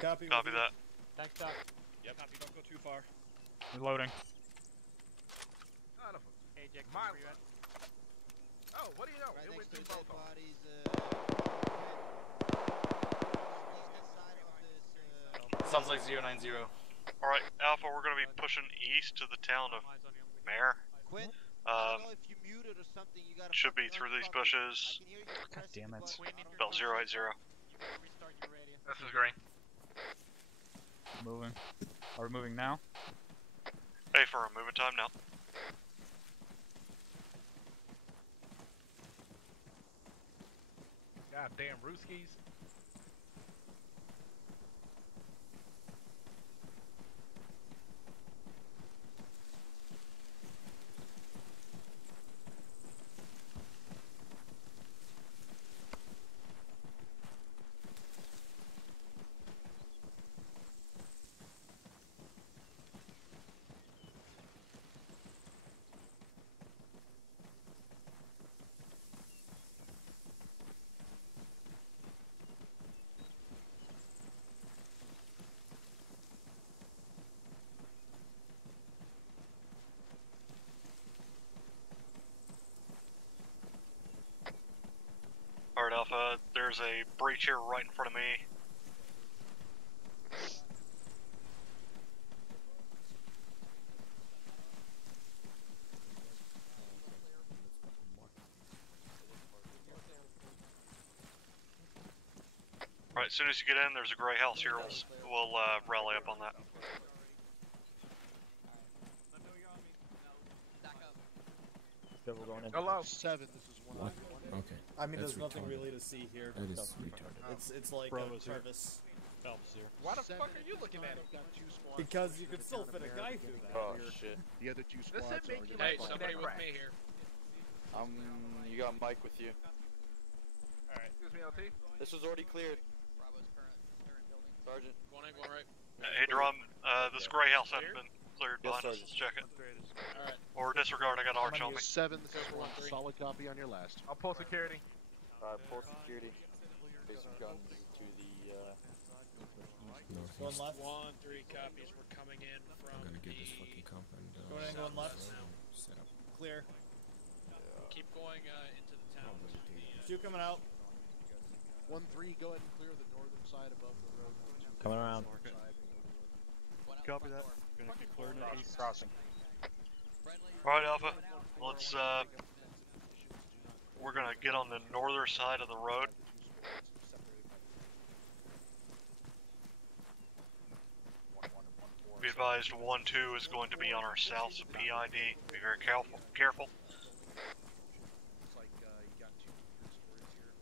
Copy that. Thanks, Doc. Yep, copy. Don't go too far. Reloading. Hey, Jack, My where you at? Oh, what do you know? Right It went next to through the both of them. bodies, Sounds like 090. Alright, Alpha, we're gonna be pushing east to the town of Mare. Quinn, I don't know if you muted or something. You gotta Should be through these bushes. God damn it. Belt 080. This is green. Moving. Are we moving now? Hey, for a movement time now. Goddamn Rooskies. Alright, Alpha, there's a breach here right in front of me. Alright, as soon as you get in, there's a gray house here. We'll rally up on that. Hello. 7, this is 1. Okay. I mean, That's there's nothing retarded. really to see here. That is retarded. It's like Bravo's here. Travis. Alpha's here. Why the fuck are you looking at it? Because you could still fit a guy through that. Oh shit. The other 2 Does squads it make you are like Hey, somebody with crack? me here. You got Mike with you. Alright, excuse me, LT. This was already cleared. Bravo's current building. Sergeant. Going right. Hey, Drum, this gray house hasn't been cleared Yes, behind us. Sergeant. Let's check it. Alright. Or disregard, I got Arch on me. 7, this is 1. Solid copy on your last. I'll pull security. Port security. Base some guns to the Going left. 1-3 copies. We're coming in from I'm gonna the... get this fucking compound Going in, going left. set up. Clear. Keep going into the town. Two coming out. 1-3, go ahead and clear the northern side above the road. Coming around. Copy that. Gonna get cleared in east. Crossing. Alright, Alpha, let's, we're gonna get on the northern side of the road. Be advised, 1-2 is going to be on our south PID. Be very careful. It's like you got 2 stories here.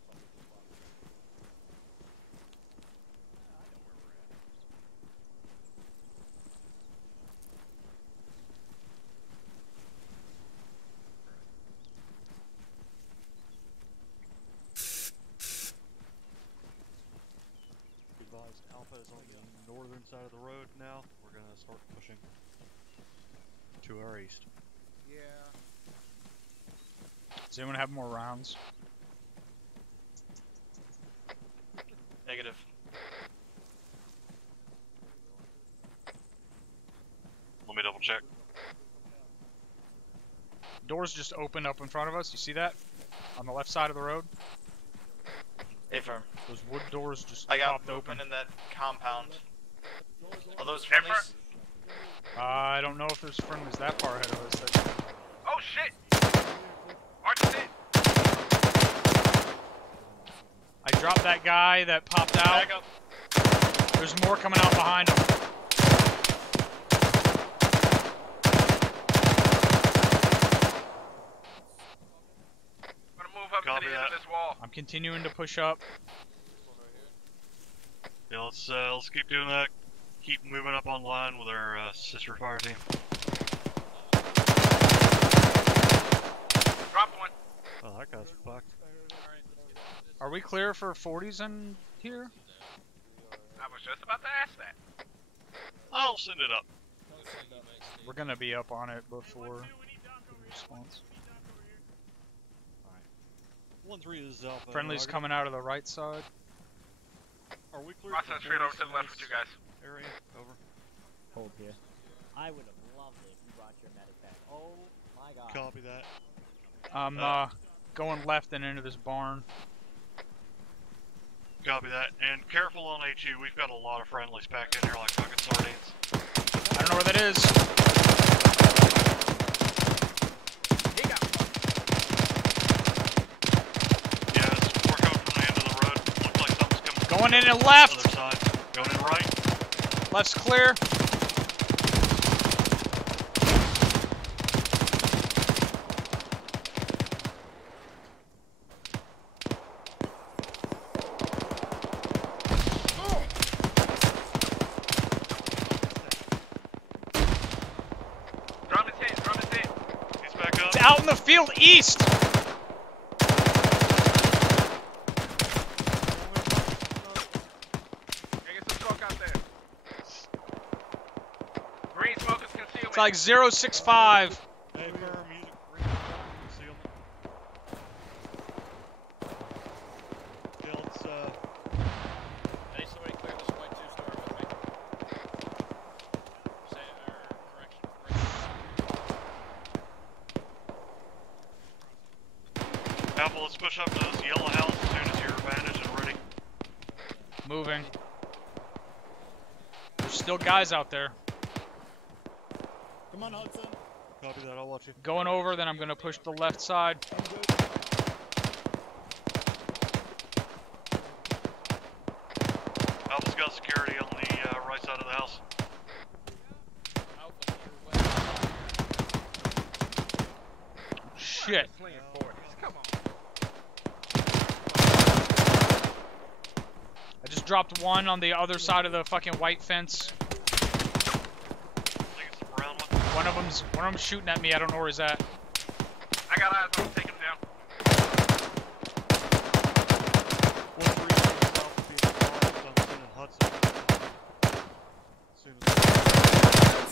Advised, Alpha is on the northern side of the road now. We're gonna start pushing to our east. Yeah. Does anyone have more rounds? Negative. Let me double check. Doors just opened up in front of us. You see that? On the left side of the road. Affirm. Those wood doors just I got popped open. movement in that compound. Are those friendlies? I don't know if there's friendlies that far ahead of us. Oh shit! Arch is hit. I dropped that guy that popped out. Back up. There's more coming out behind him. I'm gonna move up to the end of this wall. I'm continuing to push up. Yeah, let's keep doing that. Keep moving up online with our sister fire team. Drop one. Oh, that guy's fucked. Are we clear for 40s in here? I was just about to ask that. I'll send it up. We're gonna be up on it before the response. 1-3 is Alpha. Friendly's coming out of the right side. Are we clear? Process straight over to the left with you guys. Area over. Hold here. I would have loved it if you brought your medic back. Oh my god. Copy that. I'm going left and into this barn. Copy that. And careful on HU, we've got a lot of friendlies packed in here like fucking sardines. I don't know where that is. Yeah, we're coming from the end of the road. Looks like something's coming. Going in and left. Other side. Going in right. Left's clear. Out in the field east! Green smoke is concealment. It's like 065. Hey, firm, music, concealment. Yeah, let's, I need somebody clear this white 2-star with me. Alpha, let's push up to this yellow house as soon as you're bandaged and ready. Moving. There's still guys out there. Come on, Hudson. Copy that, I'll watch you. Going over, then I'm going to push the left side. Alpha's got security on the right side of the house. Shit. I just dropped one on the other side of the fucking white fence. One of them's shooting at me. I don't know where he's at. I got eyes on him. Take him down.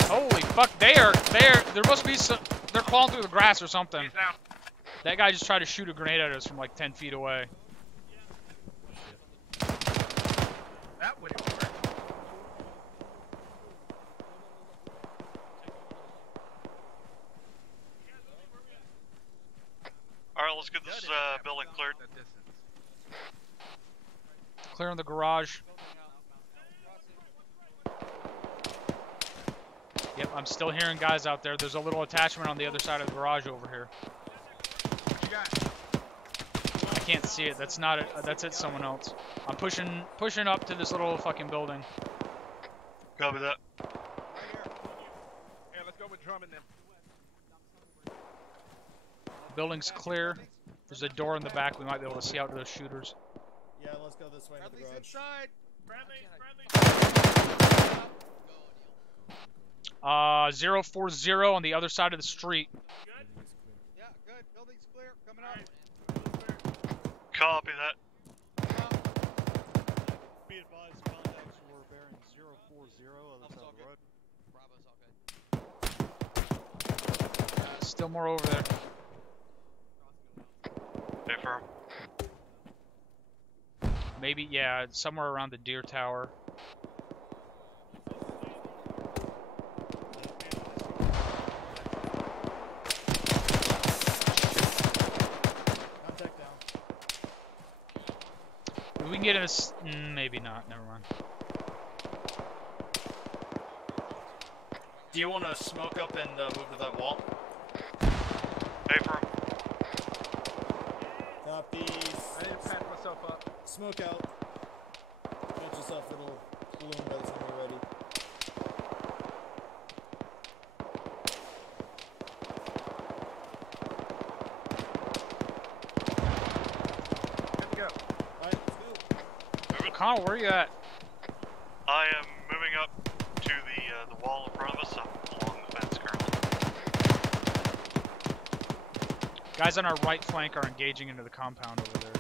Holy fuck! There must be some. They're crawling through the grass or something. He's down. That guy just tried to shoot a grenade at us from like 10 feet away. That wouldn't work. Alright, let's get this building cleared. Clearing the garage. Yep, I'm still hearing guys out there. There's a little attachment on the other side of the garage over here. What you got? I can't see it. That's not it. That's it. Someone else. I'm pushing up to this little fucking building. Copy that. Right here. Yeah, let's go with Drummond then. Building's clear. There's a door in the back. We might be able to see out to those shooters. Yeah, let's go this way to the garage. Inside. Friendly. 040 on the other side of the street. Good? Yeah, good. Building's clear. Coming up. Copy that. Be advised, contacts were bearing 040 other side of the road. Bravo's all good. Still more over there. Stay firm. Maybe, yeah, somewhere around the deer tower. can get in this. Maybe not. Never mind. Do you want to smoke up and move to that wall? Pay for him. Copies. I need to pack myself up. Smoke out. Get yourself a little balloon by the time you're ready. Good to go. Alright, let's go. Connell, where are you at? I am moving up to the wall in front of us. I'm along the fence currently. Guys on our right flank are engaging into the compound over there.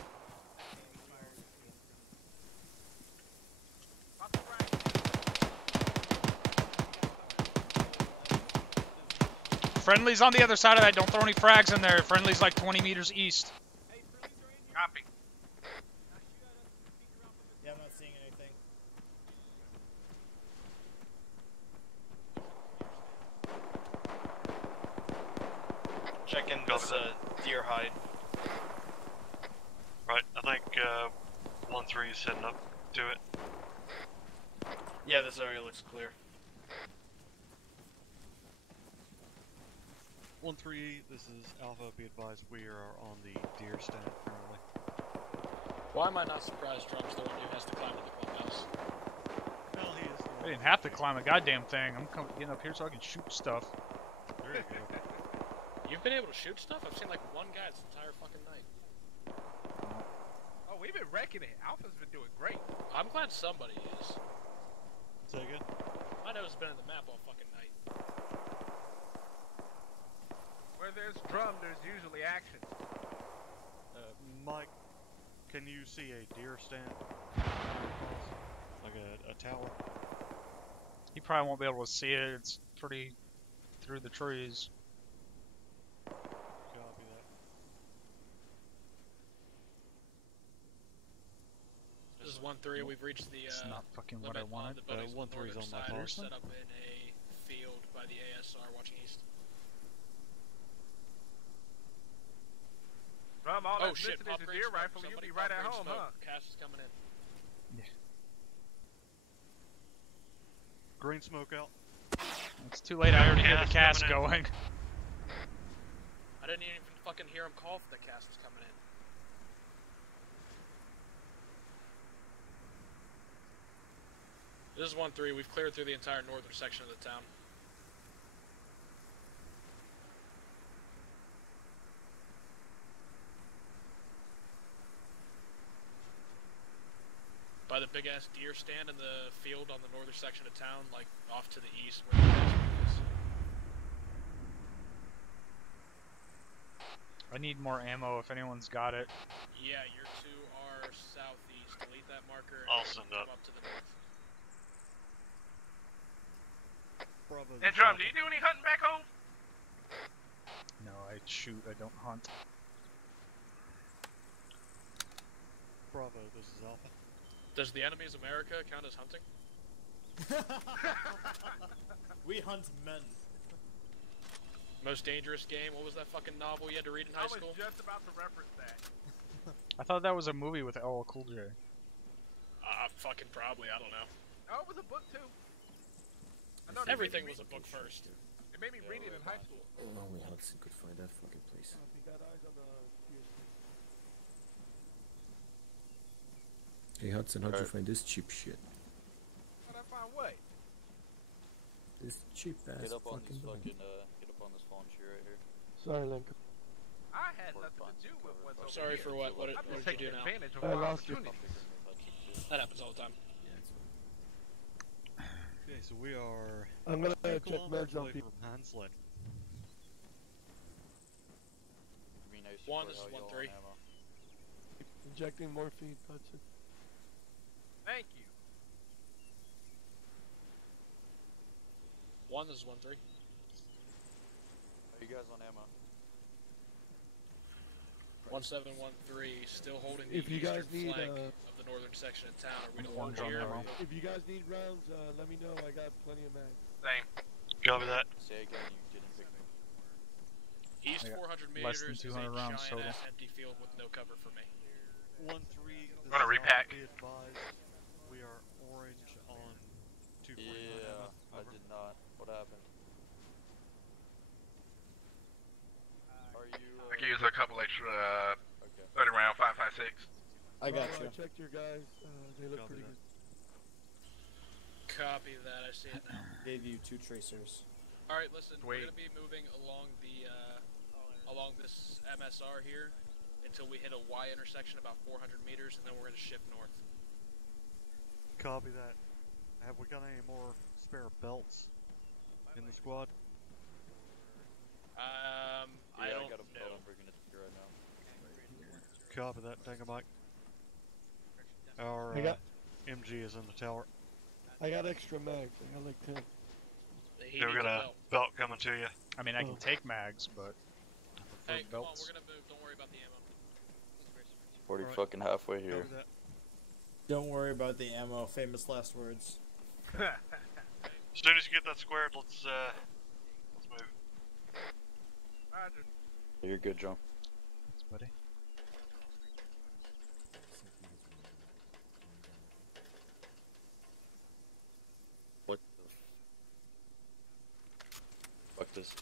Friendly's on the other side of that. Don't throw any frags in there. Friendly's like 20 meters east. Copy. Yeah, I'm not seeing anything. Check in this deer hide. Right, I think 1-3 is heading up to it. Yeah, this area looks clear. 1-3, this is Alpha. Be advised, we are on the deer stand currently. Why am I not surprised Drum's the one who has to climb to the clubhouse? Well, he is the I didn't have to climb a goddamn thing. I'm getting up here so I can shoot stuff. There you go. You've been able to shoot stuff? I've seen like one guy this entire fucking night. Oh, we've been wrecking it. Alpha's been doing great. I'm glad somebody is. Say again? My nose has been in the map all fucking night. Where there's drum, there's usually action. Mike, can you see a deer stand? Like a tower? You probably won't be able to see it. It's pretty through the trees. Copy that. This is 1-3. We've reached the. It's not fucking what I limit wanted. the buildings on the 1-3 is northern on my side are phone. set up in a field by the ASR watching east. Drum, all Oh that's shit! missing Pop is a green deer smoke. rifle. You'll Somebody be right pop at green home, smoke. huh? Cash is coming in. Green smoke out. It's too late. I already hear the cast coming in. going. I didn't even fucking hear him call for the cast was coming in. This is 1-3. We've cleared through the entire northern section of the town. By the big ass deer stand in the field on the northern section of town, like off to the east where the gas is. I need more ammo if anyone's got it. Yeah, your two are southeast. Delete that marker and I'll send come up. up to the north. Bravo. And Drum, do you do any hunting back home? No, I shoot. I don't hunt. Bravo, this is Alpha. Does the enemy's America count as hunting? We hunt men. Most dangerous game? What was that fucking novel you had to read in high school? I was just about to reference that. I thought that was a movie with LL Cool J. Fucking probably. I don't know. Oh, it was a book too. I know Everything was a book first. It made me read it in high school. Only Hudson could find that fucking place. We got eyes on the PSP. Hey Hudson, how'd you find this cheap shit? How'd I find what? This cheap ass Get up on fucking this gun. get up on this fallen tree right here. Sorry, Lincoln. I had nothing to do with what's over Sorry here. for what? What I'm did just you do taking now? advantage of I my lost you. opportunities. That happens all the time. Okay, so we are. I'm gonna 2 check kilometers meds on away people. from Hanslet. One, this is 1-3. Injecting morphine, Hudson. Thank you. One, this is 1-3. Are you guys on ammo? 1713, still holding the If you guys eastern need, flank of the northern section of town. Are we to hold Orange on here? ammo. If you guys need rounds, let me know. I got plenty of mags. Same. Copy that. Say again, you didn't pick me. East I got 400 less meters than is a 200 rounds giant total. ass empty field with no cover for me. 1-3, Gonna repack. Be advised, we are orange on 249. Yeah, I did not. What happened? Are you? I can use a couple extra Okay. 30 round 5.56. I got Well, you. I checked your guys. They look pretty good. Copy that. I see it now. Gave you 2 tracers. All right, listen. We're Wait. gonna be moving along the along this MSR here until we hit a Y intersection about 400 meters, and then we're gonna shift north. Copy that. Have we got any more spare belts in the squad? I don't got a belt. know. I'm bringing it to you right now. Copy that, Dynamite. Our I got- MG is in the tower. I got extra mags. I got like 10. Yeah, we got a belt coming to you. I mean, I can take mags, but I prefer Hey, come on, belts. we're gonna move. Don't worry about the ammo. Already fucking halfway here. Copy that. Don't worry about the ammo. Famous last words. As soon as you get that squared, let's move. Roger. You're good, John. Thanks, buddy. What the fuck this?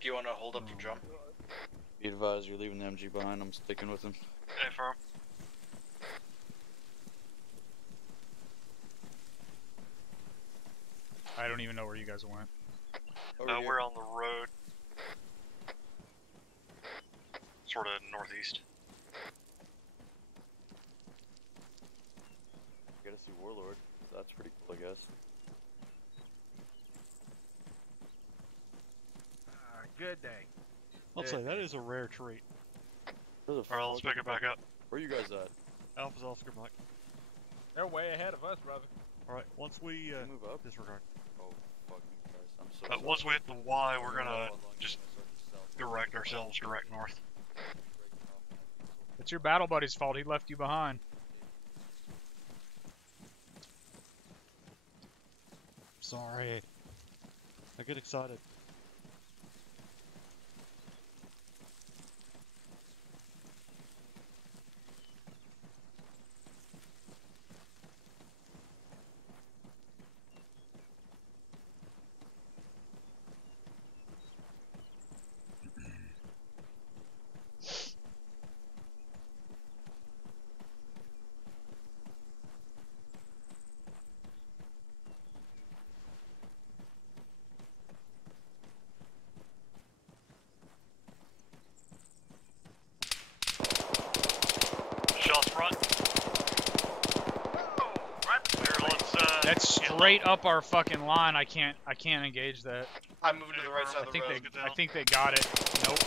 Do you want to hold up your drum? Be advised, you're leaving the MG behind. I'm sticking with him. Hey, firm. I don't even know where you guys went. We're on the road. Sort of northeast. Gotta see Warlord. That's pretty cool, I guess. Good day. I'll say that is a rare treat. Where the Alright, let's pick it back up. Where you guys at? Alpha's Oscar, Mike. They're way ahead of us, brother. Alright, once we move up. disregard. Oh, fucking Christ. I'm so sorry. Once we hit the Y, we're gonna just direct ourselves direct north. It's your battle buddy's fault. He left you behind. Sorry. I get excited. Shots front. Here, let's, That's straight up our fucking line. I can't engage that. I'm moving to the right side of the road. I think they got it. Nope.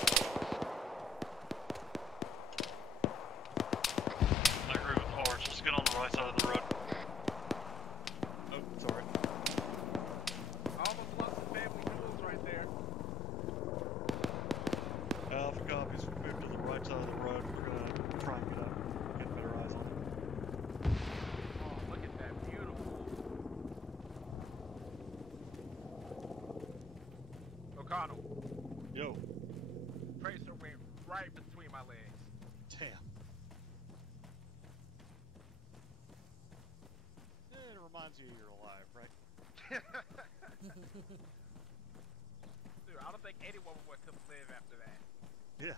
I agree with Orange. Let's get on the right side of the road. Oh, sorry. Almost lost the family jewels right there. Alpha copies. We moved to the right side of the road. We're gonna try and get up. Get better eyes on it. Oh, look at that. Beautiful. O'Connell. Yo. Tracer went right between my legs. Damn. It reminds you you're alive, right? Dude, I don't think anyone would want to live after that. Yeah.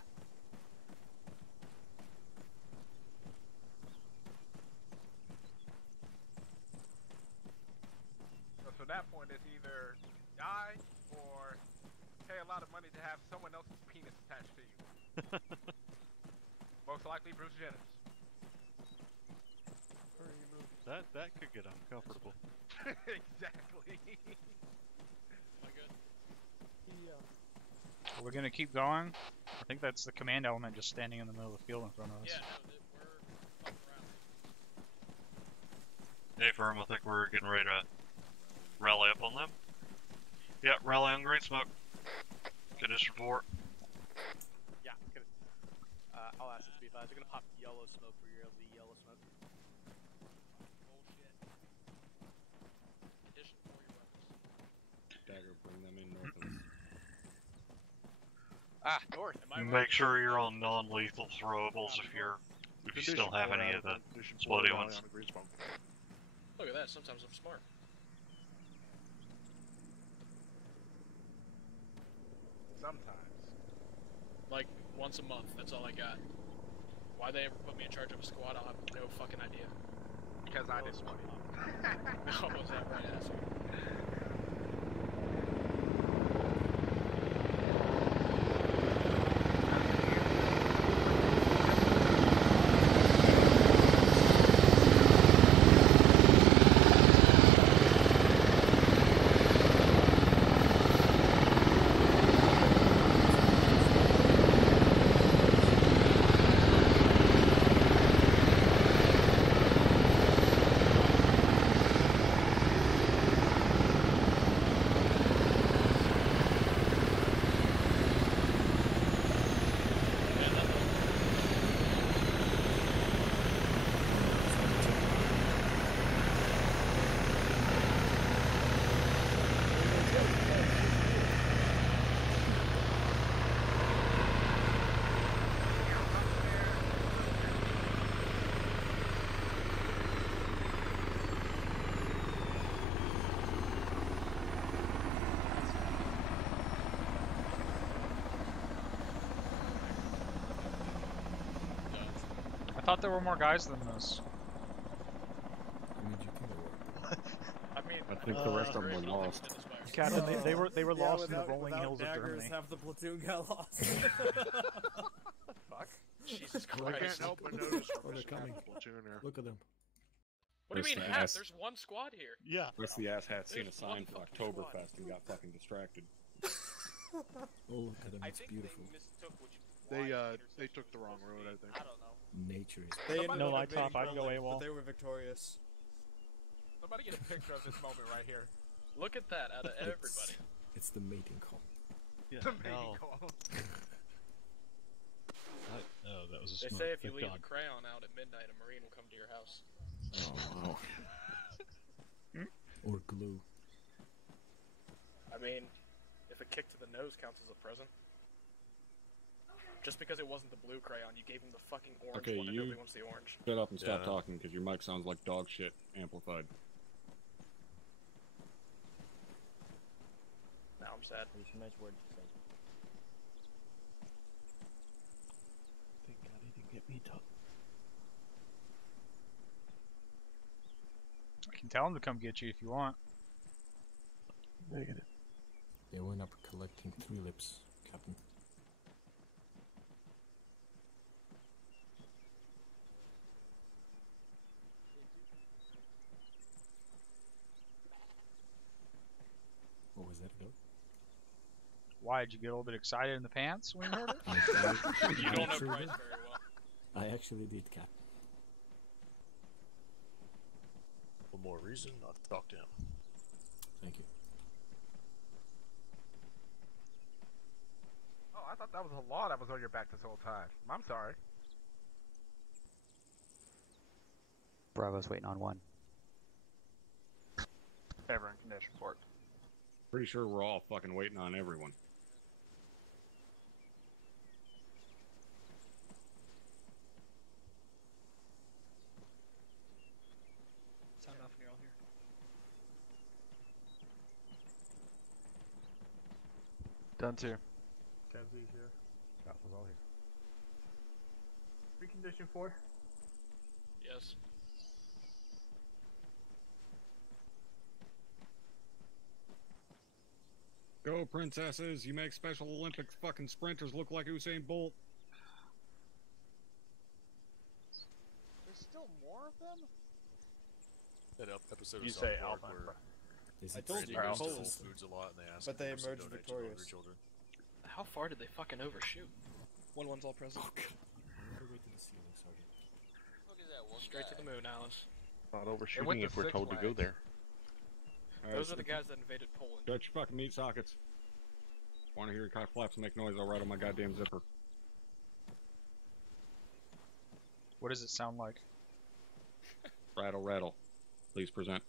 So from that point, it's either die or pay a lot of money to have someone else's penis attached to you. Most likely Bruce Jenner's. That could get uncomfortable. Exactly. Am I good? Are we gonna keep going? I think that's the command element just standing in the middle of the field in front of us. Yeah, no, we're fucking around. Hey, firm. I think we're getting ready to rally up on them. Yeah, rally on green smoke. Get this report. Yeah, good. I'll ask this to be advised. They're gonna pop yellow smoke for your the yellow smoke. Dagger, bring them in north of us. Ah, north. Make sure you're on non-lethal throwables if you still have any of the splody ones. Look at that, sometimes I'm smart. Sometimes. Like, once a month, that's all I got. Why they ever put me in charge of a squad, I'll have no fucking idea. Because I didn't want it. Oh, was that right, asshole? I thought there were more guys than this. I mean, I think the rest of them were lost. Captain, they were yeah, lost in the without- rolling without hills of daggers, Germany. half the platoon got lost. Fuck. Jesus I Christ. can't help but notice Oh, we're they're missing half coming. the platoon here. Look at them. What do you That's mean the half? ass. There's one squad here. Yeah. Rest of the asshat seen a There's one sign for fucking squad. Oktoberfest and got fucking distracted. Oh, look at them. I It's think beautiful. they mistook which They took the wrong road, I think. I don't know. Nature is. They ended No up lie, invading Top, I can go Poland, AWOL. but they were victorious. Somebody get a picture of this moment right here. Look at that, out of everybody. It's the mating call. Yeah. The baby no. call. Oh, that was a They smoke. say if you Thick leave dog. a crayon out at midnight, a Marine will come to your house. Oh, wow. Or glue. I mean, if a kick to the nose counts as a present. Just because it wasn't the blue crayon, you gave him the fucking orange Okay, one and you nobody wants the orange. shut up and stop Yeah. talking because your mic sounds like dog shit amplified. Now I'm sad. There's some nice words to say. Thank God he didn't get me top. I can tell them to come get you if you want. Negative. They went up collecting tulips, Captain. What was that about? Why, did you get a little bit excited in the pants when you heard it? You don't know Sure Price did. very well. I actually did, Captain. One more reason not to talk to him. Thank you. Oh, I thought that was a law that was on your back this whole time. I'm sorry. Bravo's waiting on one. Ever in condition for it. Pretty sure we're all fucking waiting on everyone. Sound off when you're all here. Done too. Kenzie's here. Alpha's all here. Precondition 4. Yes. Go, princesses! You make Special Olympics fucking sprinters look like Usain Bolt. There's still more of them? That episode You of say South Park Alpha. where I told Randy you, goes to Alpha. Whole Foods a lot and they ask But they him to emerged donate to hungry victorious. children. How far did they fucking overshoot? One's all present. Way to the ceiling, Sergeant. Straight to the moon, Alice. Not It overshooting went to if we're Six told to go Flags. there. Those are the guys that invaded Poland. Shut your fucking meat sockets. Want to hear your cock flaps make noise? I'll rattle my goddamn zipper. What does it sound like? Rattle, rattle. Please present.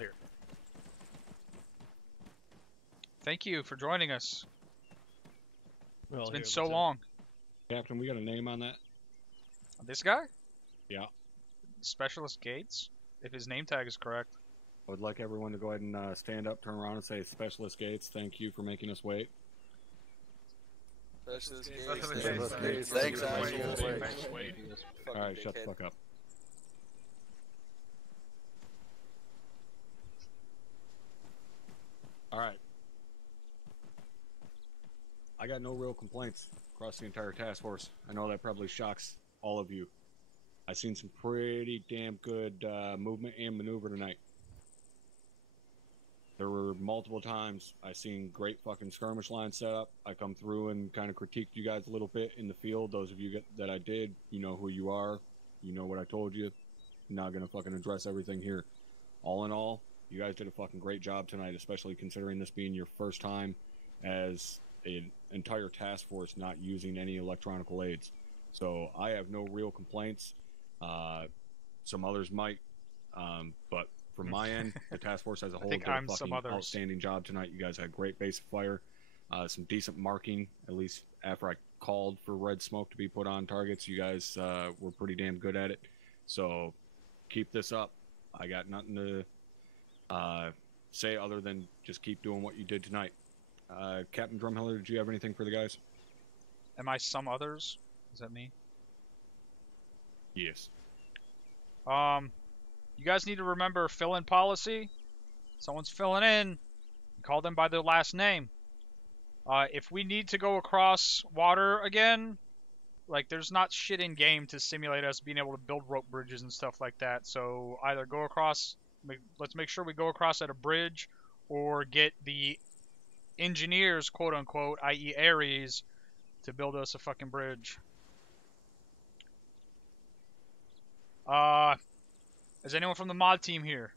Here. Thank you for joining us. Well, It's been here, so let's long. Captain, we got a name on that? This guy? Yeah. Specialist Gates? If his name tag is correct. I would like everyone to go ahead and stand up, turn around, and say, Specialist Gates, thank you for making us wait. Specialist Gates. Thanks, Alright, shut the fuck up. Alright. I got no real complaints across the entire task force. I know that probably shocks all of you. I seen some pretty damn good movement and maneuver tonight. There were multiple times I seen great fucking skirmish lines set up. I come through and kind of critiqued you guys a little bit in the field. Those of you that I did, you know who you are. You know what I told you. I'm not gonna fucking address everything here. All in all, you guys did a fucking great job tonight, especially considering this being your first time as an entire task force not using any electronical aids. So I have no real complaints. Some others might, but from my end, the task force as a whole did a fucking outstanding job tonight. You guys had great base of fire, some decent marking, at least after I called for red smoke to be put on targets. You guys were pretty damn good at it. So keep this up. I got nothing to say other than just keep doing what you did tonight. Captain Drumheller, did you have anything for the guys? Am I some others? Is that me? Yes. You guys need to remember fill-in policy. Someone's filling in. Call them by their last name. If we need to go across water again, like there's not shit in game to simulate us being able to build rope bridges and stuff like that. So either go across, let's make sure we go across at a bridge, or get the engineers, quote unquote, i.e. Ares, to build us a fucking bridge. Is anyone from the mod team here?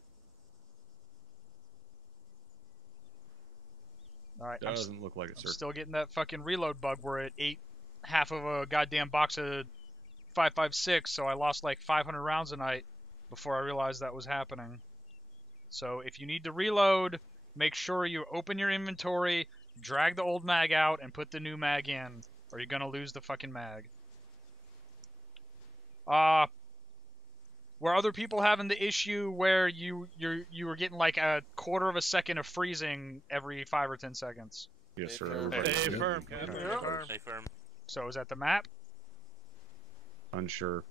Alright, Doesn't look like it, sir. I'm still getting that fucking reload bug where it ate half of a goddamn box of 5.56, so I lost like 500 rounds a night before I realized that was happening. So if you need to reload, make sure you open your inventory, drag the old mag out, and put the new mag in, or you're gonna lose the fucking mag. Were other people having the issue where you were getting like a quarter of a second of freezing every 5 or 10 seconds? Yes, sir. Stay firm, Captain. Stay firm. So is that the map? Unsure.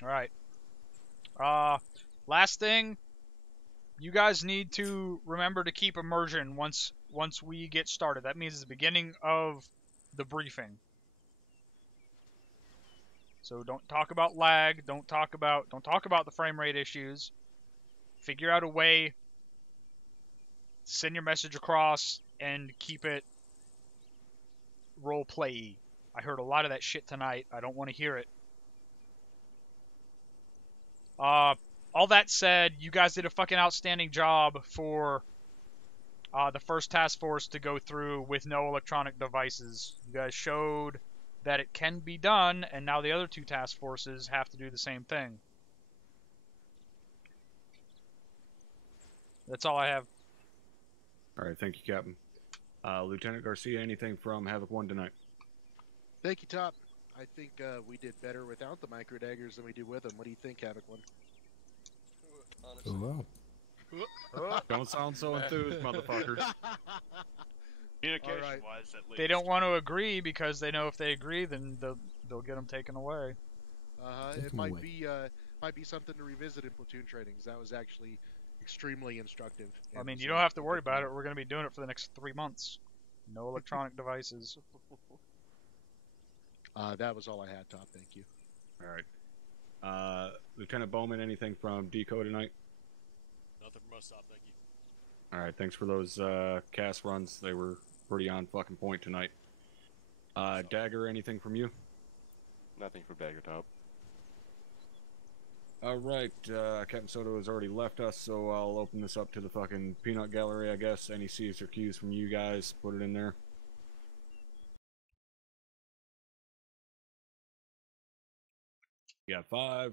Alright. Last thing, you guys need to remember to keep immersion once we get started. That means it's the beginning of the briefing. So don't talk about lag, don't talk about the frame rate issues. Figure out a way, send your message across, and keep it role play-y. I heard a lot of that shit tonight. I don't want to hear it. All that said, you guys did a fucking outstanding job for the first task force to go through with no electronic devices. You guys showed that it can be done, and now the other two task forces have to do the same thing. That's all I have. Alright, thank you, Captain. Lieutenant Garcia, anything from Havoc 1 tonight? Thank you, Top. I think we did better without the micro daggers than we did with them. What do you think, Havoc 1? Oh, wow. Don't sound so enthused, motherfuckers. Communication-wise, at least. They don't want to agree because they know if they agree, then they'll get them taken away. It might be something to revisit in platoon trainings. That was actually extremely instructive. I mean, you don't have to worry about it. We're going to be doing it for the next 3 months. No electronic devices. That was all I had, Top. Thank you. Alright. Lieutenant Bowman, anything from DECO tonight? Nothing from us, Top. Thank you. Alright, thanks for those cast runs. They were pretty on fucking point tonight. Dagger, anything from you? Nothing for Dagger, Top. Alright, Captain Soto has already left us, so I'll open this up to the fucking peanut gallery, I guess. Any C's or Q's from you guys, put it in there. You got 5,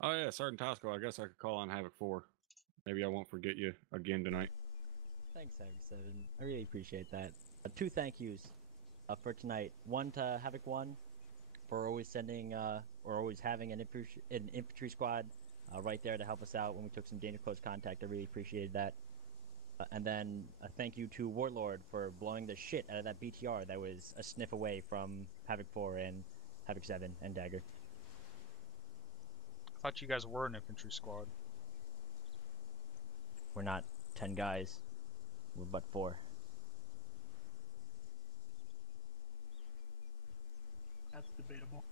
Oh yeah, Sergeant Tosco. I guess I could call on Havoc 4. Maybe I won't forget you again tonight. Thanks, Havoc 7. I really appreciate that. 2 thank yous for tonight. One to Havoc 1 for always sending or always having an infantry squad right there to help us out when we took some danger close contact. I really appreciated that. And then a thank you to Warlord for blowing the shit out of that BTR that was a sniff away from Havoc 4 and Havoc 7 and Dagger. I thought you guys were an infantry squad. We're not 10 guys. We're but 4. That's debatable.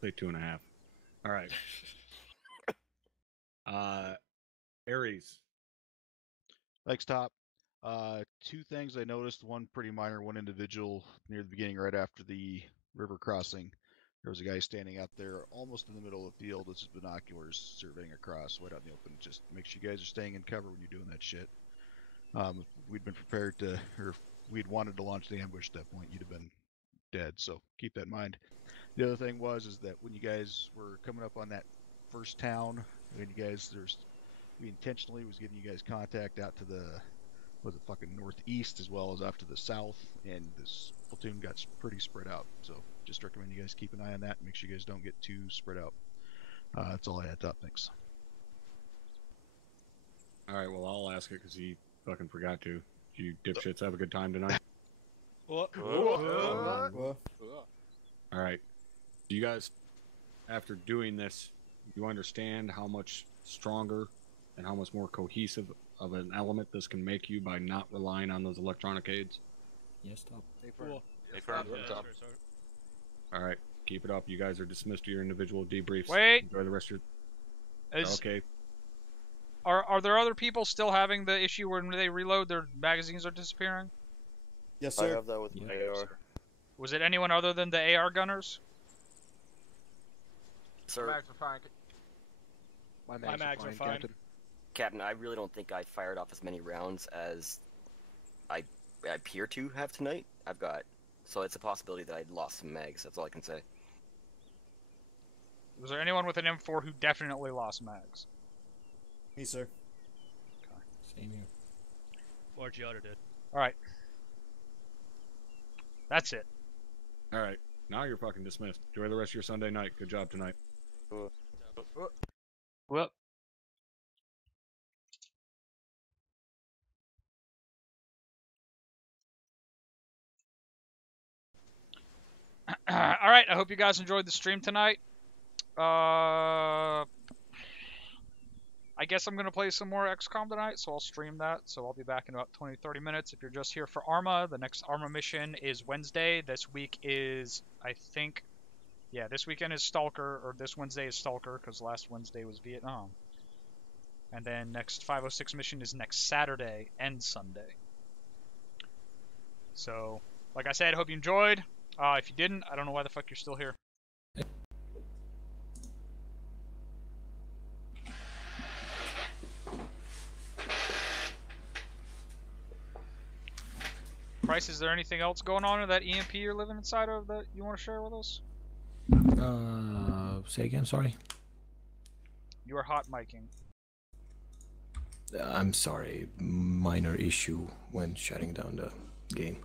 Say 2.5. All right. Aries. Thanks, Top. 2 things I noticed. One pretty minor, one individual near the beginning, right after the river crossing. There was a guy standing out there almost in the middle of the field with his binoculars surveying across, right out in the open. Just make sure you guys are staying in cover when you're doing that shit. If we'd been prepared to, or if we'd wanted to launch the ambush at that point, you'd have been dead. So keep that in mind. The other thing is that when you guys were coming up on that first town, when you guys, we intentionally was giving you guys contact out to the, fucking northeast as well as off to the south, and this platoon got pretty spread out. So just recommend you guys keep an eye on that and make sure you guys don't get too spread out. That's all I had, Top. Thanks. All right, well, I'll ask it because he fucking forgot to. You dipshits have a good time tonight? What? All right. You guys, after doing this, you understand how much stronger and how much more cohesive of an element this can make you by not relying on those electronic aids? Yes, Top. All right, keep it up. You guys are dismissed to your individual debriefs. Wait. Enjoy the rest of your... Okay. Are there other people still having the issue when they reload, their magazines are disappearing? Yes, sir. I have that with my AR. Was it anyone other than the AR gunners? Sir. My mags are fine. My mags are fine. Captain, I really don't think I fired off as many rounds as I appear to have tonight. So it's a possibility that I lost some mags. That's all I can say. Was there anyone with an M4 who definitely lost mags? Me, sir. Okay. Same here. Margiota did. Alright. That's it. Alright, now you're fucking dismissed. Enjoy the rest of your Sunday night. Good job tonight. Well. Alright, I hope you guys enjoyed the stream tonight. I guess I'm going to play some more XCOM tonight, so I'll stream that. So I'll be back in about 20-30 minutes. If you're just here for ArmA, the next ArmA mission is Wednesday. This week is, I think, yeah, this weekend is Stalker, or this Wednesday is Stalker, because last Wednesday was Vietnam. And then next 506 mission is next Saturday and Sunday. So, like I said, hope you enjoyed. If you didn't, I don't know why the fuck you're still here. Price, is there anything else going on in that EMP you're living inside of that you want to share with us? Say again, sorry. You are hot micing. I'm sorry, minor issue when shutting down the game.